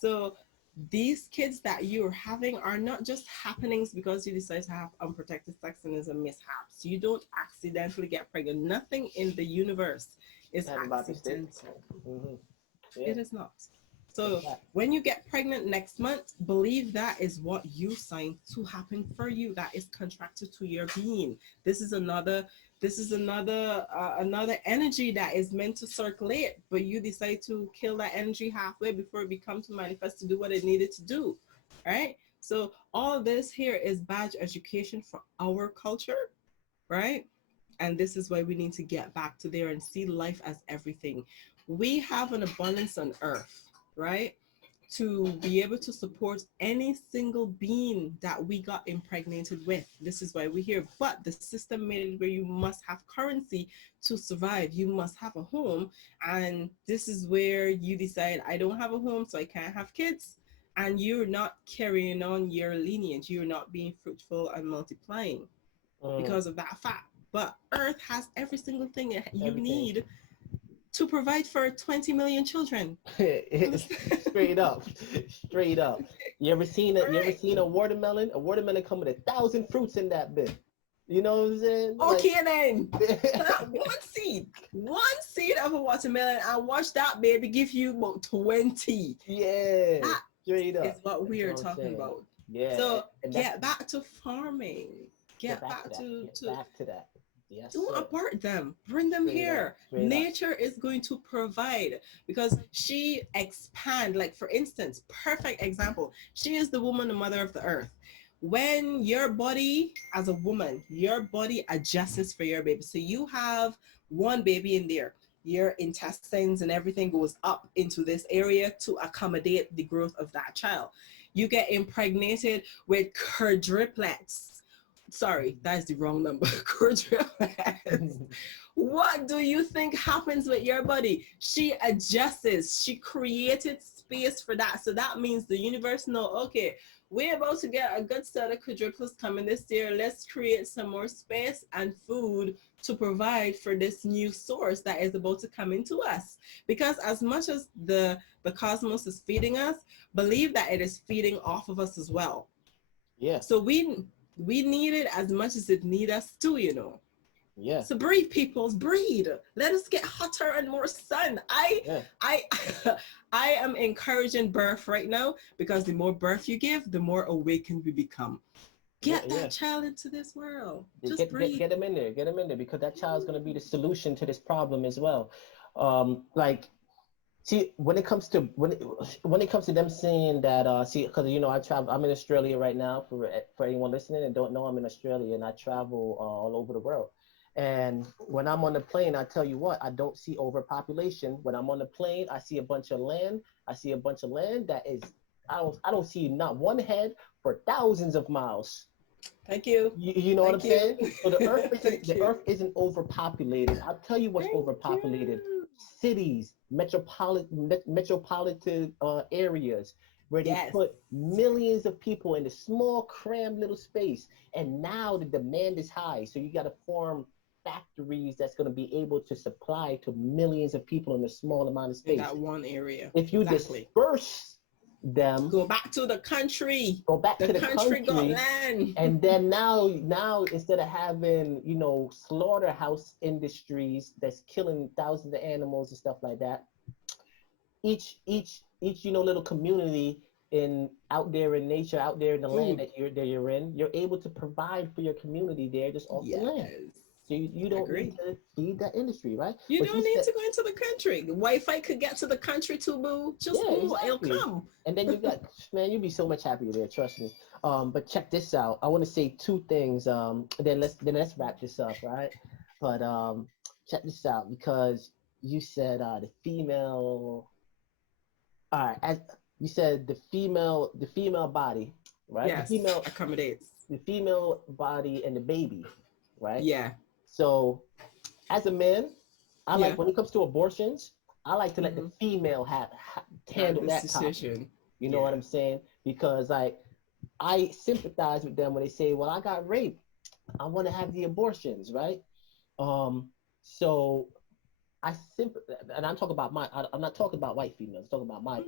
So these kids that you're having are not just happenings because you decide to have unprotected sex and is a mishaps. You don't accidentally get pregnant. Nothing in the universe is Having by mistake. accidental. Mm-hmm. Yeah. It is not. It's a So fact. when you get pregnant next month, believe that is what you signed to happen for you. That is contracted to your being. This is another. Another energy that is meant to circulate, but you decide to kill that energy halfway before it becomes to manifest to do what it needed to do. Right. So all this here is badge education for our culture, right? And this is why we need to get back to there and see life as everything. We have an abundance on earth, right? To be able to support any single being that we got impregnated with. This is why we're here. But the system made it where you must have currency to survive. You must have a home. And this is where you decide, I don't have a home, so I can't have kids. And you're not carrying on your lineage. You're not being fruitful and multiplying Mm. because of that fact. But Earth has every single thing you Everything. need to provide for 20 million children. Straight up. Straight up. All You ever right. seen a watermelon? A watermelon come with 1,000 fruits in that bit. You know what I'm saying? Like Okay then. One seed of a watermelon, and watch that baby give you about 20. yeah. That Straight is up. what That's we are what I'm talking saying. about. Yeah. So And that's get back to farming. get Get back to back that. to Get back to that. Yes, don't sir. abort them. Bring them Straight up. here. Straight up. Nature is going to provide because she expand. Like for instance, perfect example. She is the woman, the mother of the earth. When your body, as a woman, your body adjusts for your baby. So you have one baby in there. Your intestines and everything goes up into this area to accommodate the growth of that child. You get impregnated with quadruplets. Sorry, that's the wrong number. Quadruplets. What do you think happens with your body? She adjusts. She created space for that. So that means the universe know, okay, we're about to get a good set of quadruplets coming this year. Let's create some more space and food to provide for this new source that is about to come into us. Because as much as the cosmos is feeding us, believe that it is feeding off of us as well. Yeah. So we need it as much as it need us too, you know. Yeah. So breathe, peoples, breathe. Let us get hotter and more sun. I am encouraging birth right now, because the more birth you give, the more awakened we become. Get that child into this world. Just breathe. Get them in there. Get them in there, because that child's going to be the solution to this problem as well. See, when it comes to them saying that, see, because I'm in Australia right now. For anyone listening and don't know, I'm in Australia and I travel all over the world. And when I'm on the plane, I tell you what, I don't see overpopulation. When I'm on the plane, I see a bunch of land. I see a bunch of land that is, I don't see not one head for thousands of miles. Thank you. You know what I'm saying? So the earth isn't overpopulated. I'll tell you what's overpopulated. Cities, metropolitan areas where they put millions of people in a small, crammed little space. And now the demand is high. So you got to form factories that's going to be able to supply to millions of people in a small amount of space. In that one area. If you disperse them, go back to the country. Go back to the country. Got land. And then now instead of having, slaughterhouse industries that's killing thousands of animals and stuff like that, each little community out there in nature, out there in the land that you're in, you're able to provide for your community there just off the land. So you don't need to feed that industry, right? You don't need to go into the country. Wi-Fi could get to the country too, boo. Just move, it'll come. And then you got, man, you'd be so much happier there, trust me. But check this out. I want to say two things. Then let's wrap this up, right? But check this out, because you said the female. All right, as you said, the female body, right? Yes, the female accommodates the female body and the baby, right? Yeah. So, as a man, I like, when it comes to abortions, I like to let the female handle that decision. You know what I'm saying? Because I sympathize with them when they say, "Well, I got raped. I want to have the abortions," right? So and I'm talking about I'm not talking about white females. I'm talking about my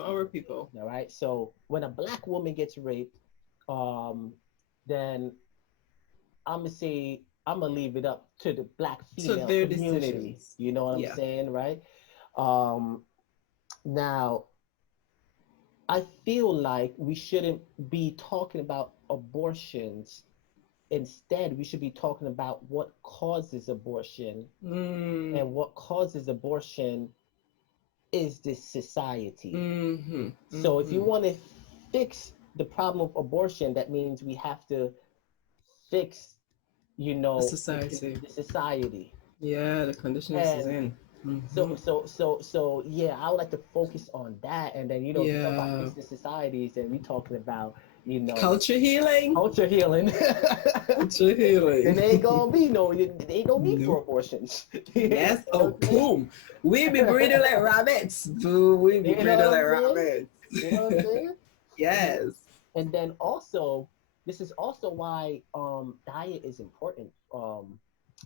our people. All right. So when a black woman gets raped, then I'm gonna leave it up to the black female community. Decisions. You know what I'm saying, right? Now, I feel like we shouldn't be talking about abortions. Instead, we should be talking about what causes abortion. And what causes abortion is this society. So if you want to fix the problem of abortion, that means we have to fix, the society. Yeah, the conditions is in. So yeah, I would like to focus on that, and then talk about business societies, and we talking about culture healing. Culture healing. And they ain't gonna be they ain't no need for abortions. Yes. Oh, boom. We be breeding like rabbits. Boo. We be breeding like rabbits. You know what I'm saying? Yes. And then also, this is also why diet is important,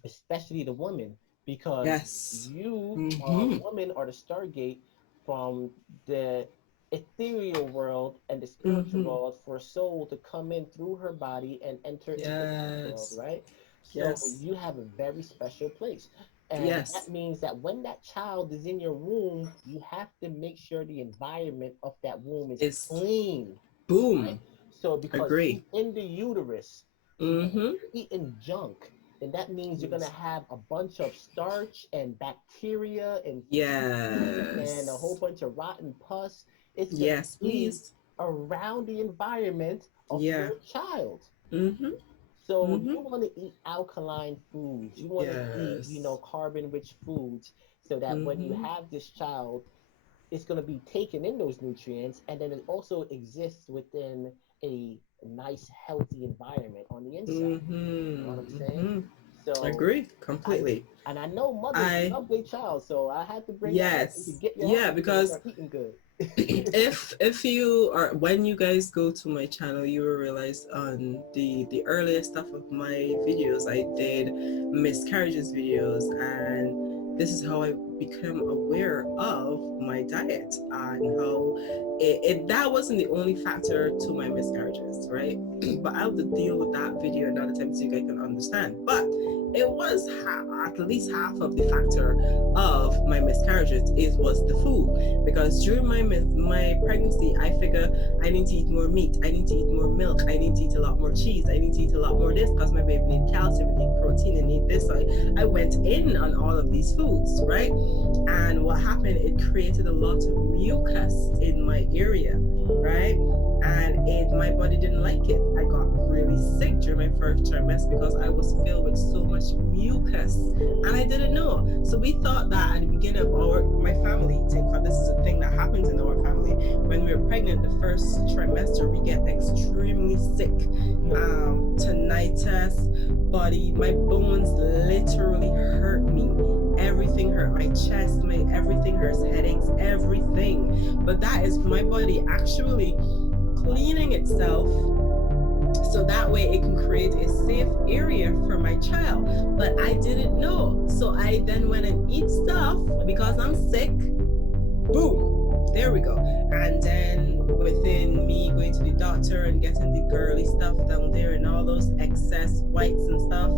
especially the women, because women are the stargate from the ethereal world and the spiritual world for a soul to come in through her body and enter into the world, right? So you have a very special place. And that means that when that child is in your womb, you have to make sure the environment of that womb is clean. Boom. Right? So because in the uterus, you're eating junk, and that means you're gonna have a bunch of starch and bacteria and and a whole bunch of rotten pus. It's please around the environment of your child. So you want to eat alkaline foods. You want to eat, carbon-rich foods, so that when you have this child, it's going to be taking in those nutrients, and then it also exists within a nice, healthy environment on the inside. You know what I'm saying? So Agree completely. and I know mothers love their child, so I had to bring that up to get your heart because start eating good. if you are, when you guys go to my channel, you will realize on the earlier stuff of my videos, I did miscarriages videos, and this is how I became aware of my diet and how that wasn't the only factor to my miscarriages, right? But I'll deal with that video another time so you guys can understand. But it was at least half of the factor of my miscarriages was the food, because during my pregnancy, I figure I need to eat more meat, I need to eat more milk, I need to eat a lot more cheese, I need to eat a lot more this, because my baby need calcium, need protein, and need this. So I went in on all of these foods, right? And what happened, it created a lot of mucus in my area, right? And my body didn't like it. I got really sick during my first trimester because I was filled with so much mucus, and I didn't know. So we thought that at the beginning of my family, this is a thing that happens in our family. When we're pregnant, the first trimester, we get extremely sick, tinnitus, body, my bones literally hurt me. Everything hurt, my chest, my everything hurts, headaches, everything. But that is my body actually cleaning itself so that way it can create a safe area for my child. But I didn't know. So I then went and eat stuff because I'm sick. Boom, there we go. And then within me going to the doctor and getting the girly stuff down there and all those excess whites and stuff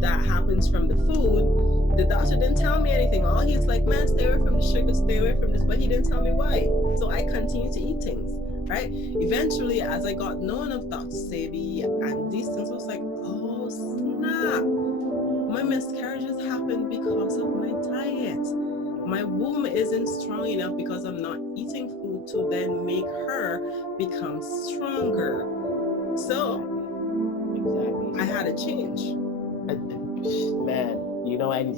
that happens from the food, the doctor didn't tell me anything. All he's like, man, stay away from the sugar, stay away from this, but he didn't tell me why. So I continued to eat things, right? Eventually, as I got known of Dr. Sebi and these things, I was like, oh snap, my miscarriages happened because of my diet. My womb isn't strong enough because I'm not eating food to then make her become stronger. So exactly, I had a change. Man, you know, and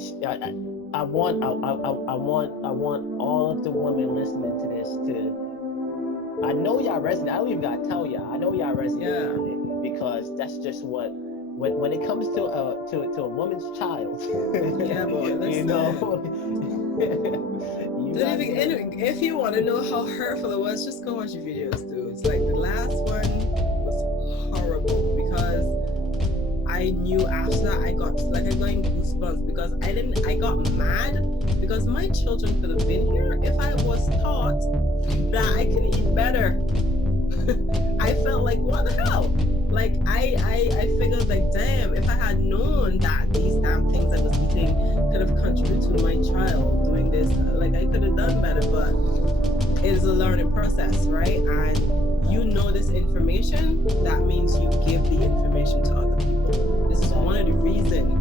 I want all of the women listening to this to, I know y'all resonate. I don't even gotta tell y'all. I know y'all resonate with it, because that's just what when it comes to a woman's child. Yeah, boy, you know. If you want to know how hurtful it was, just go watch the videos, dude. It's like the last one was horrible because I knew after that I got goosebumps because I got mad because my children could have been here if I was taught that I can eat better. I felt like, what the hell? Like I figured like, damn, if I had known that these damn things I was eating could have contributed to my child doing this, like I could have done better, but it's a learning process, right? And you know this information, that means you give the information to other people. This is one of the reasons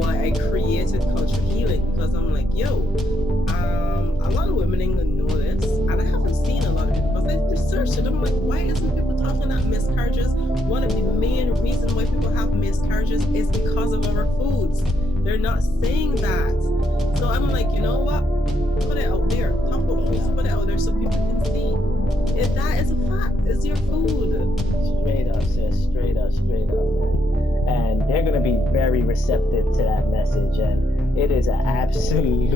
why I created Culture Healing, because I'm like, yo, a lot of women ain't gonna know this, and I haven't seen a lot of it because I researched it. I'm like, why isn't people talking about miscarriages? One of the main reasons why people have miscarriages is because of our foods. They're not saying that. So I'm like, you know what? Put it out there. Talk about foods, put it out there so people can see. If that is a fact, it's your food. Straight up, sis. Straight up, man. And they're gonna be very receptive to that message, and it is an absolute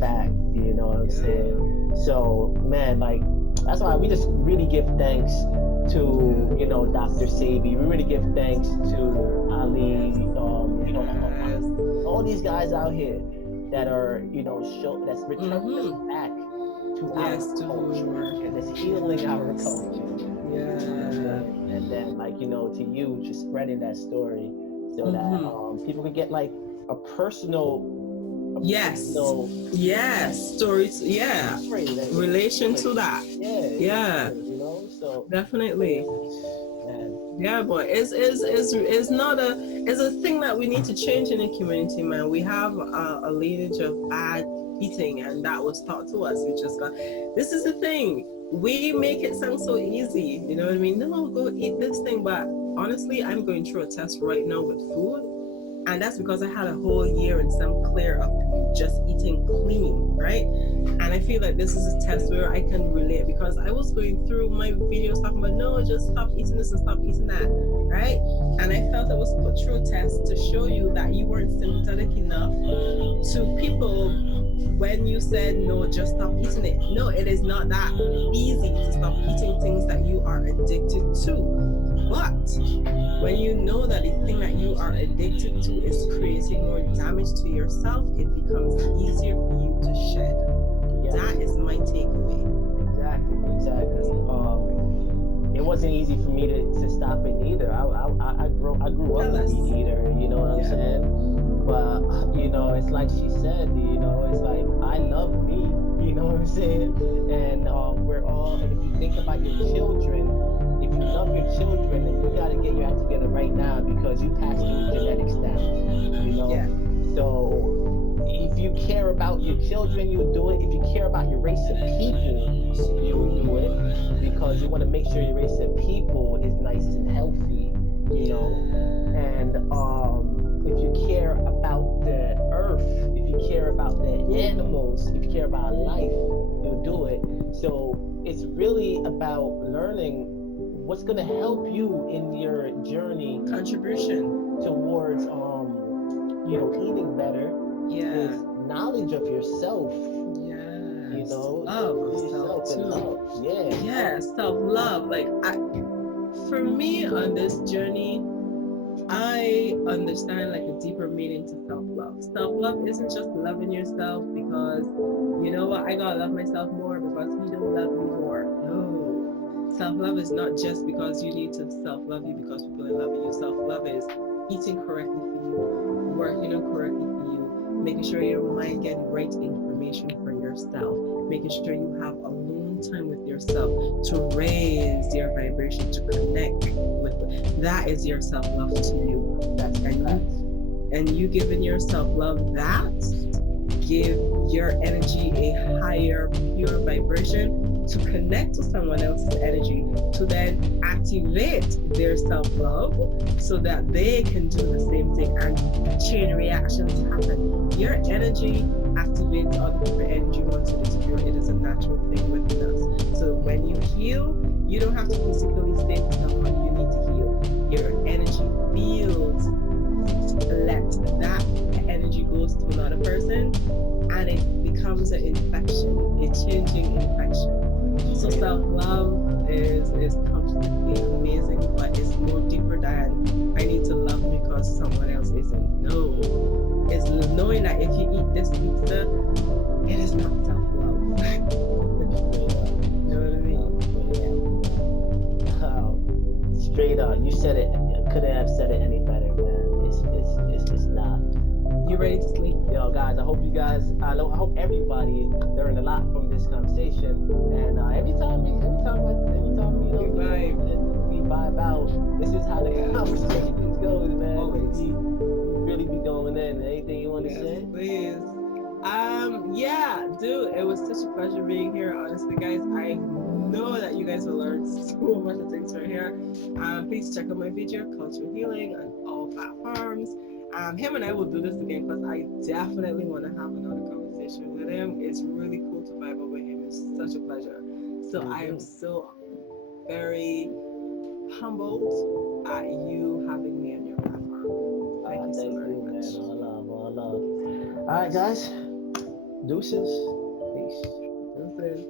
fact. You know what I'm saying? So, man, like, that's why we just really give thanks to, you know, Dr. Sebi. We really give thanks to Ali, you know, all these guys out here that are, you know, that's returning us back to our culture, that's healing our culture. Yeah. And then, like, you know, to you, just spreading that story so that people can get like a personal stories, relation to that. You know, so definitely. Man. Yeah, boy, it's not it's a thing that we need to change in the community, man. We have a lineage of bad eating, and that was taught to us. We just got, this is the thing, we make it sound so easy, you know what I mean? No, go eat this thing, but honestly, I'm going through a test right now with food, And that's because I had a whole year and some clear of just eating clean, right? And I feel like this is a test where I can relate, because I was going through my videos talking about, no, just stop eating this and stop eating that, right? And I felt I was put through a test to show you that you weren't sympathetic enough to people when you said, no, just stop eating it. No, it is not that easy to stop eating things that you are addicted to. But when you know that the thing that you are addicted to is creating more damage to yourself, it becomes easier for you to shed. Yes. That is my takeaway. Exactly. It wasn't easy for me to stop it either. I grew up a meat eater, you know what I'm saying? But it's like she said, it's like I love me, you know what I'm saying? And we're all, and if you think about your children, if you love your children, then you got to get your act together right now, because you pass those genetics down, Yeah. So if you care about your children, you do it. If you care about your race of people, you do it, because you want to make sure your race of people is nice and healthy, and if you care about the earth, if you care about the animals, if you care about life, you'll do it. So it's really about learning what's going to help you in your journey, Contribution towards eating better. Yeah. Is knowledge of yourself. Yes. Love of yourself self and too. love. Yeah. Yeah, self-love. Like for me on this journey, I understand like a deeper meaning to self-love. Self-love isn't just loving yourself because, you know what, I gotta love myself more because he don't love me more. No. Self-love is not just because you need to self-love you because people are loving you. Self-love is eating correctly for you, working on correctly for you, making sure your mind gets right information for yourself, making sure you have alone time with yourself to raise your vibration, to connect with. That is your self-love to you. That's And you giving yourself love, that give your energy a higher pure vibration to connect to someone else's energy, to then activate their self-love so that they can do the same thing and chain reactions happen. Your energy activates other people's energy once it is pure. It is a natural thing within us. So when you heal, you don't have to physically say to someone you need to heal. Your energy feels, let that energy goes to another person and it becomes an infection, a changing infection. So self-love is completely amazing, but it's more deeper than I need to love because someone else isn't. No. It's knowing that if you eat this pizza, it is not self-love. You know what I mean? Straight up, you said it. Couldn't have said it any better, man. It's not. You ready to sleep? Yo, guys, I hope you guys, I hope everybody learned a lot from this conversation. And every time we vibe out, this is how the conversations goes, man. Always. We really be going in. Anything you want to say? Please. Yeah, dude, it was such a pleasure being here. Honestly, guys, I know that you guys will learn so much of things from here. Please check out my video, Culture Healing, on all platforms. Him and I will do this again because I definitely want to have another conversation with him. It's really cool to vibe with him. It's such a pleasure. So I am so very humbled at you having me on your platform. Thank you so very much. Man. All love. All right, guys. Deuces. Peace. Deuces.